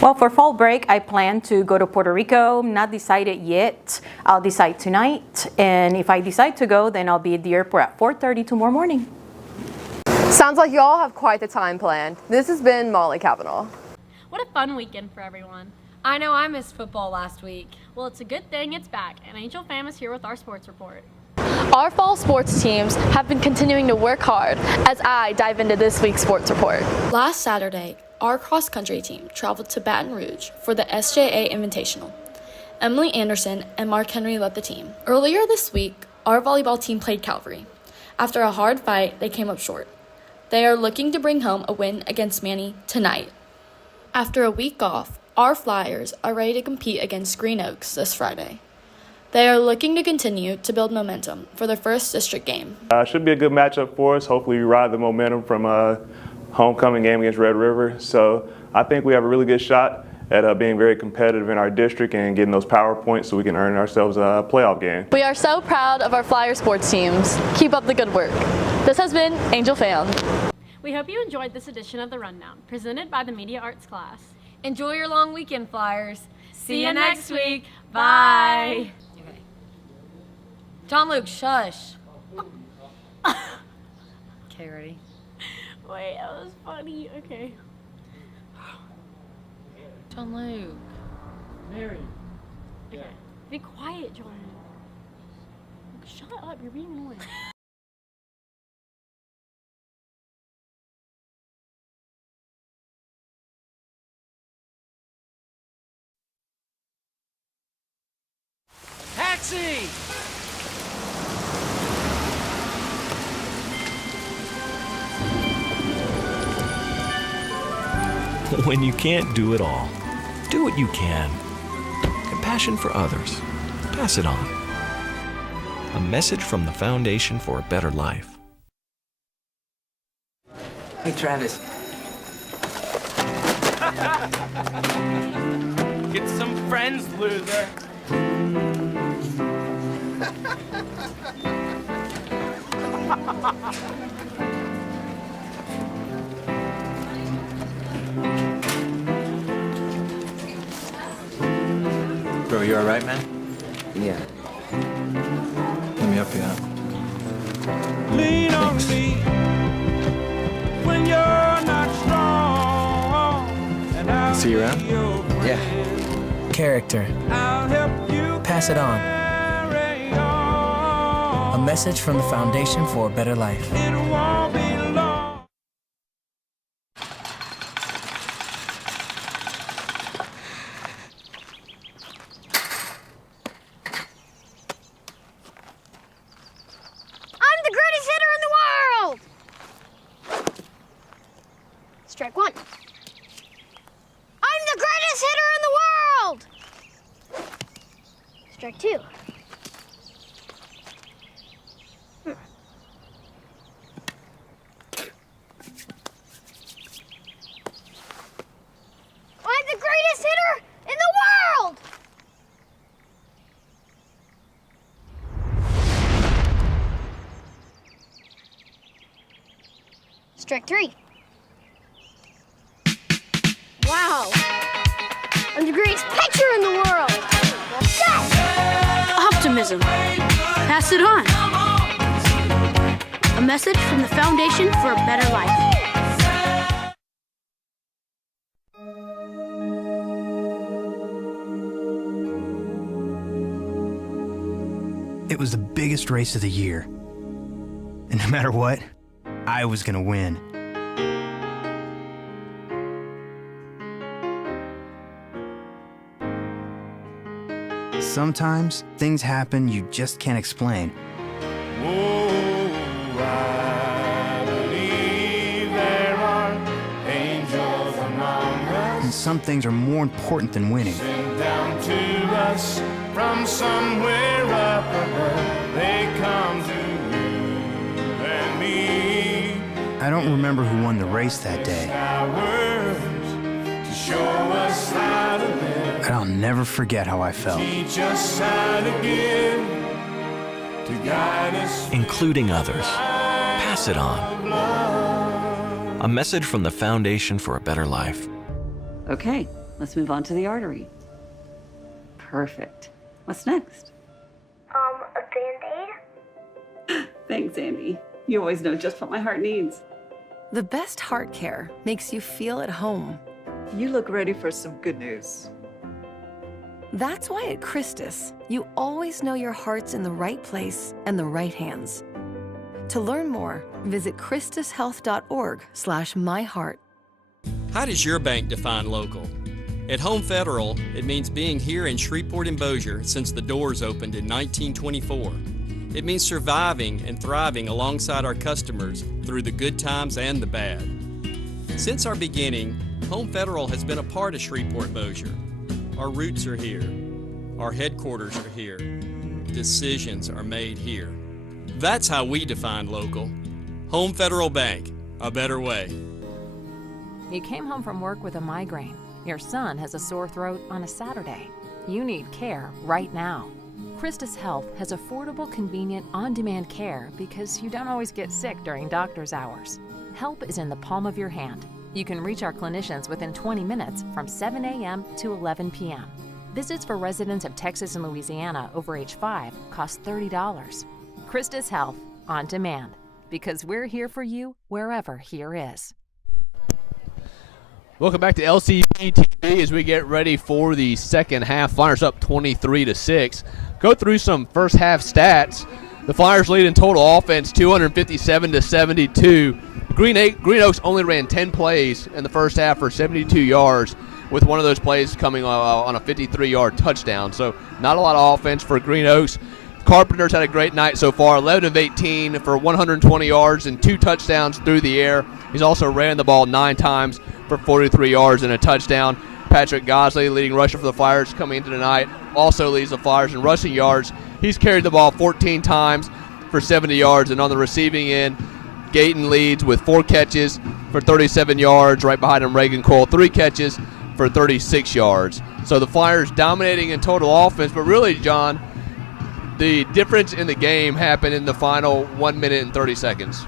Well, for fall break, I plan to go to Puerto Rico. Not decided yet. I'll decide tonight. And if I decide to go, then I'll be at the airport at 4:30 tomorrow morning. Sounds like you all have quite the time planned. This has been Molly Cavanaugh. What a fun weekend for everyone. I know I missed football last week. Well, it's a good thing it's back, and Angel Pham is here with our sports report. Our fall sports teams have been continuing to work hard as I dive into this week's sports report. Last Saturday, our cross-country team traveled to Baton Rouge for the SJA Invitational. Emily Anderson and Mark Henry led the team. Earlier this week, our volleyball team played Calvary. After a hard fight, they came up short. They are looking to bring home a win against Manny tonight. After a week off, our Flyers are ready to compete against Green Oaks this Friday. They are looking to continue to build momentum for their first district game. Should be a good matchup for us. Hopefully we ride the momentum from homecoming game against Red River. So I think we have a really good shot at being very competitive in our district and getting those power points so we can earn ourselves a playoff game. We are so proud of our Flyer sports teams. Keep up the good work. This has been Angel Fan. We hope you enjoyed this edition of The Rundown, presented by the Media Arts class. Enjoy your long weekend, Flyers. See you next week. Bye. Okay. John Luke, shush. Okay, ready? Wait, that was funny. Okay. John Luke. Mary. Okay. Be quiet, John Luke. Shut up, you're being annoying. Taxi! When you can't do it all, do what you can. Compassion for others. Pass it on. A message from the Foundation for a Better Life. Hey, Travis. Get some friends, loser. Bro, you alright, man? Yeah. Let me help you out. Lean on me when you're not strong. And I'll See you around? Yeah. Character. I'll help you Pass it on. carry on. A message from the Foundation for a Better Life. It won't be long. I'm the greatest hitter in the world! Strike one. I'm the greatest hitter in the world! Strike two. I'm the greatest hitter in the world! Strike three. Wow. I'm the greatest pitcher in the world. Yes! Optimism. Pass it on. A message from the Foundation for a Better Life. It was the biggest race of the year. And no matter what, I was gonna win. Sometimes things happen you just can't explain. I believe there are angels among us. And some things are more important than winning. Sent down to us from somewhere up above. They come to you and me. I don't remember who won the race that day, Our words to show us how to live. but I'll never forget how I felt. Teach us how to give, to guide us. Including others. Pass it on. A message from the Foundation for a Better Life. Okay, let's move on to the artery. Perfect. What's next? A Band-Aid? Thanks, Andy. You always know just what my heart needs. The best heart care makes you feel at home. You look ready for some good news. That's why at Christus, you always know your heart's in the right place and the right hands. To learn more, visit christushealth.org/myheart. How does your bank define local? At Home Federal, it means being here in Shreveport and Bossier since the doors opened in 1924. It means surviving and thriving alongside our customers through the good times and the bad. Since our beginning, Home Federal has been a part of Shreveport Bossier. Our roots are here. Our headquarters are here. decisions are made here. That's how we define local. Home Federal Bank, a better way. You came home from work with a migraine. Your son has a sore throat on a Saturday. You need care right now. Christus Health has affordable, convenient, on-demand care because you don't always get sick during doctor's hours. Help is in the palm of your hand. You can reach our clinicians within 20 minutes from 7 a.m. to 11 p.m. Visits for residents of Texas and Louisiana over age 5 cost $30. Christus Health, on demand, because we're here for you wherever here is. Welcome back to LCB TV as we get ready for the second half. Flyers up 23-6. Go through some first half stats. The Flyers lead in total offense 257-72. Green Oaks only ran 10 plays in the first half for 72 yards, with one of those plays coming on a 53-yard touchdown. So not a lot of offense for Green Oaks. Carpenter's had a great night so far, 11 of 18 for 120 yards and 2 touchdowns through the air. He's also ran the ball 9 times for 43 yards and a touchdown. Patrick Gosley, leading rusher for the Flyers coming into tonight, also leads the Flyers in rushing yards. He's carried the ball 14 times for 70 yards, and on the receiving end, Gayton leads with 4 catches for 37 yards. Right behind him, Reagan Cole, 3 catches for 36 yards. So the Flyers dominating in total offense, but really, John, the difference in the game happened in the final 1 minute and 30 seconds.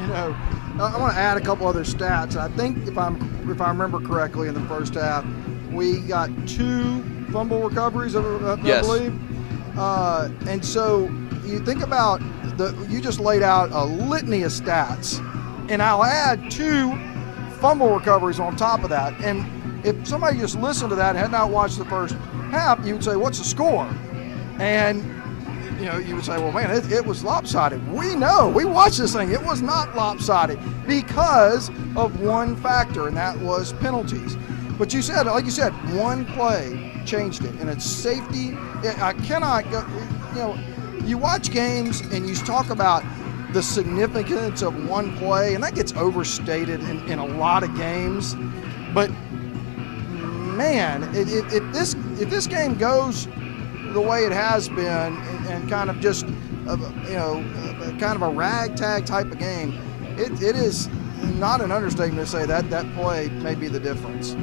You know, I want to add a couple other stats. I think if I remember correctly, in the first half, we got 2 fumble recoveries, I believe. And so you think about you just laid out a litany of stats, and I'll add 2 fumble recoveries on top of that. And if somebody just listened to that and had not watched the first half, you would say, "What's the score?" And you know, you would say, well, man, it was lopsided. We know. We watched this thing. It was not lopsided because of one factor, and that was penalties. But you said, like you said, one play changed it, and it's safety. I cannot go, you know, you watch games and you talk about the significance of one play, and that gets overstated in a lot of games. But, man, if this game goes the way it has been, and kind of just, kind of a ragtag type of game, it is not an understatement to say that play may be the difference.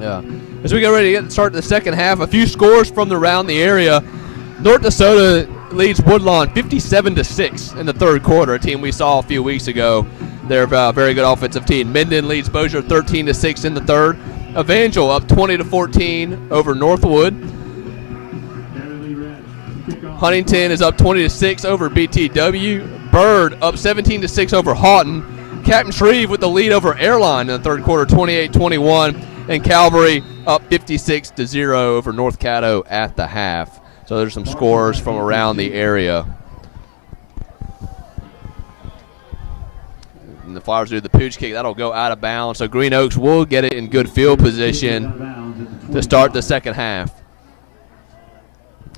Yeah. As we get ready to start the second half, a few scores from around the area. North Dakota leads Woodlawn 57-6 in the third quarter, a team we saw a few weeks ago. They're a very good offensive team. Minden leads Bossier 13-6 in the third. Evangel up 20-14 over Northwood. Huntington is up 20-6 over BTW. Byrd up 17-6 over Houghton. Captain Shreve with the lead over Airline in the third quarter, 28-21. And Calvary up 56-0 over North Caddo at the half. So there's some scores from around the area. And the Flyers do the pooch kick. That'll go out of bounds. So Green Oaks will get it in good field position to start the second half.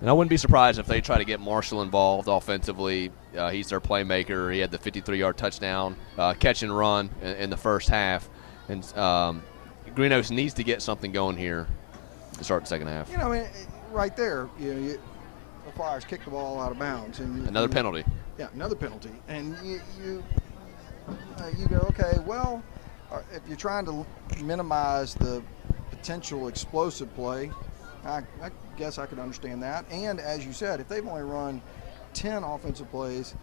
And I wouldn't be surprised if they try to get Marshall involved offensively. He's their playmaker. He had the 53-yard touchdown catch and run in the first half. And Green Oaks needs to get something going here to start the second half. You know, I mean, right there, the Flyers kick the ball out of bounds. And another penalty. Yeah, another penalty. And you go, okay, well, if you're trying to minimize the potential explosive play, I guess I could understand that. And as you said, if they've only run 10 offensive plays,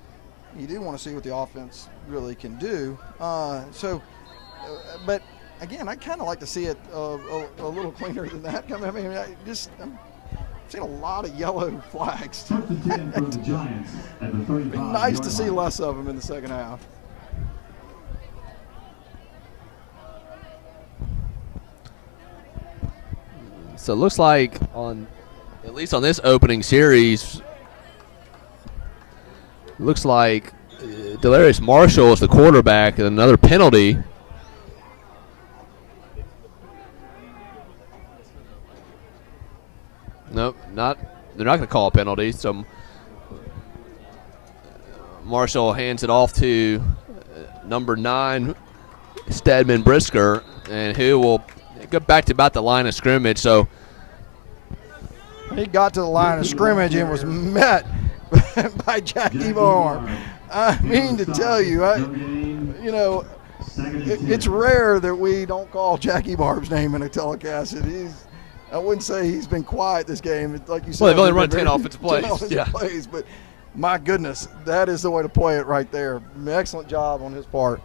you do want to see what the offense really can do. But again, I kind of like to see it a little cleaner than that. I mean, I'm seeing a lot of yellow flags. It'd be nice to see less of them in the second half. So it looks like at least on this opening series, looks like Delarius Marshall is the quarterback, and another penalty. Nope, they're not going to call a penalty. So Marshall hands it off to number 9, Stedman Brisker, and who will go back to about the line of scrimmage. So He got to the line of scrimmage and was met by Jackie Barb. I mean to tell you, it's rare that we don't call Jackie Barb's name in a telecast. I wouldn't say he's been quiet this game. Like you said, well, they've only run 10 offensive plays. 10 offensive plays, but my goodness, that is the way to play it right there. Excellent job on his part.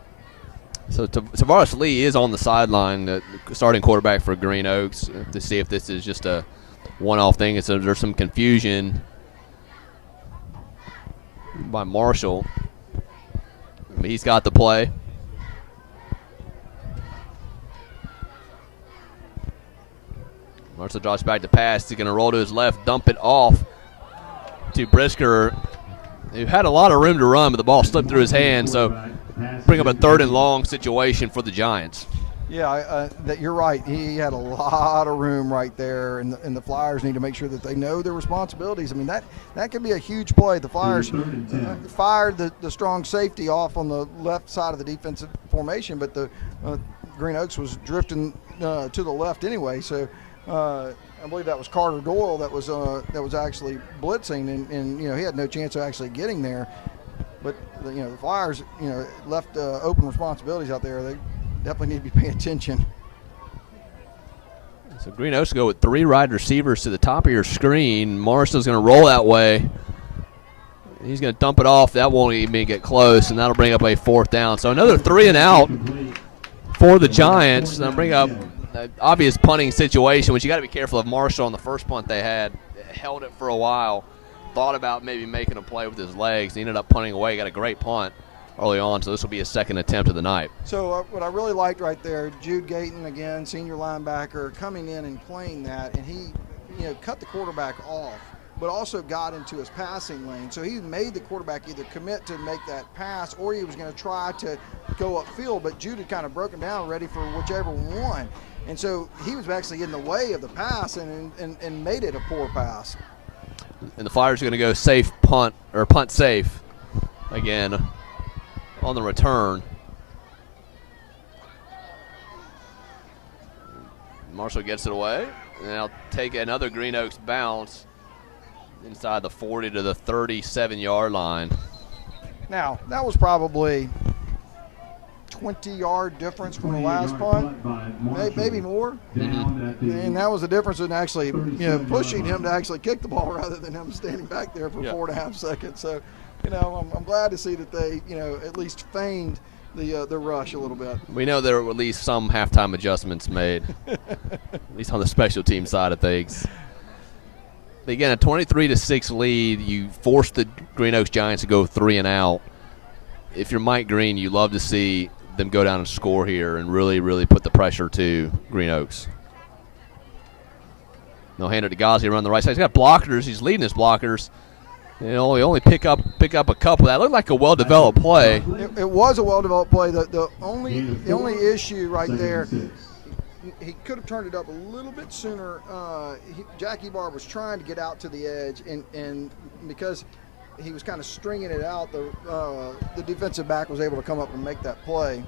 So Tavares Lee is on the sideline, the starting quarterback for Green Oaks, to see if this is just a one-off thing. So there's some confusion by Marshall. He's got the play. Marshall drops back to pass. He's going to roll to his left, dump it off to Brisker, who had a lot of room to run, but the ball slipped through his hand. So bring up a 3rd and long situation for the Giants. Yeah, you're right. He had a lot of room right there, and the Flyers need to make sure that they know their responsibilities. I mean, that could be a huge play. The Flyers fired the strong safety off on the left side of the defensive formation, but the Green Oaks was drifting to the left anyway. So I believe that was Carter Doyle that was actually blitzing, and he had no chance of actually getting there. But the Flyers left open responsibilities out there. They definitely need to be paying attention. So Green Oaks go with 3 wide receivers to the top of your screen. Marshall's going to roll that way. He's going to dump it off. That won't even get close, and that'll bring up a 4th down. So another 3 and out for the Giants. And I'll bring up an obvious punting situation, which you got to be careful of. Marshall on the first punt they had held it for a while, thought about maybe making a play with his legs. He ended up punting away. Got a great punt early on, so this will be his 2nd attempt of the night. So what I really liked right there, Jude Gayton, again, senior linebacker, coming in and playing that, and he cut the quarterback off, but also got into his passing lane. So he made the quarterback either commit to make that pass or he was going to try to go upfield, but Jude had kind of broken down, ready for whichever one. And so he was actually in the way of the pass and made it a poor pass. And the Flyers are going to go safe punt, or punt safe again on the return. Marshall gets it away, and they'll take another Green Oaks bounce inside the 40 to the 37-yard line. Now, that was probably 20-yard difference from the last punt, maybe more. And that was the difference in actually pushing him to actually kick the ball rather than him standing back there for 4.5 seconds. So, I'm glad to see that they, at least feigned the rush a little bit. We know there were at least some halftime adjustments made, at least on the special team side of things. But again, a 23-6 lead. You forced the Green Oaks Giants to go 3 and out. If you're Mike Green, you love to see them go down and score here and really, really put the pressure to Green Oaks. No hander to Ghazi around the right side. He's got blockers. He's leading his blockers. He only pick up a couple. That looked like a well-developed play. It was a well-developed play. The only issue right there, he could have turned it up a little bit sooner. Jackie Barb was trying to get out to the edge, and because he was kind of stringing it out, the defensive back was able to come up and make that play.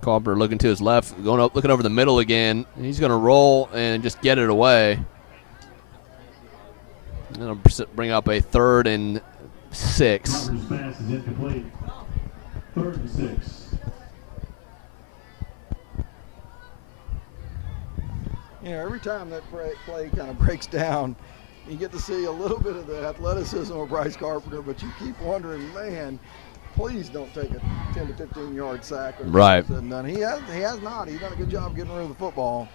Carpenter looking to his left, going up, looking over the middle again. He's going to roll and just get it away. And it'll bring up a 3rd and 6. Pass is incomplete. 3rd and 6. Every time that play kind of breaks down, you get to see a little bit of the athleticism of Bryce Carpenter, but you keep wondering, man, please don't take a 10 to 15-yard sack. Right. He has not. He's done a good job getting rid of the football.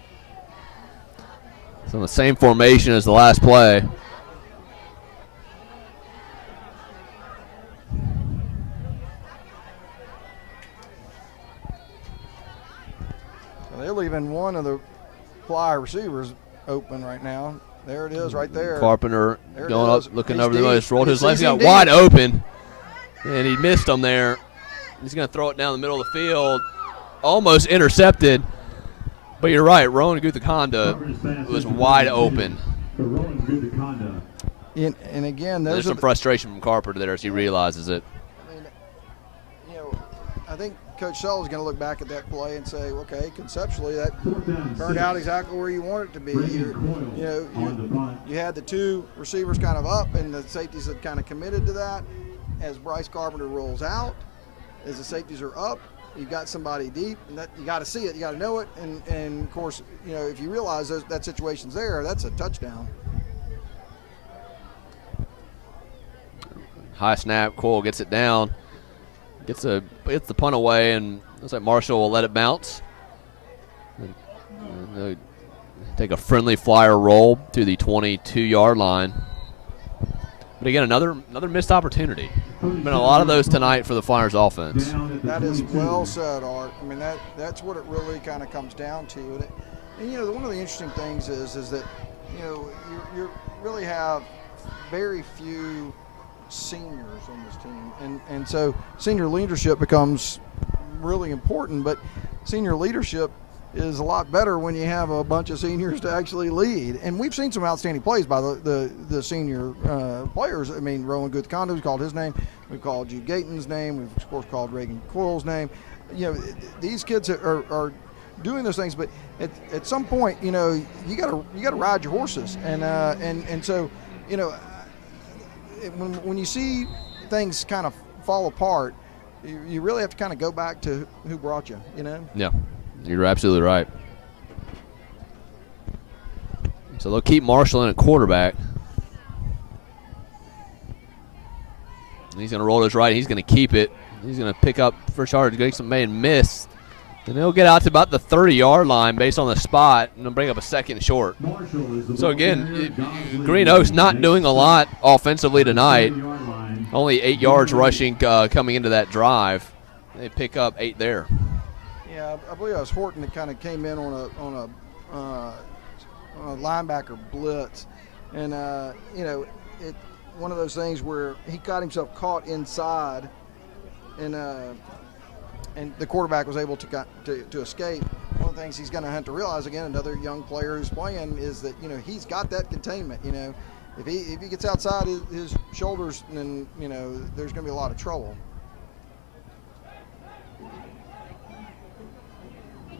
It's on the same formation as the last play. They're leaving one of the Flyer receivers open right now. There it is right there. Carpenter there going up, looking over the middle. Just rolled his left. He got deep. wide open, and he missed him there. He's going to throw it down the middle of the field. Almost intercepted. But you're right, Rowan Guthakonda was wide open. And again, there's some frustration from Carpenter there as he realizes it. I mean, I think Coach Sell is going to look back at that play and say, okay, conceptually that turned out exactly where you want it to be. You had the two receivers kind of up, and the safeties had kind of committed to that. As Bryce Carpenter rolls out, as the safeties are up, you got somebody deep, and that you got to see it, you got to know it, and of course, if you realize that situation's there, that's a touchdown. High snap, Coyle gets it down, gets the punt away, and looks like Marshall will let it bounce. And take a friendly flyer roll to the 22-yard line. But again, another missed opportunity. Been a lot of those tonight for the Flyers offense. That is well said, Art. I mean, that's what it really kind of comes down to. And one of the interesting things is that you really have very few seniors on this team, and so senior leadership becomes really important. But senior leadership is a lot better when you have a bunch of seniors to actually lead. And we've seen some outstanding plays by the senior players. I mean, Rowan Guthkondo, we called his name. We've called Jude Gayton's name. We've, of course, called Reagan Coyle's name. These kids are doing those things, but at some point, you gotta ride your horses. And so, when you see things kind of fall apart, you really have to kind of go back to who brought you, Yeah, you're absolutely right. So they'll keep Marshall in at quarterback. And he's going to roll to his right. He's going to keep it. He's going to pick up first yard. Gregson may miss. And he'll get out to about the 30-yard line based on the spot, and they'll bring up a second short. So again, Green Oaks not doing a lot offensively tonight. Only 8 yards rushing coming into that drive. They pick up 8 there. Yeah, I believe it was Horton that kind of came in on a linebacker blitz, and one of those things where he got himself caught inside, and the quarterback was able to escape. One of the things he's going to have to realize, again, another young player who's playing, is that he's got that containment. If he gets outside his shoulders, then there's going to be a lot of trouble.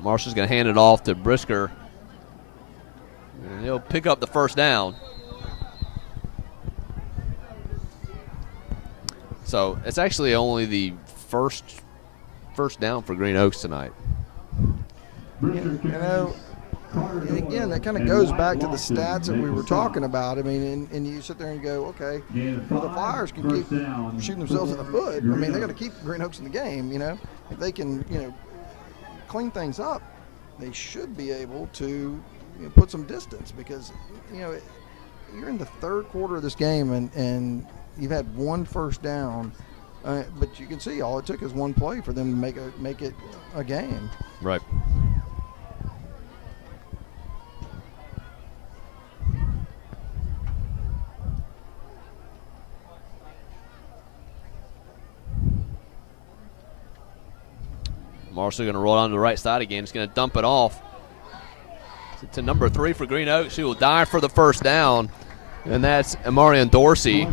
Marshall's going to hand it off to Brisker, and he'll pick up the first down. So it's actually only the first down for Green Oaks tonight. Again, that kind of goes back to the stats that we were talking about. I mean, and you sit there and go, okay, well, the Flyers can keep shooting themselves in the foot. I mean, they're going to keep Green Oaks in the game. If they can, clean things up, they should be able to put some distance, because you're in the third quarter of this game and you've had one first down. But you can see all it took is one play for them to make it a game. Right. Marshall going to roll on the right side again. He's going to dump it off to number 3 for Green Oaks, who will dive for the first down, and that's Amarian Dorsey.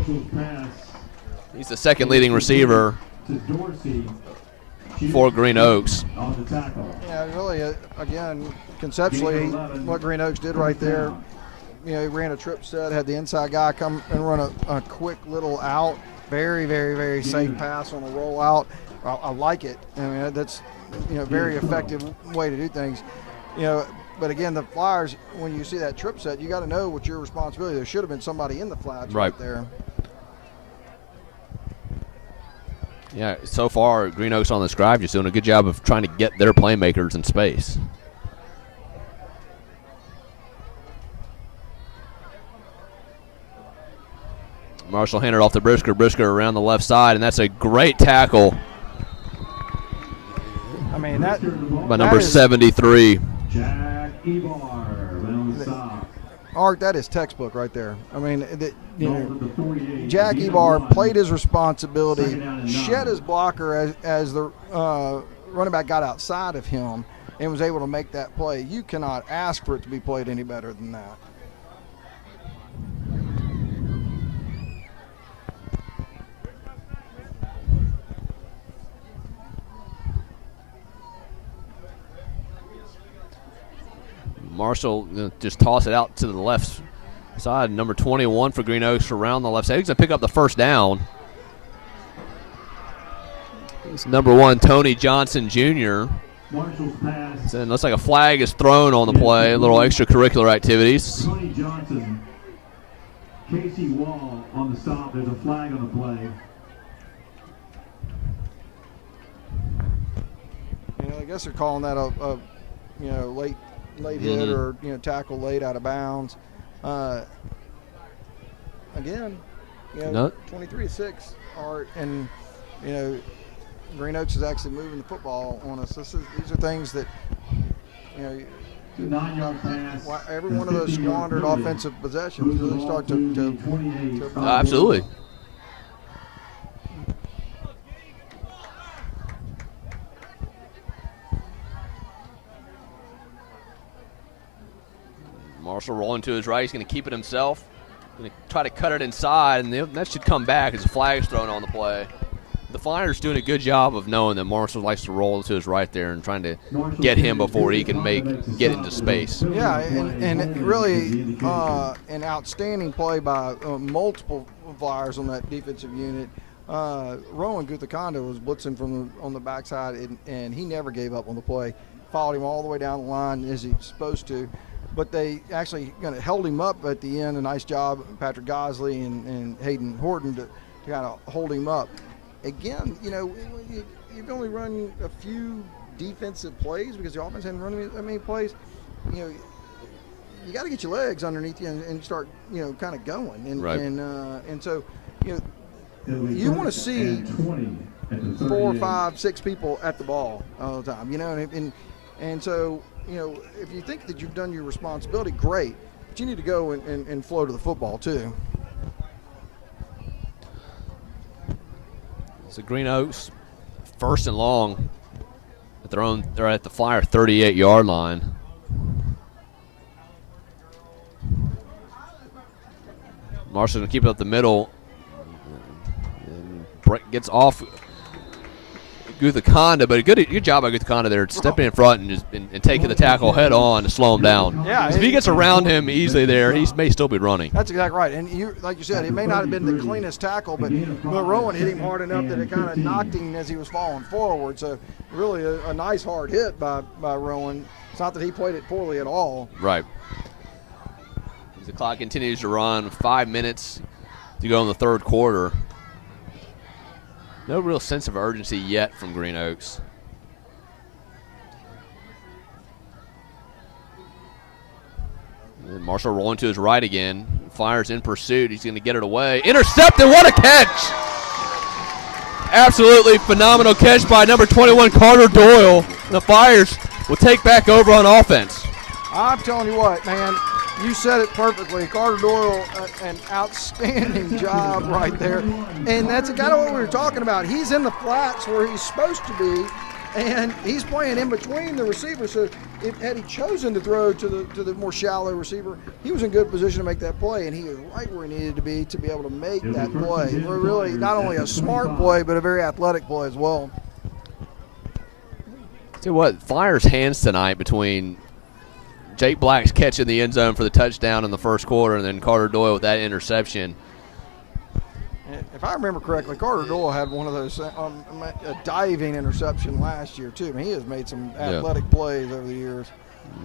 He's the second leading receiver for Green Oaks. Yeah, really, again, conceptually, what Green Oaks did right there, he ran a trip set, had the inside guy come and run a quick little out. Very, very, very safe pass on a rollout. I like it. I mean, that's, very effective way to do things. But again, the Flyers, when you see that trip set, you got to know what's your responsibility. There should have been somebody in the flats right there. Yeah, so far, Green Oaks on the scribe just doing a good job of trying to get their playmakers in space. Marshall handed off to Brisker. Brisker around the left side, and that's a great tackle. I mean, that by number 73. Art, that is textbook right there. I mean, Jack Ebar played his responsibility, shed his blocker as the running back got outside of him and was able to make that play. You cannot ask for it to be played any better than that. Marshall just toss it out to the left side. Number 21 for Green Oaks around the left side. He's going to pick up the first down. It's number 1, Tony Johnson Jr. And it looks like a flag is thrown on the play. A little extracurricular activities. Tony Johnson, Casey Wall on the stop. There's a flag on the play. I guess they're calling that a late hit or tackle late out of bounds. Again, 23-6 Art, and Green Oaks is actually moving the football on us. These are things that 9-yard pass. Every one of those squandered offensive possessions really start to absolutely. Marshall rolling to his right. He's going to keep it himself. Going to try to cut it inside, and that should come back as a flag's thrown on the play. The Flyers doing a good job of knowing that Marshall likes to roll to his right there and trying to get him before he can get into space. Yeah, and really an outstanding play by multiple Flyers on that defensive unit. Rowan Guthakonda was blitzing on the backside, and he never gave up on the play. Followed him all the way down the line as he's supposed to. But they actually held him up at the end. A nice job, Patrick Gosley and Hayden Horton to kind of hold him up. Again, you've only run a few defensive plays because the offense hadn't run that many plays. You got to get your legs underneath you and start, kind of going. And, right. And so, you want to see 4, 5, 6 people at the ball all the time, and so, if you think that you've done your responsibility, great, but you need to go and flow to the football too. So Green Oaks, 1st and long they're at the Flyer 38-yard line. Marshall's going to keep it up the middle. And gets off Guthakonda, but a good job by Guthakonda there, stepping in front and taking the tackle head on to slow him down. Yeah, if he gets around him easily there, he may still be running. That's exactly right. And like you said, it may not have been the cleanest tackle, but Rowan hit him hard enough that it kind of knocked him as he was falling forward. So really a nice hard hit by Rowan. It's not that he played it poorly at all. Right. As the clock continues to run, 5 minutes to go in the third quarter. No real sense of urgency yet from Green Oaks. And Marshall rolling to his right again. Flyers in pursuit. He's going to get it away. Intercepted. What a catch! Absolutely phenomenal catch by number 21, Carter Doyle. The Flyers will take back over on offense. I'm telling you what, man. You said it perfectly. Carter Doyle, an outstanding job right there. And that's kind of what we were talking about. He's in the flats where he's supposed to be, and he's playing in between the receivers. So had he chosen to throw to the more shallow receiver, he was in good position to make that play, and he was right where he needed to be able to make that play. Really not only a smart play, but a very athletic play as well. Tell you what, Flyers' hands tonight between Jake Black's catch in the end zone for the touchdown in the first quarter, and then Carter Doyle with that interception. If I remember correctly, Carter Doyle had one of those a diving interception last year too. I mean, he has made some athletic plays over the years.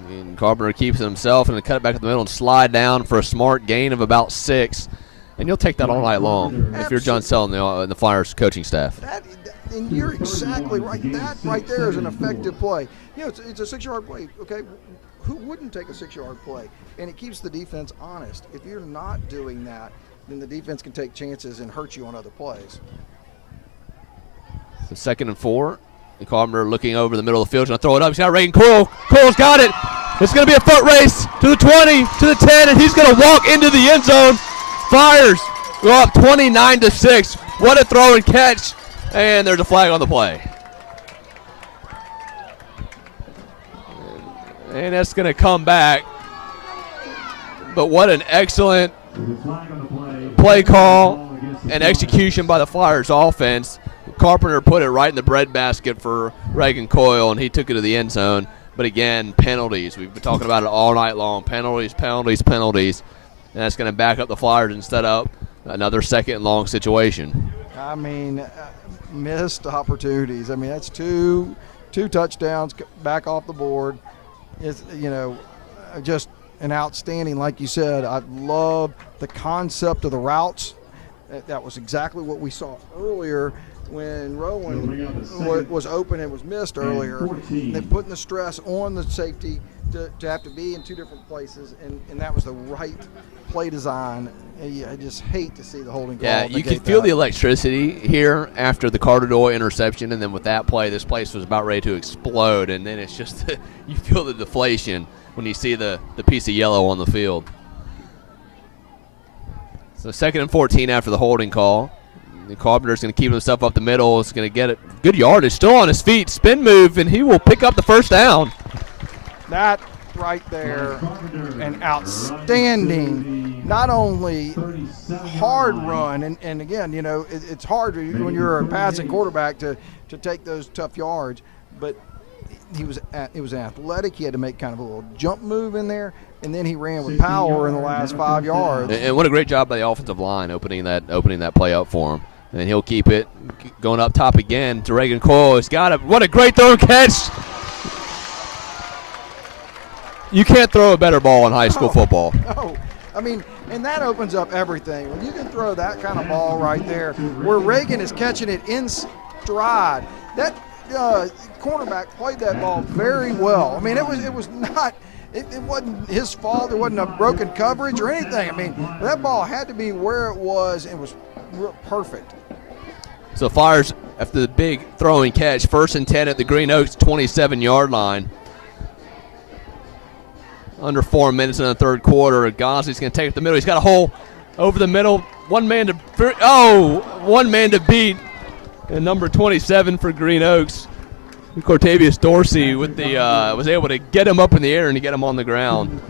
And Carpenter keeps it himself and cut it back in the middle and slide down for a smart gain of about 6. And you'll take that all night long if you're John Sell and the Flyers coaching staff. And you're exactly right. That right there is an effective play. It's a 6-yard play. Okay. Who wouldn't take a 6-yard play? And it keeps the defense honest. If you're not doing that, then the defense can take chances and hurt you on other plays. So 2nd and 4. And Carpenter looking over the middle of the field, going to throw it up. He's got Reagan Coyle. Coyle's got it. It's going to be a foot race to the 20, to the 10, and he's going to walk into the end zone. Flyers go up 29-6. What a throw and catch. And there's a flag on the play. And that's going to come back. But what an excellent play call and execution by the Flyers offense. Carpenter put it right in the breadbasket for Reagan Coyle, and he took it to the end zone. But again, penalties. We've been talking about it all night long. Penalties, penalties, penalties. And that's going to back up the Flyers and set up another second and long situation. I mean, missed opportunities. I mean, that's two touchdowns back off the board. It's, just an outstanding, like you said. I love the concept of the routes. That was exactly what we saw earlier when Rowan was open and was missed earlier. They're putting the stress on the safety to have to be in two different places, and that was the right play design. I just hate to see the holding call. Yeah, you could feel the electricity here after the Carter interception, and then with that play, this place was about ready to explode, and then it's just you feel the deflation when you see the piece of yellow on the field. So 2nd and 14 after the holding call. The Carpenter's going to keep himself up the middle. It's going to get it. Good yardage. Still on his feet. Spin move, and he will pick up the first down. That right there, an outstanding, not only hard run, and again, it's hard when you're a passing quarterback to take those tough yards, but it was athletic. He had to make kind of a little jump move in there, and then he ran with power in the last 5 yards. And what a great job by the offensive line opening that play up for him. And he'll keep it going up top again to Reagan Coyle. He's got it. What a great throw and catch. You can't throw a better ball in high school football. No. I mean, and that opens up everything. When you can throw that kind of ball right there, where Reagan is catching it in stride, that cornerback played that ball very well. I mean, it wasn't his fault. There wasn't a broken coverage or anything. I mean, that ball had to be where it was. It was perfect. So Flyers, after the big throwing catch, 1st and 10 at the Green Oaks 27-yard line. Under 4 minutes in the third quarter. Gosley's going to take it to the middle. He's got a hole over the middle. One man to beat. And number 27 for Green Oaks, Cortavius Dorsey, with was able to get him up in the air and to get him on the ground.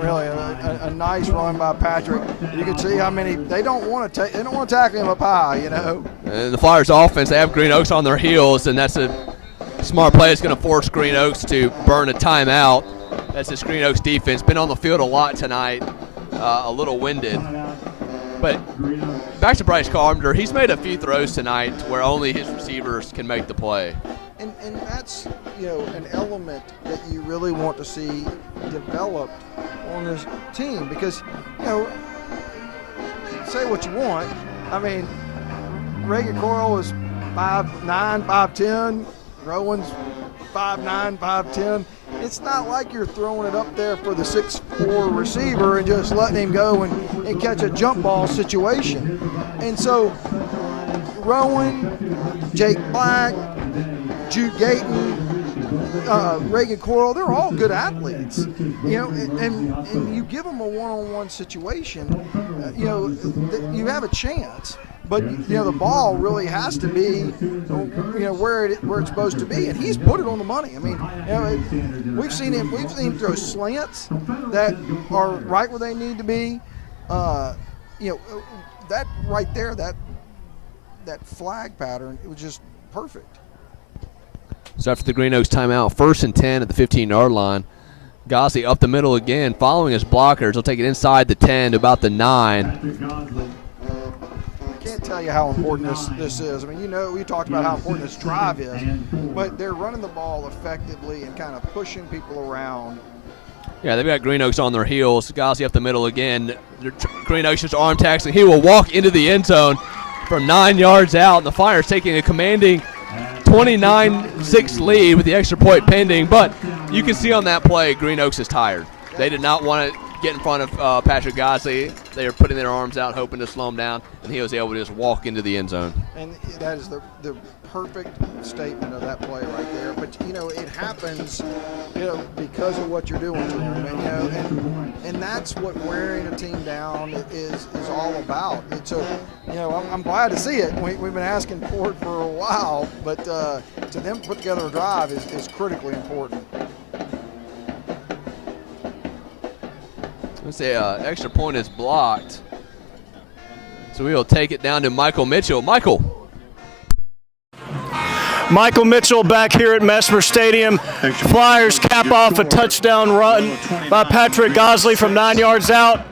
Really, a nice run by Patrick. You can see how many they don't want to tackle him up high. And the Flyers offense, they have Green Oaks on their heels, and that's a smart play. It's going to force Green Oaks to burn a timeout. That's this Green Oaks defense. Been on the field a lot tonight, a little winded. But back to Bryce Carpenter, he's made a few throws tonight where only his receivers can make the play. And that's an element that you really want to see developed on this team, because say what you want. I mean, Reagan Coyle is 5'9", 5'10". Rowan's 5'9", 5'10". It's not like you're throwing it up there for the 6'4" receiver and just letting him go and catch a jump ball situation. And so Rowan, Jake Black, Jude Gayton, Reagan Coyle, they're all good athletes, and you give them a one-on-one situation, you have a chance. But the ball really has to be, where it's supposed to be, and he's put it on the money. I mean, we've seen him throw slants that are right where they need to be. That right there, that flag pattern, it was just perfect. So after the Green Oaks timeout, 1st and 10 at the 15-yard line. Gosley up the middle again, following his blockers. He'll take it inside the 10 to about the 9. I can't tell you how important this is. I mean, we talked about how important this drive is, but they're running the ball effectively and kind of pushing people around. Yeah, they've got Green Oaks on their heels. Gosley up the middle again. Green Oaks just arm taxing. He will walk into the end zone from 9 yards out, and the Flyers taking a commanding 29-6 lead with the extra point pending. But you can see on that play, Green Oaks is tired. They did not want to get in front of Patrick Gosley. They are putting their arms out, hoping to slow him down, and he was able to just walk into the end zone. And that is the perfect statement of that play right there. But it happens, because of what you're doing to them, and that's what wearing a team down is all about. It's I'm glad to see it. We've been asking for it for a while, but to them put together a drive is critically important. Let's say extra point is blocked. So we will take it down to Michael Mitchell. Michael. Michael Mitchell back here at Mesmer Stadium. Flyers cap off a touchdown run by Patrick Gosley from 9 yards out.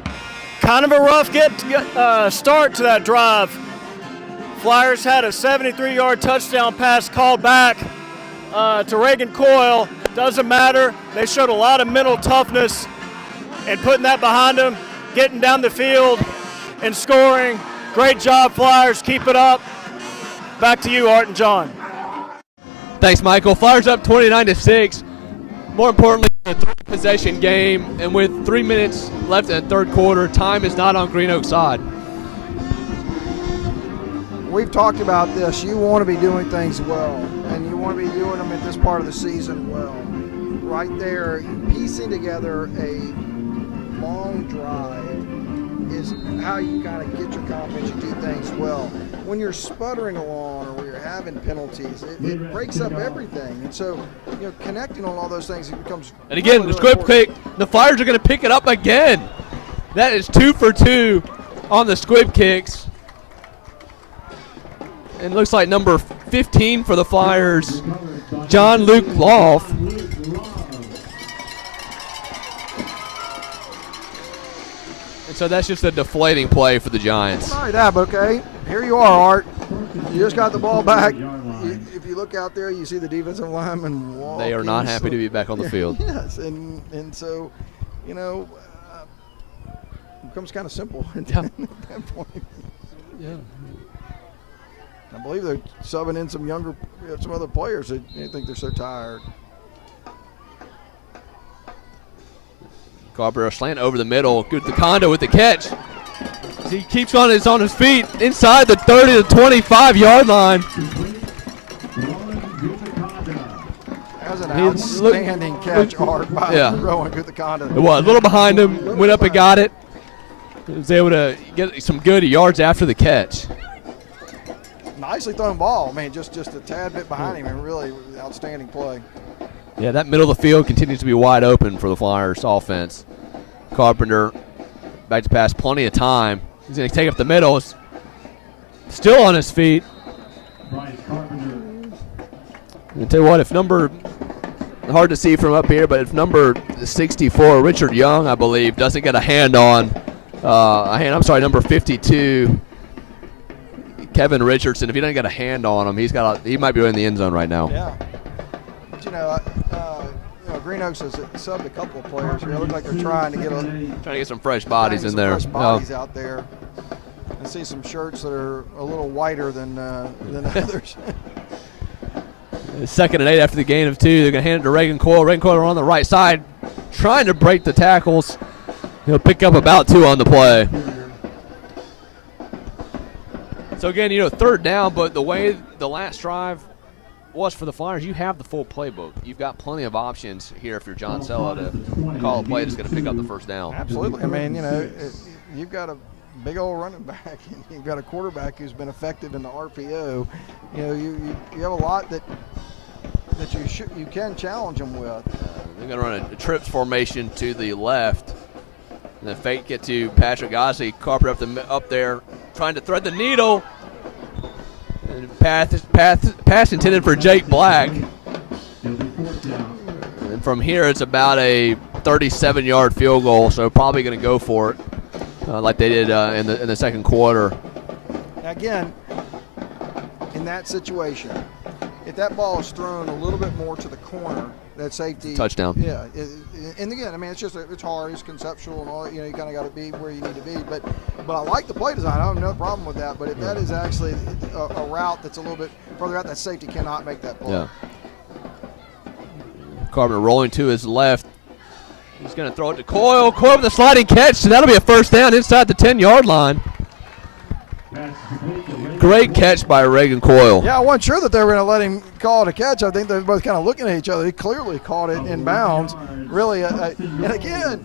Kind of a rough start to that drive. Flyers had a 73-yard touchdown pass called back to Reagan Coyle. Doesn't matter. They showed a lot of mental toughness and putting that behind them, getting down the field and scoring. Great job, Flyers. Keep it up. Back to you, Art and John. Thanks, Michael. Flyers up 29-6. More importantly, a 3-possession game, and with 3 minutes left in the third quarter, time is not on Green Oak's side. We've talked about this. You want to be doing things well, and you want to be doing them at this part of the season well. Right there, piecing together a long drive is how you kind of get your confidence. You do things well. When you're sputtering along or when you're having penalties, it breaks up everything. And so, connecting on all those things, it becomes. And again, the squib kick, the Flyers are going to pick it up again. That is 2 for 2 on the squib kicks. And it looks like number 15 for the Flyers, John Luke Loff. And so that's just a deflating play for the Giants. Sorry that, but okay. Here you are, Art. You just got the ball back. If you look out there, you see the defensive lineman walking. They are not happy to be back on the field. Yes, and so, it becomes kind of simple at that point. Yeah. I believe they're subbing in some other players that they think they're so tired. Carpenter slant over the middle. Good to Condo with the catch. As he keeps on his feet inside the 30 to 25-yard line. That was an outstanding catch, Art, by Rowan Gutakonda. It was a little behind him, went up and got it. He was able to get some good yards after the catch. Nicely thrown ball. I mean, just a tad bit behind him, and really outstanding play. Yeah, that middle of the field continues to be wide open for the Flyers offense. Carpenter back to pass, plenty of time. He's going to take up the middle. Still on his feet. Bryce Carpenter. I'll tell you what, hard to see from up here, but if number 64, Richard Young, I believe, doesn't get a hand on, number 52, Kevin Richardson, if he doesn't get a hand on him, he might be in the end zone right now. Yeah. But, Green Oaks has subbed a couple of players here. It looks like they're trying to get some fresh bodies in there. Fresh bodies out there. I see some shirts that are a little whiter than others. 2nd and 8 after the gain of 2. They're going to hand it to Reagan Coyle. Reagan Coyle on the right side, trying to break the tackles. He'll pick up about 2 on the play. So again, 3rd down, but the way the last drive was for the Flyers, you have the full playbook. You've got plenty of options here if you're John Sella to call a play that's going to pick up the 1st down. Absolutely. I mean, you've got a big old running back, and you've got a quarterback who's been effective in the RPO. You have a lot that you can challenge them with. They're going to run a trips formation to the left. And then fake it to Patrick Gosley. Carpenter up there trying to thread the needle. And pass intended for Jake Black. And from here, it's about a 37-yard field goal, so probably going to go for it like they did in the second quarter. Again, in that situation, if that ball is thrown a little bit more to the corner, that safety touchdown. Yeah, and again, I mean, it's hard, it's conceptual, and all. You kind of got to be where you need to be. But I like the play design. I have no problem with that. But if that is actually a route that's a little bit further out, that safety cannot make that play. Yeah. Carpenter rolling to his left. He's going to throw it to Coyle. Coyle with a sliding catch, so that'll be a 1st down inside the 10-yard line. Great catch by Reagan Coyle. Yeah, I wasn't sure that they were going to let him call it a catch. I think they were both kind of looking at each other. He clearly caught it in bounds. Really, and again,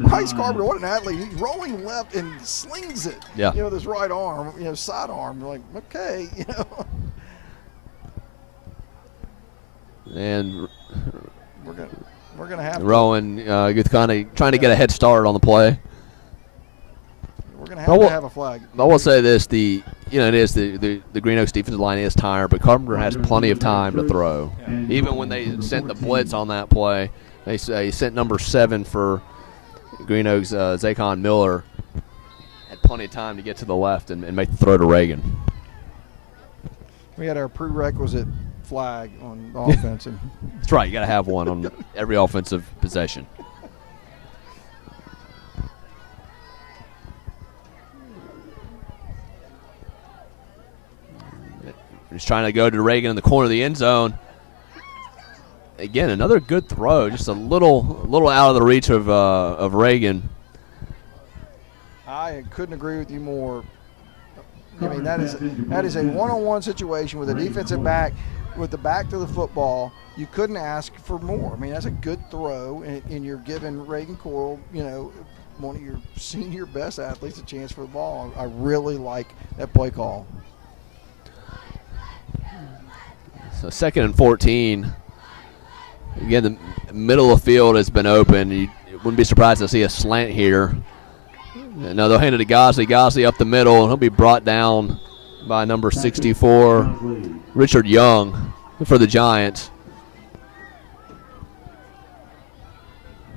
Bryce Carpenter, what an athlete. He's rolling left and slings it. Yeah. With his right arm, side arm. You're like, okay, And we're gonna have Rowan kind of trying to get a head start on the play. We're gonna have to have a flag. I will say this: it is the Green Oaks defensive line is tired, but Carpenter has plenty of time to throw. Even when they sent the blitz on that play, they sent number 7 for Green Oaks, Zacon Miller, had plenty of time to get to the left and make the throw to Reagan. We had our prerequisite flag on offense. And That's right. You got to have one on every offensive possession. He's trying to go to Reagan in the corner of the end zone. Again, another good throw, just a little out of the reach of Reagan. I couldn't agree with you more. I mean, that is a one-on-one situation with a defensive back with the back to the football. You couldn't ask for more. I mean, that's a good throw, and you're giving Reagan Coyle, one of your senior best athletes, a chance for the ball. I really like that play call. So 2nd and 14. Again, the middle of the field has been open. You wouldn't be surprised to see a slant here. No, they'll hand it to Gosley. Gosley up the middle, and he'll be brought down by number 64, Richard Young, for the Giants.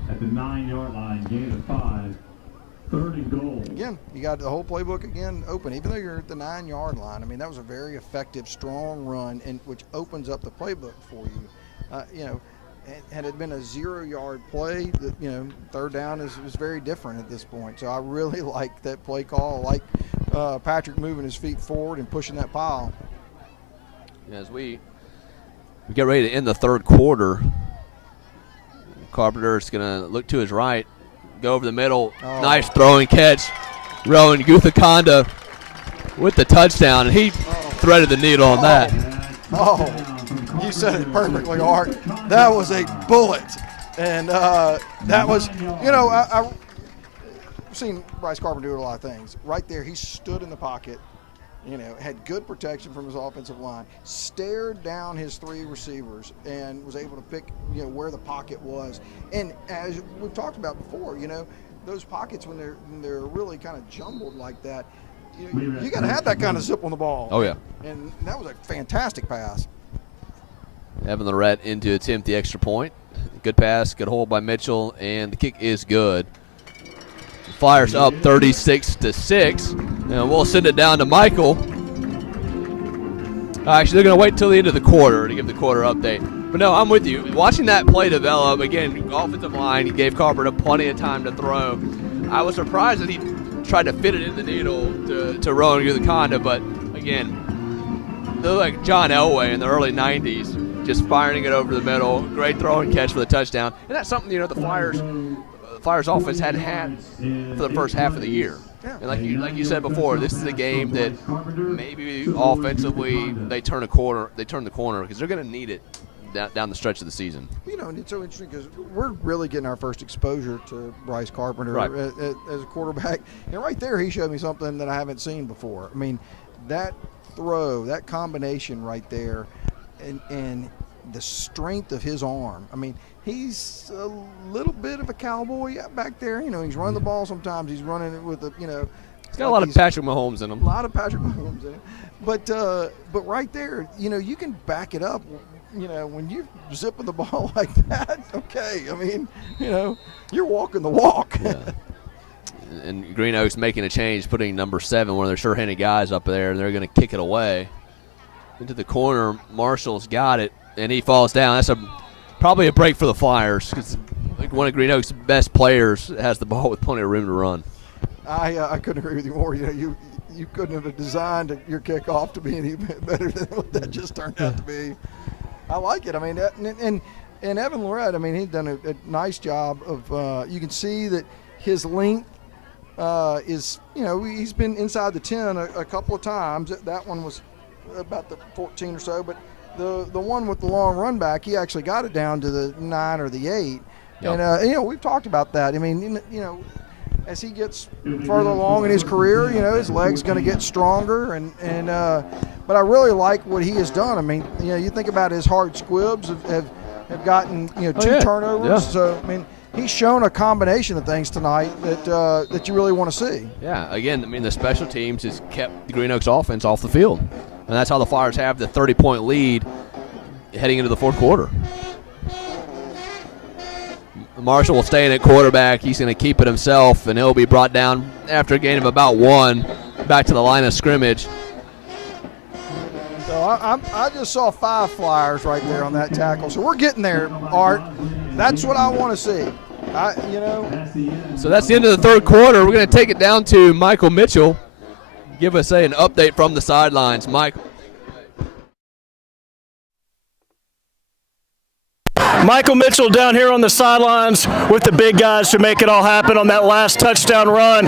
At the 9-yard line, gain of 5, 3rd and goal. Again, you got the whole playbook again open, even though you're at the 9-yard line. I mean, that was a very effective, strong run, and which opens up the playbook for you. Had it been a 0-yard play, 3rd down is very different at this point. So I really like that play call. I like Patrick moving his feet forward and pushing that pile. As we get ready to end the 3rd quarter, Carpenter's going to look to his right, go over the middle. Oh. Nice throwing catch. Rowan Guthakonda with the touchdown, and he threaded the needle on that. Oh, you said it perfectly, Art. That was a bullet. And that was, I've seen Bryce Carpenter do a lot of things. Right there, he stood in the pocket, had good protection from his offensive line, stared down his 3 receivers, and was able to pick, where the pocket was. And as we've talked about before, those pockets, when they're really kind of jumbled like that, you got to have that kind of zip on the ball. Oh, yeah. And that was a fantastic pass. Evan Lorette in to attempt the extra point. Good pass, good hold by Mitchell, and the kick is good. Flyers up 36-6, and we'll send it down to Michael. Actually, they're going to wait till the end of the quarter to give the quarter update. But no, I'm with you. Watching that play develop, again, offensive line, he gave Carpenter plenty of time to throw. I was surprised that he tried to fit it in the needle to Rowan Guthakonda, but again, they look like John Elway in the early 90s. Just firing it over the middle. Great throw and catch for the touchdown. And that's something, the Flyers offense hadn't had for the first half of the year. And like you said before, this is a game that maybe offensively they turn the corner because they're going to need it down the stretch of the season. And it's so interesting because we're really getting our first exposure to Bryce Carpenter as a quarterback. And right there, he showed me something that I haven't seen before. I mean, that throw, that combination right there, and the strength of his arm. I mean, he's a little bit of a cowboy back there. He's running the ball sometimes. He's running it with he's got a lot of Patrick Mahomes in him. A lot of Patrick Mahomes in him. But right there, you can back it up. When you're zipping the ball like that, okay. I mean, you're walking the walk. Yeah. And Green Oaks making a change, putting number 7, one of their sure-handed guys up there, and they're going to kick it away. Into the corner, Marshall's got it, and he falls down. That's probably a break for the Flyers because one of Green Oaks' best players has the ball with plenty of room to run. I couldn't agree with you more. You couldn't have designed your kickoff to be any better than what that just turned out to be. I like it. I mean, and Evan Lorette, I mean, he's done a nice job of. You can see that his length is, he's been inside the 10 a couple of times. That one was about the 14 or so, but the one with the long run back, he actually got it down to the 9 or the 8. Yep. And we've talked about that. I mean, as he gets further along in his career, his leg's going to get stronger, but I really like what he has done. I mean, you think about his hard squibs have gotten 2 turnovers. Yeah. So I mean, he's shown a combination of things tonight that you really want to see. Yeah, again, I mean, the special teams has kept the Green Oaks offense off the field. And that's how the Flyers have the 30-point lead heading into the fourth quarter. Marshall will stay in at quarterback. He's going to keep it himself, and he'll be brought down after a gain of about 1 back to the line of scrimmage. So I just saw 5 Flyers right there on that tackle. So we're getting there, Art. That's what I want to see. So that's the end of the third quarter. We're going to take it down to Michael Mitchell. Give us an update from the sidelines. Mike. Michael Mitchell down here on the sidelines with the big guys to make it all happen on that last touchdown run.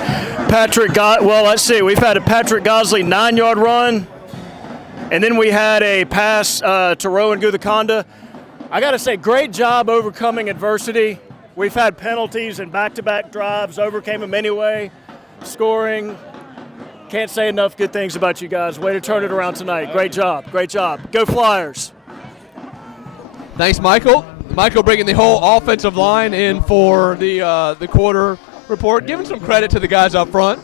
Let's see. We've had a Patrick Gosley 9-yard run, and then we had a pass to Rowan Guthakonda. I got to say, great job overcoming adversity. We've had penalties and back-to-back drives, overcame them anyway, scoring. Can't say enough good things about you guys. Way to turn it around tonight. Great job. Great job. Go Flyers. Thanks, Michael. Michael bringing the whole offensive line in for the quarter report. Giving some credit to the guys up front.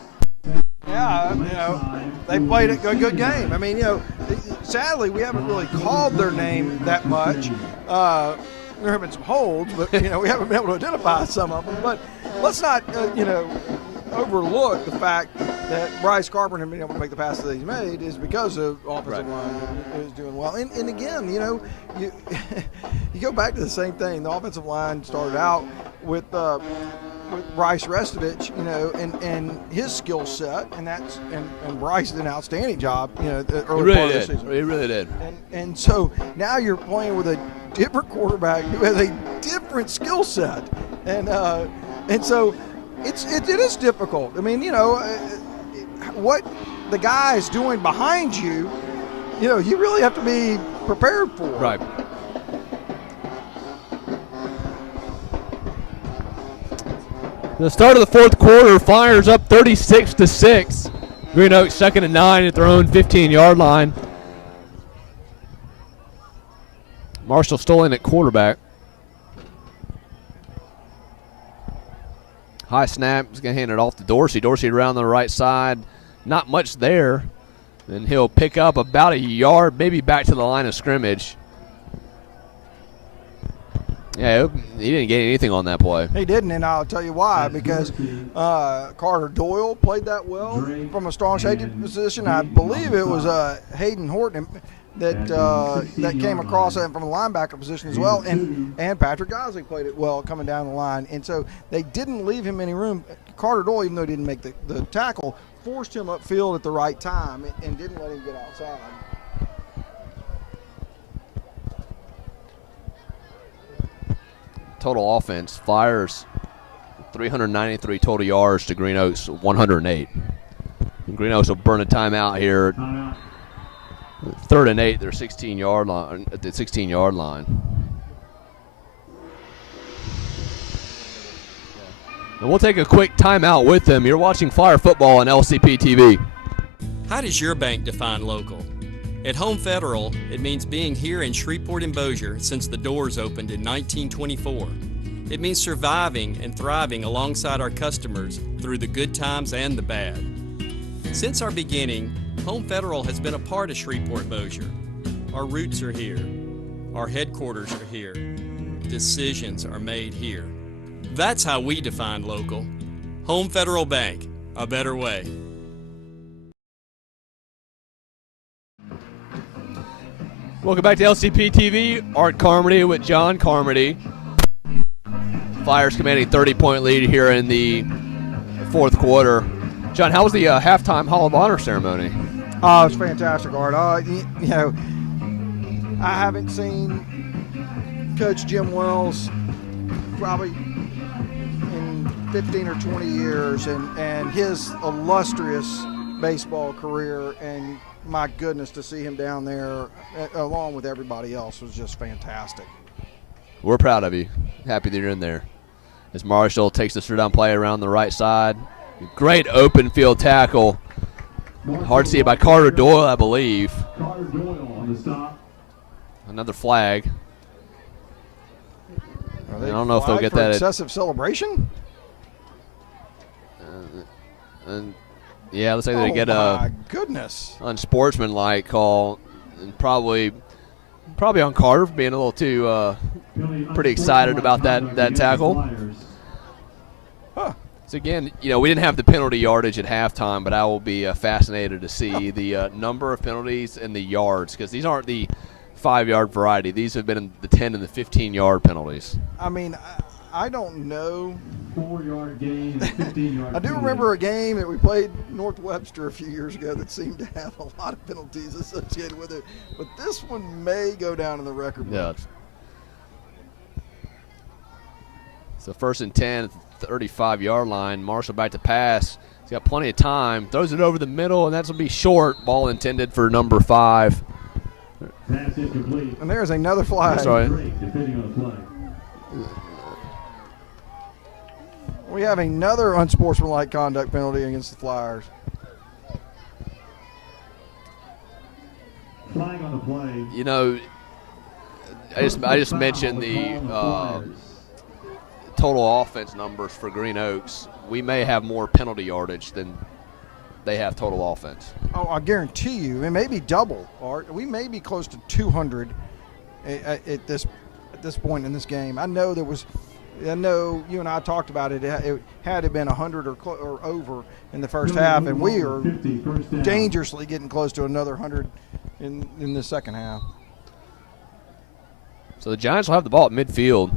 Yeah, they played a good game. I mean, sadly, we haven't really called their name that much. There have been some holds, but, we haven't been able to identify some of them. But let's not, overlook the fact that Bryce Carpenter being able to make the passes that he's made is because of offensive line is doing well. And again, you go back to the same thing. The offensive line started out with Bryce Restovich, and his skill set, and Bryce did an outstanding job, the early part of the season. He really did. And so now you're playing with a different quarterback who has a different skill set, and so it is difficult. I mean, what the guy is doing behind you, you really have to be prepared for. Right. The start of the fourth quarter, Flyers up 36-6. Green Oaks 2nd and 9 at their own 15-yard line. Marshall still in at quarterback. High snap. He's going to hand it off to Dorsey. Dorsey around the right side. Not much there. And he'll pick up about a yard, maybe back to the line of scrimmage. Yeah, he didn't get anything on that play. He didn't, and I'll tell you why. Because Carter Doyle played that well from a strong safety position. I believe it was Hayden Horton that came across from a linebacker position as well, and Patrick Gosley played it well coming down the line. And so they didn't leave him any room. Carter Doyle, even though he didn't make the tackle, forced him upfield at the right time and didn't let him get outside. Total offense, Flyers 393 total yards to Green Oaks 108. And Green Oaks will burn a timeout here. 3rd and 8, their 16-yard line at the 16-yard line. And we'll take a quick timeout with them. You're watching Flyer football on LCP TV. How does your bank define local? At Home Federal, it means being here in Shreveport and Bossier since the doors opened in 1924. It means surviving and thriving alongside our customers through the good times and the bad. Since our beginning, Home Federal has been a part of Shreveport Bossier. Our roots are here. Our headquarters are here. Decisions are made here. That's how we define local. Home Federal Bank, a better way. Welcome back to LCP TV. Art Carmody with John Carmody. Flyers commanding 30-point lead here in the fourth quarter. John, how was the halftime Hall of Honor ceremony? Oh, it's fantastic, Art. I haven't seen Coach Jim Wells probably in 15 or 20 years, and his illustrious baseball career, and my goodness, to see him down there along with everybody else was just fantastic. We're proud of you. Happy that you're in there. As Marshall takes the third down play around the right side. Great open field tackle. Hard to see it by Carter Doyle, I believe. Carter Doyle on the stop. Another flag. I don't know if they'll get that. Excessive celebration? And yeah, let's say they get my goodness. Unsportsmanlike call, and probably on Carter for being a little too pretty excited about that tackle. So again, we didn't have the penalty yardage at halftime, but I will be fascinated to see the number of penalties and the yards, because these aren't the 5-yard variety. These have been in the 10 and the 15-yard penalties. I mean, I don't know. 4-yard gain, 15-yard. I do remember a game that we played North Webster a few years ago that seemed to have a lot of penalties associated with it, but this one may go down in the record books. So 1st and 10 at the 35-yard line. Marshall back to pass. He's got plenty of time. Throws it over the middle, and that's going to be short. Ball intended for number 5. And there's another flag. Sorry. We have another unsportsmanlike conduct penalty against the Flyers. Flag on the play. I just mentioned the total offense numbers for Green Oaks. We may have more penalty yardage than they have total offense. Oh, I guarantee you, it may be double, Art. We may be close to 200 at this point in this game. I know you and I talked about it. It had to have been 100 or over in the first half, and we are dangerously getting close to another 100 in the second half. So the Giants will have the ball at midfield.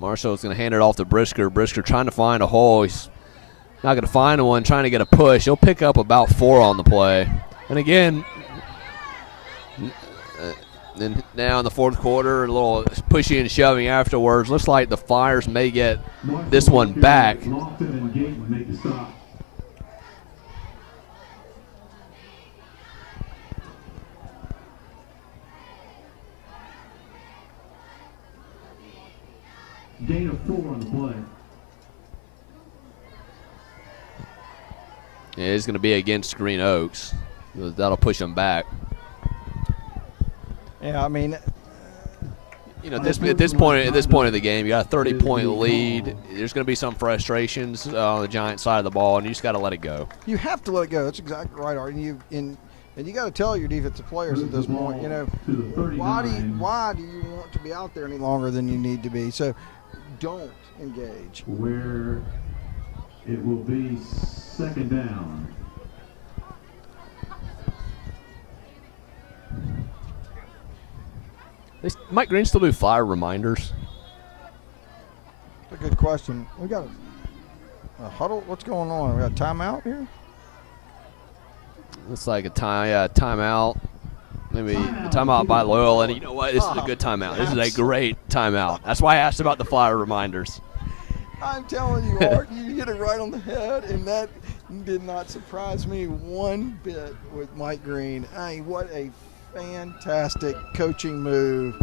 Marshall's going to hand it off to Brisker. Brisker trying to find a hole. He's not going to find one, trying to get a push. He'll pick up about 4 on the play. And again, then now in the fourth quarter, a little pushing and shoving afterwards. Looks like the Flyers may get this one back. Gain of 4 on the play. Yeah, it's going to be against Green Oaks. That'll push them back. Yeah, I mean, at this point of the game, you got a 30-point lead. There's going to be some frustrations on the Giant side of the ball, and you just got to let it go. You have to let it go. That's exactly right, Art. And you got to tell your defensive players at this point, why do you want to be out there any longer than you need to be? So don't engage. Where it will be 2nd down. Mike Green still do Flyer reminders? That's a good question. We got a huddle. What's going on? We got a timeout here? Looks like a timeout. Maybe a timeout by Loyola. And you know what? This is a good timeout. This is a great timeout. That's why I asked about the Flyer reminders. I'm telling you, Art, you hit it right on the head, and that did not surprise me one bit with Mike Green. I mean, what a fantastic coaching move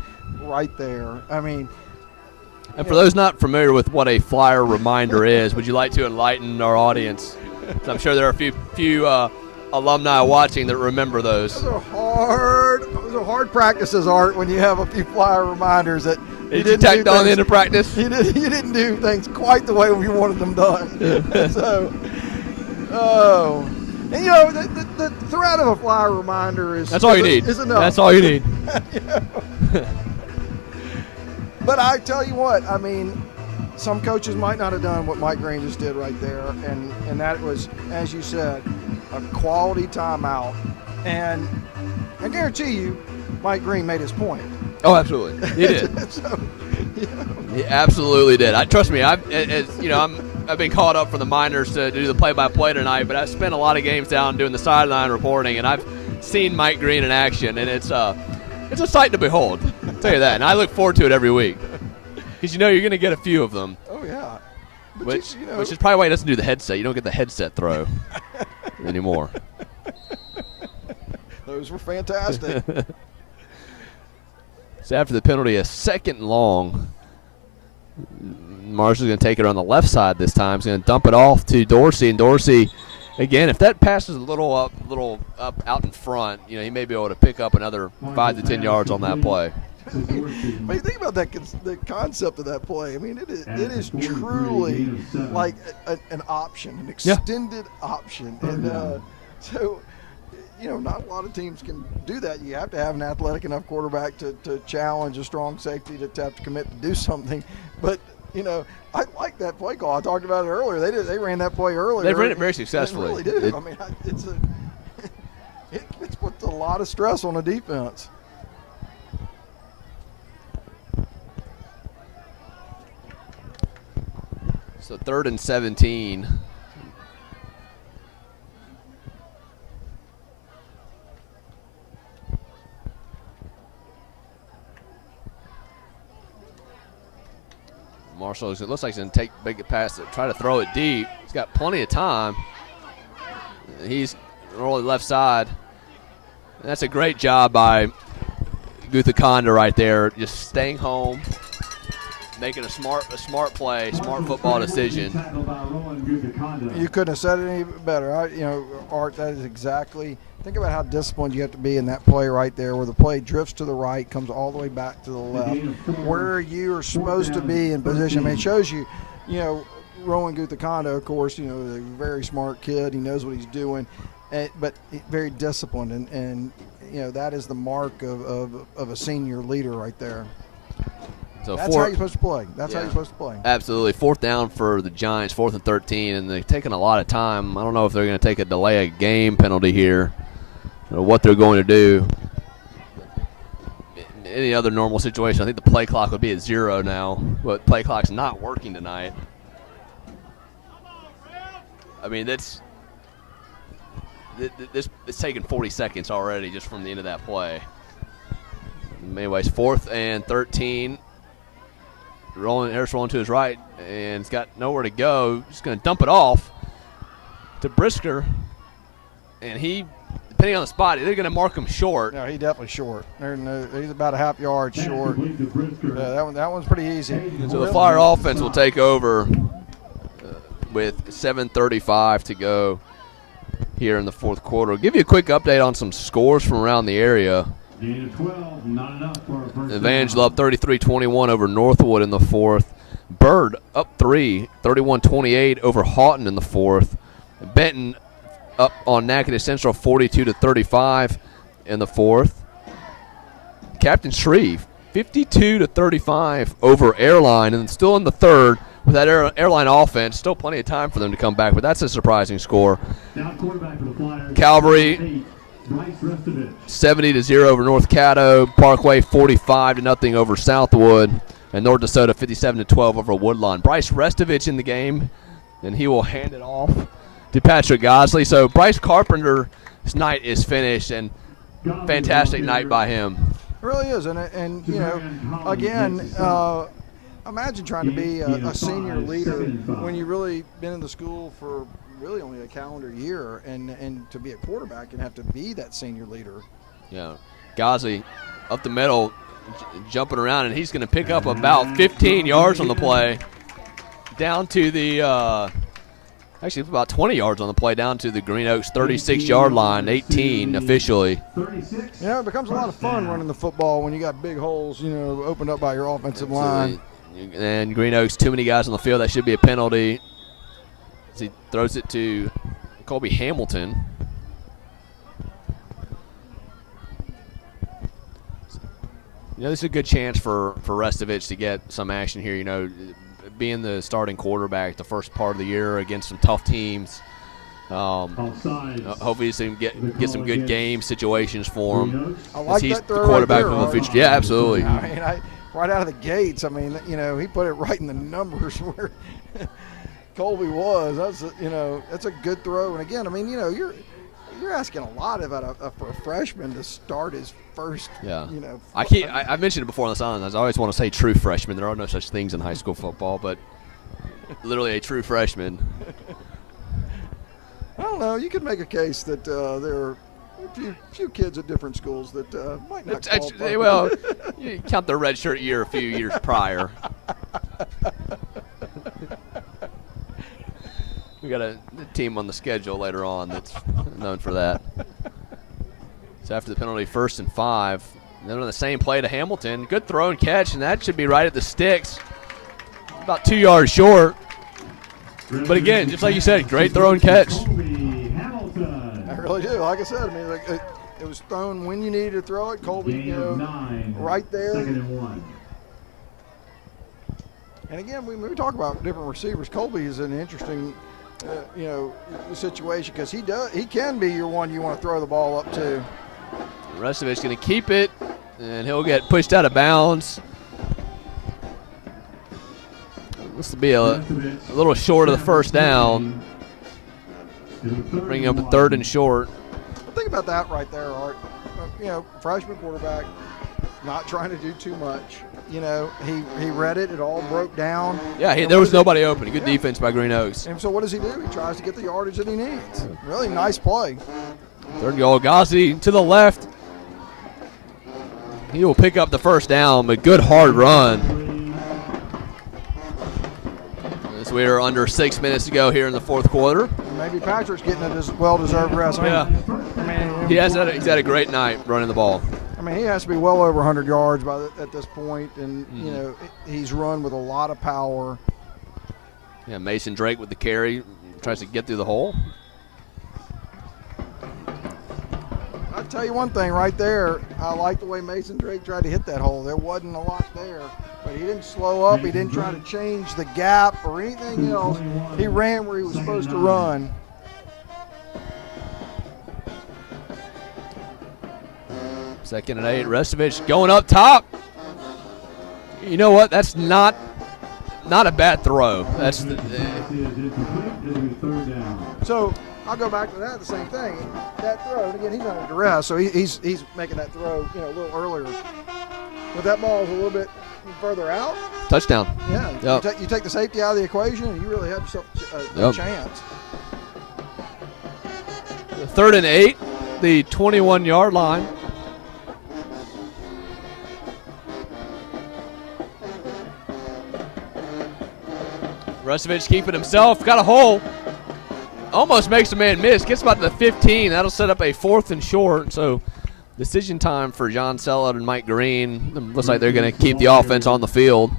right there. I mean, and for those not familiar with what a Flyer reminder is, would you like to enlighten our audience? I'm sure there are a few alumni watching that remember those. Those are hard practices, Art, when you have a few Flyer reminders that you tacked on into practice. You didn't do things quite the way we wanted them done. And the threat of a Flyer reminder is that's all you need. Is enough. That's all you need. But I tell you what, I mean, some coaches might not have done what Mike Green just did right there, and that was, as you said, a quality timeout. And I guarantee you, Mike Green made his point. Oh, absolutely, he did. He absolutely did. Trust me. I've been called up for the minors to do the play-by-play tonight, but I've spent a lot of games down doing the sideline reporting, and I've seen Mike Green in action, and it's a sight to behold. I'll tell you that, and I look forward to it every week because you're going to get a few of them. Oh yeah, which is probably why he doesn't do the headset. You don't get the headset throw anymore. Those were fantastic. So after the penalty, a 2nd and long. Marshall's going to take it on the left side this time. He's going to dump it off to Dorsey, and Dorsey, again, if that pass is a little up out in front, he may be able to pick up another 5 to 10 yards on that play. But you think about that, the concept of that play. I mean, it is truly like an option, an extended option. And so, not a lot of teams can do that. You have to have an athletic enough quarterback to challenge a strong safety to have to commit to do something. But, I like that play call. I talked about it earlier. They ran that play earlier. They ran it very successfully. They really did. I mean, it's puts a lot of stress on the defense. So 3rd and 17. Marshall, it looks like he's going to take big pass, try to throw it deep. He's got plenty of time. He's rolling left side. And that's a great job by Guthakonda right there, just staying home, making a smart play, smart football decision. You couldn't have said it any better. Art, that is exactly. Think about how disciplined you have to be in that play right there, where the play drifts to the right, comes all the way back to the left, where you are supposed to be in position. I mean, it shows you, Rowan Guthakonda, of course, is a very smart kid. He knows what he's doing, but very disciplined, and that is the mark of a senior leader right there. So that's how you're supposed to play. That's how you're supposed to play. Absolutely. 4th down for the Giants, 4th and 13, and they're taking a lot of time. I don't know if they're going to take a delay of game penalty here or what they're going to do. In any other normal situation, I think the play clock would be at 0 now, but play clock's not working tonight. I mean, it's taken 40 seconds already just from the end of that play. Anyways, 4th and 13. Harris rolling to his right, and he's got nowhere to go. Just going to dump it off to Brisker, and he, depending on the spot, they're going to mark him short. No, he's definitely short. He's about a half yard short. That one's pretty easy. So the Flyer offense will take over with 7:35 to go here in the 4th quarter. I'll give you a quick update on some scores from around the area. Evangel up 33-21 over Northwood in the 4th. Byrd up 3, 31-28 over Houghton in the 4th. Benton up on Natchitoches Central 42-35 in the 4th. Captain Shreve 52-35 over Airline, and still in the 3rd with that Airline offense. Still plenty of time for them to come back, but that's a surprising score. Calvary 70-0 over North Caddo. Parkway 45-0 over Southwood, and North DeSoto 57-12 over Woodlawn. Bryce Restovich in the game, and he will hand it off to Patrick Gosley. So Bryce Carpenter's night is finished, and fantastic night by him. It really is, and again, imagine trying to be a senior leader when you've really been in the school for really only a calendar year, and to be a quarterback and have to be that senior leader. Yeah, Gosley up the middle, jumping around, and he's going to pick up about 15 yards on the play, down to the actually about 20 yards on the play, down to the Green Oaks 36-yard line, 18 officially. It becomes a lot of fun running the football when you got big holes, opened up by your offensive line. And Green Oaks, too many guys on the field. That should be a penalty. As he throws it to Colby Hamilton. This is a good chance for Restovich to get some action here. Being the starting quarterback the first part of the year against some tough teams. Hopefully he can get some good game situations for him. I like he's that throw the quarterback right there, for the future. Yeah, absolutely. I mean, right out of the gates, he put it right in the numbers where Colby was. That's a good throw. And again, you're asking a lot for a freshman to start his first. Yeah. I mentioned it before on the sidelines. I always want to say true freshman. There are no such things in high school football, but literally a true freshman. I don't know. You could make a case that there are a few kids at different schools that might not qualify. Well, you count the redshirt year a few years prior. We got a team on the schedule later on that's known for that. So after the penalty, 1st and 5, Then on the same play to Hamilton, good throw and catch, and that should be right at the sticks. About 2 yards short. But again, just like you said, great throw and catch. I really do. Like I said, I mean, it was thrown when you needed to throw it. Colby, right there. And again, we talk about different receivers. Colby is an interesting, situation because he can be your one you want to throw the ball up to. The rest of it's going to keep it, and he'll get pushed out of bounds. This will be a little short of the first down. Bring up a 3rd and short. Think about that right there, Art. Freshman quarterback, not trying to do too much. He read it. It all broke down. Yeah, there was nobody open. Good defense by Green Oaks. And so what does he do? He tries to get the yardage that he needs. Really nice play. 3rd and goal. Ghazi to the left. He will pick up the first down, but good hard run. As we are under 6 minutes to go here in the 4th quarter. Maybe Patrick's getting a well-deserved rest. He's had a great night running the ball. I mean, he has to be well over 100 yards at this point, and he's run with a lot of power. Yeah, Mason Drake with the carry, tries to get through the hole. I'll tell you one thing right there. I like the way Mason Drake tried to hit that hole. There wasn't a lot there, but he didn't slow up. He didn't try to change the gap or anything else. He ran where he was supposed to run. Second and 8. Restovich going up top. You know what? That's not a bad throw. That's So I'll go back to that. The same thing. That throw. And again, he's under duress, so he's making that throw. A little earlier. But that ball is a little bit further out. Touchdown. Yeah. Yep. You take the safety out of the equation, and you really have yourself a chance. 3rd and 8. The 21-yard line. Restovich keeping himself, got a hole. Almost makes a man miss. Gets about to the 15. That'll set up a 4th and short. So decision time for John Sellett and Mike Green. Looks like they're going to keep the offense on the field.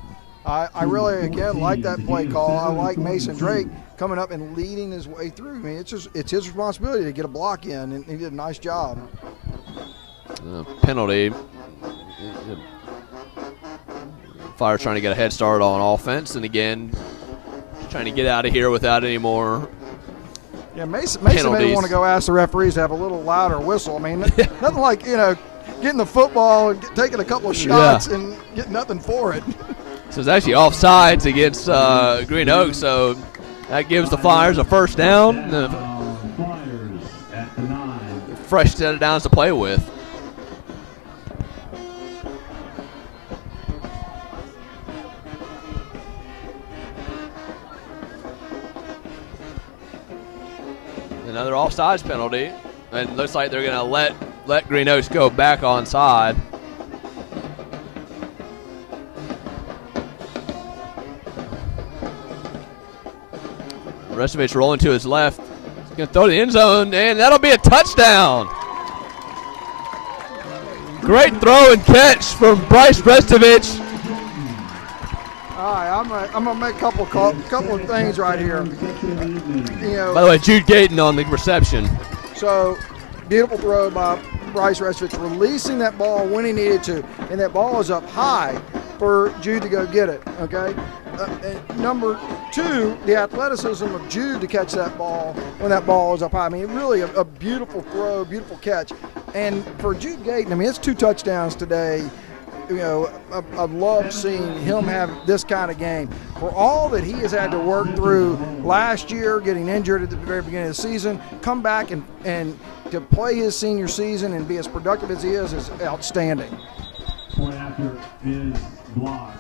I really, again, like that play call. I like Mason Drake coming up and leading his way through. I mean, it's his responsibility to get a block in, and he did a nice job. Penalty. Fire's trying to get a head start on offense, and again, trying to get out of here without any more Mason penalties. may want to go ask the referees to have a little louder whistle. I mean, nothing like, getting the football and taking a couple of shots and getting nothing for it. So it's actually offsides against Green Oaks, so that gives the Flyers a first down. Fresh set of downs to play with. Another offsides penalty, and it looks like they're going to let Green Oaks go back onside. Restovich rolling to his left. He's going to throw to the end zone, and that'll be a touchdown. Great throw and catch from Bryce Restovich. All right, I'm gonna make a couple of things right here. By the way, Jude Gayton on the reception. So beautiful throw by Bryce Restovich, releasing that ball when he needed to, and that ball is up high for Jude to go get it. Okay. And number 2, the athleticism of Jude to catch that ball when that ball is up high. I mean, really a beautiful throw, beautiful catch. And for Jude Gayton, I mean, it's 2 touchdowns today. I love seeing him have this kind of game. For all that he has had to work through last year, getting injured at the very beginning of the season, come back and to play his senior season and be as productive as he is outstanding. Point after is blocked.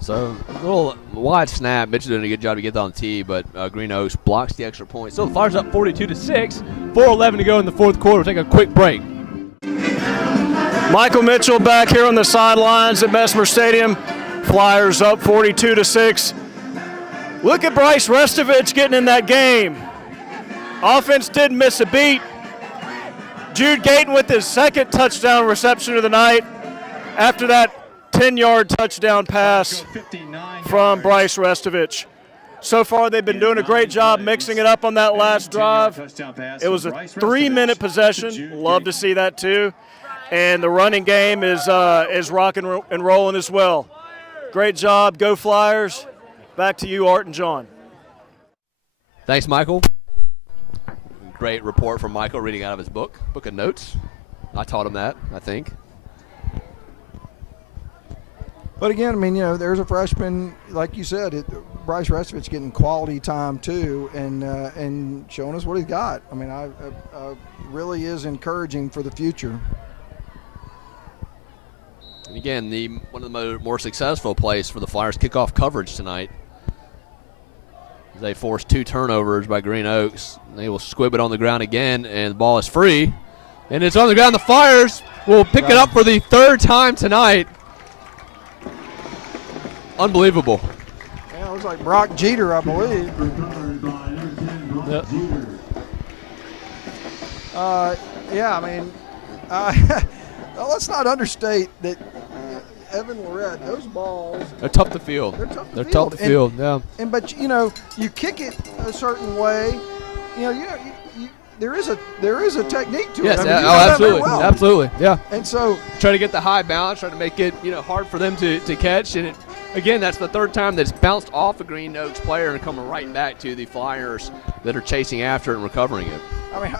So a little wide snap. Mitchell doing a good job to get that on the tee, but Green Oaks blocks the extra point. So the Flyers up 42-6. 4:11 to go in the 4th quarter. We'll take a quick break. Michael Mitchell back here on the sidelines at Bessemer Stadium. Flyers up 42-6. Look at Bryce Restovich getting in that game. Offense didn't miss a beat. Jude Gayton with his 2nd touchdown reception of the night. after that 10-yard touchdown pass from Bryce Restovich. So far, they've been doing a great job mixing it up on that last drive. It was a 3-minute possession. Love to see that too. And the running game is rocking and rolling as well. Great job. Go Flyers. Back to you, Art and John. Thanks, Michael. Great report from Michael reading out of his book of notes. I taught him that, I think. But again, I mean, you know, there's a freshman, like you said, Bryce Restovich getting quality time too, and showing us what he's got. I mean, I really is encouraging for the future. And again, one of the more successful plays for the Flyers kickoff coverage tonight. They forced 2 turnovers by Green Oaks. They will squib it on the ground again, and the ball is free. And it's on the ground. The Flyers will pick it up for the 3rd time tonight. Unbelievable. Yeah, it looks like Brock Jeter, I believe. Yep. Yeah, I mean, let's not understate that Evan Lorette, those balls. They're tough to field. They're tough to field. Yeah. But you know, you kick it a certain way. You know, there is a technique to yes, it. I mean, absolutely, well. absolutely, yeah. And so try to get the high bounce, try to make it hard for them to catch. And again, that's the 3rd time that's bounced off a Green Oaks player and coming right back to the Flyers that are chasing after it and recovering it. I mean,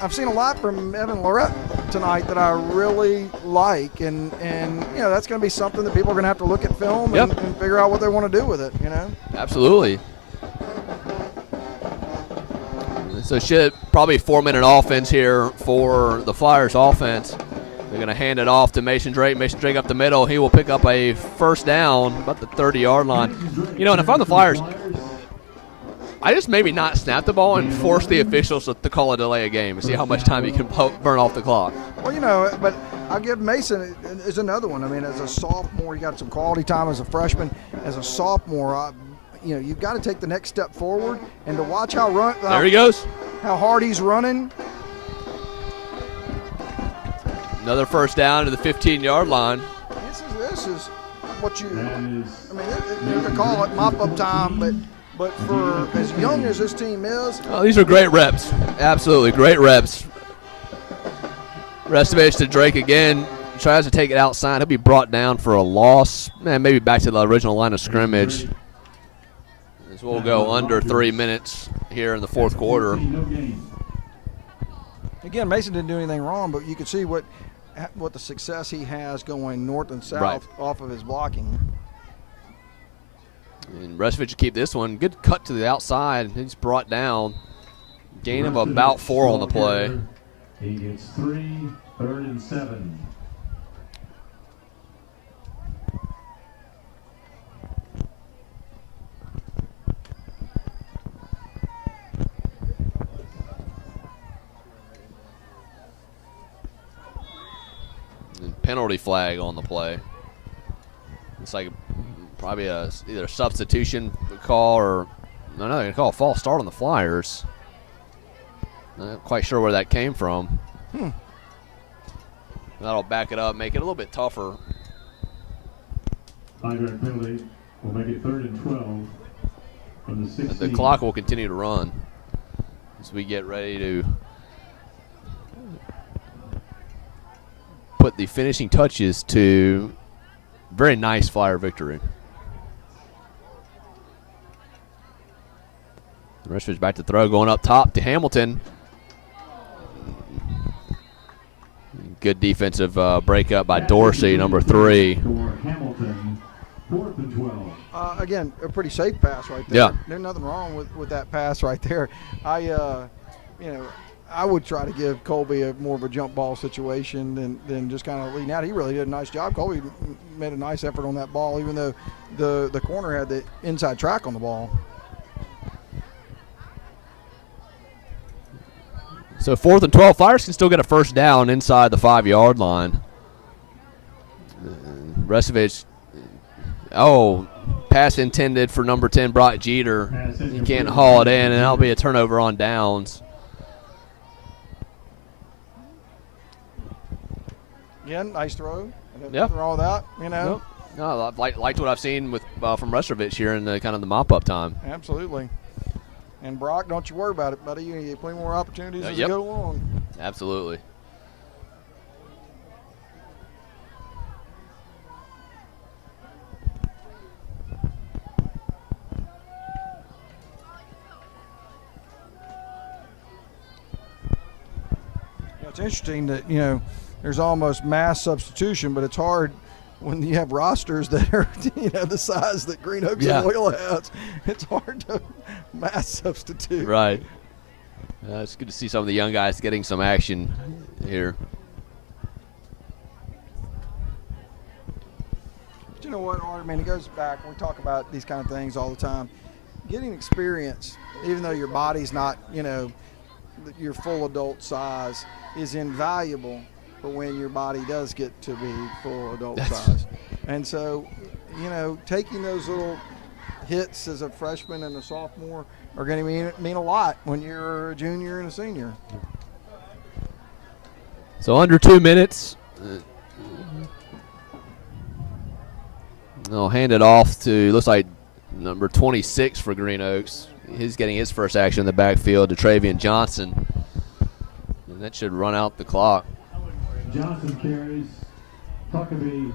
I've seen a lot from Evan Lorette tonight that I really like, and you know, that's going to be something that people are going to have to look at film and figure out what they want to do with it. You know. Absolutely. So probably 4-minute offense here for the Flyers offense. They're going to hand it off to Mason Drake. Mason Drake up the middle. He will pick up a 1st down about the 30-yard line. You know, and if I'm the Flyers, I just maybe not snap the ball and force the officials to call a delay a game and see how much time you can burn off the clock. Well, you know, but I'll give Mason is another one. I mean, as a sophomore, he got some quality time as a freshman. As a sophomore, you know, you've got to take the next step forward and to watch there he goes. How hard he's running. Another 1st down to the 15-yard line. This is what you. I mean, you could call it mop-up time, but for as young as this team is. Oh, these are great reps. Absolutely great reps. Restovich to Drake again. Tries to take it outside. He'll be brought down for a loss. Maybe back to the original line of scrimmage. As we'll go under 3 minutes here in the 4th quarter. Again, Mason didn't do anything wrong, but you could see what the success he has going north and south off of his blocking. And Restovich keep this one. Good cut to the outside. He's brought down. Gain of about 4 on the play. He gets 3, 3rd and 7. And penalty flag on the play. It's like probably either a substitution call or no, they're going to call a false start on the Flyers. Not quite sure where that came from. That'll back it up, make it a little bit tougher. High-ground penalty will make it 3rd and 12 from the 16. The clock will continue to run as we get ready to put the finishing touches to a very nice Flyer victory. Restovich back to throw, going up top to Hamilton. Good defensive breakup by Dorsey, number 3. Hamilton, 4th and 12. Again, a pretty safe pass right there. Yeah. There's nothing wrong with that pass right there. I would try to give Colby more of a jump ball situation than just kind of leading out. He really did a nice job. Colby made a nice effort on that ball, even though the corner had the inside track on the ball. So 4th and 12, Flyers can still get a 1st down inside the 5-yard line. Restovich, pass intended for number 10, Brock Jeter. He can't haul it in, and that'll be a turnover on downs. Again, nice throw. Yeah. Throw all that, you know. No, I liked what I've seen with from Restovich here in the kind of the mop-up time. Absolutely. And Brock, don't you worry about it, buddy. You get plenty more opportunities as you go along. Absolutely. It's interesting that, you know, there's almost mass substitution, but it's hard when you have rosters that are, you know, the size that Green Oaks and Loyola has. It's hard to mass substitute. Right. It's good to see some of the young guys getting some action here. But you know what, Art? I mean, it goes back. We talk about these kind of things all the time. Getting experience, even though your body's not, you know, your full adult size, is invaluable for when your body does get to be full adult size. And so, you know, taking those little hits as a freshman and a sophomore are going to mean a lot when you're a junior and a senior. So under 2 minutes. I'll hand it off to, looks like number 26 for Green Oaks. He's getting his first action in the backfield to Travian Johnson. And that should run out the clock. Johnson carries. Huckabee.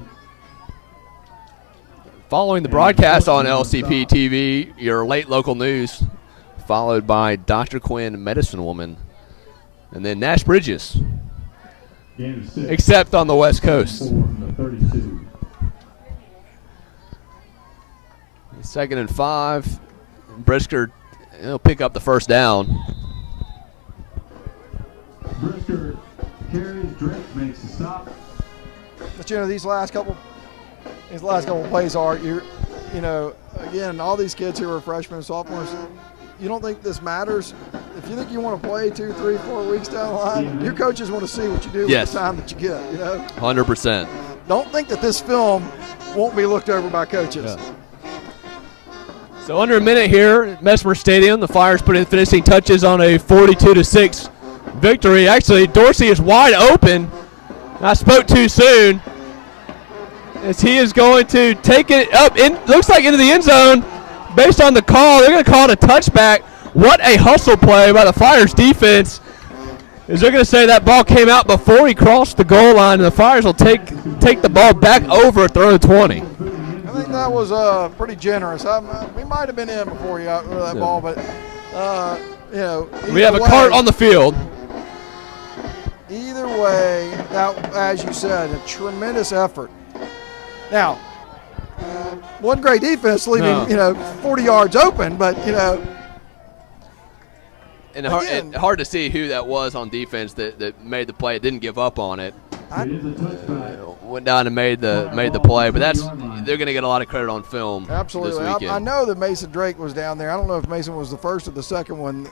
Following the broadcast on LCP TV, your late local news, followed by Dr. Quinn, Medicine Woman, and then Nash Bridges, except on the West Coast. 2nd and 5. Brisker will pick up the first down. Brisker carries. Drake makes the stop. But you know, these last couple plays are, you know, again, all these kids who are freshmen and sophomores, you don't think this matters? If you think you want to play 2, 3, 4 weeks down the line, your coaches want to see what you do with the time that you get, you know? 100%. Don't think that this film won't be looked over by coaches. Yeah. So under a minute here at Mesmer Stadium, the Flyers put in finishing touches on a 42-6 victory. Actually, Dorsey is wide open. I spoke too soon, as he is going to take it up, looks like into the end zone. Based on the call, they're going to call it a touchback. What a hustle play by the Flyers defense. Is they're going to say that ball came out before he crossed the goal line, and the Flyers will take the ball back over at their own 20. I think that was pretty generous. We might have been in before you got rid of that ball, but, you know. We have a cart on the field. Either way, that, as you said, a tremendous effort. Now, one great defense leaving, you know, 40 yards open, but, you know. And hard to see who that was on defense that made the play. It didn't give up on it. Went down and made the play, but they're going to get a lot of credit on film. Absolutely. This weekend. I know that Mason Drake was down there. I don't know if Mason was the first or the second one,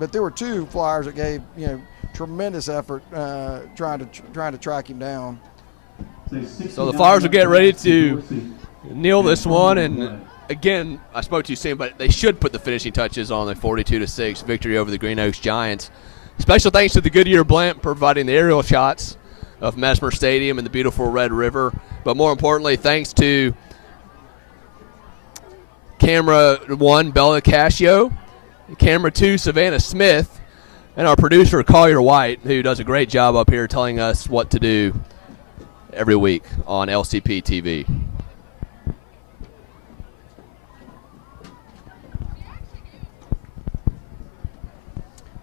but there were 2 Flyers that gave, you know, tremendous effort trying to track him down. So the Flyers will get ready to kneel this one, and again, I spoke to you soon, but they should put the finishing touches on the 42-6 victory over the Green Oaks Giants. Special thanks to the Goodyear Blimp providing the aerial shots of Mesmer Stadium and the beautiful Red River, but more importantly, thanks to Camera 1, Bella Cascio, Camera 2, Savannah Smith, and our producer, Collier White, who does a great job up here telling us what to do every week on LCP TV.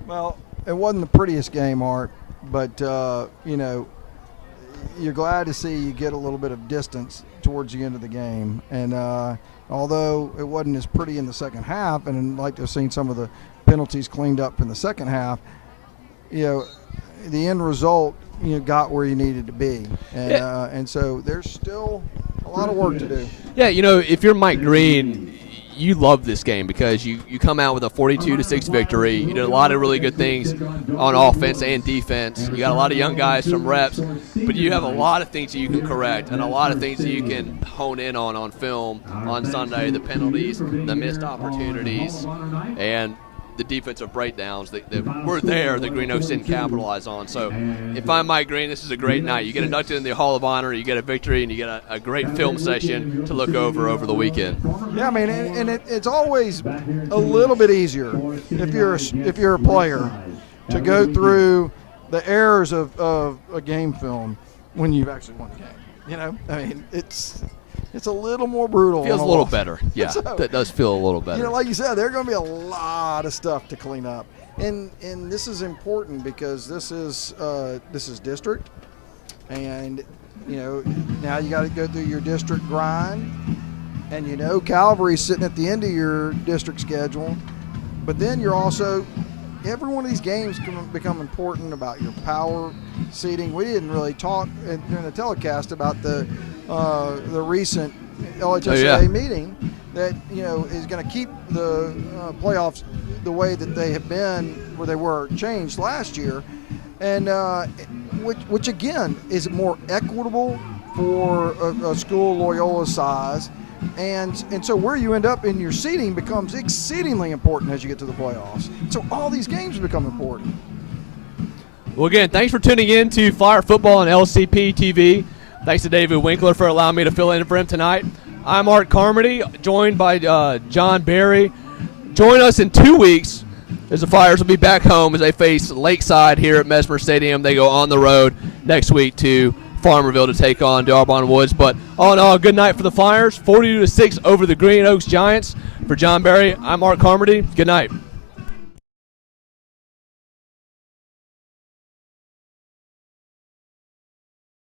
Well, it wasn't the prettiest game, Art, but, you know, you're glad to see you get a little bit of distance towards the end of the game. And although it wasn't as pretty in the second half, and I'd like to have seen some of the penalties cleaned up in the second half, you know, the end result, you know, got where you needed to be. And, and so there's still a lot of work to do. Yeah, you know, if you're Mike Green, you love this game because you come out with a 42-6 victory. You did a lot of really good things on offense and defense. You got a lot of young guys from reps, but you have a lot of things that you can correct and a lot of things that you can hone in on film on Sunday, the penalties, the missed opportunities. And the defensive breakdowns that were there that Green Oaks didn't capitalize on. So if I'm Mike Green, this is a great night. You get inducted in the Hall of Honor, you get a victory, and you get a great film session to look over the weekend. Yeah, I mean, and it's always a little bit easier if you're a player to go through the errors of a game film when you've actually won the game. You know, I mean, it's a little more brutal. Feels a little better. Yeah, so, that does feel a little better. You know, like you said, there are going to be a lot of stuff to clean up, and this is important because this is district, and you know now you got to go through your district grind, and you know Calvary's sitting at the end of your district schedule, but then you're also every one of these games can become important about your power seating. We didn't really talk during the telecast about the recent LHSAA meeting that is going to keep the playoffs the way that they have been, where they were changed last year, and which again is more equitable for a school Loyola size. And so where you end up in your seeding becomes exceedingly important as you get to the playoffs. So all these games become important. Well, again, thanks for tuning in to Flyer Football on LCP TV. Thanks to David Winkler for allowing me to fill in for him tonight. I'm Art Carmody, joined by John Barry. Join us in 2 weeks as the Flyers will be back home as they face Lakeside here at Mesmer Stadium. They go on the road next week to Farmerville to take on D'Arbonne Woods. But all in all, good night for the Flyers. 42-6 over the Green Oaks Giants. For John Barry, I'm Art Carmody. Good night.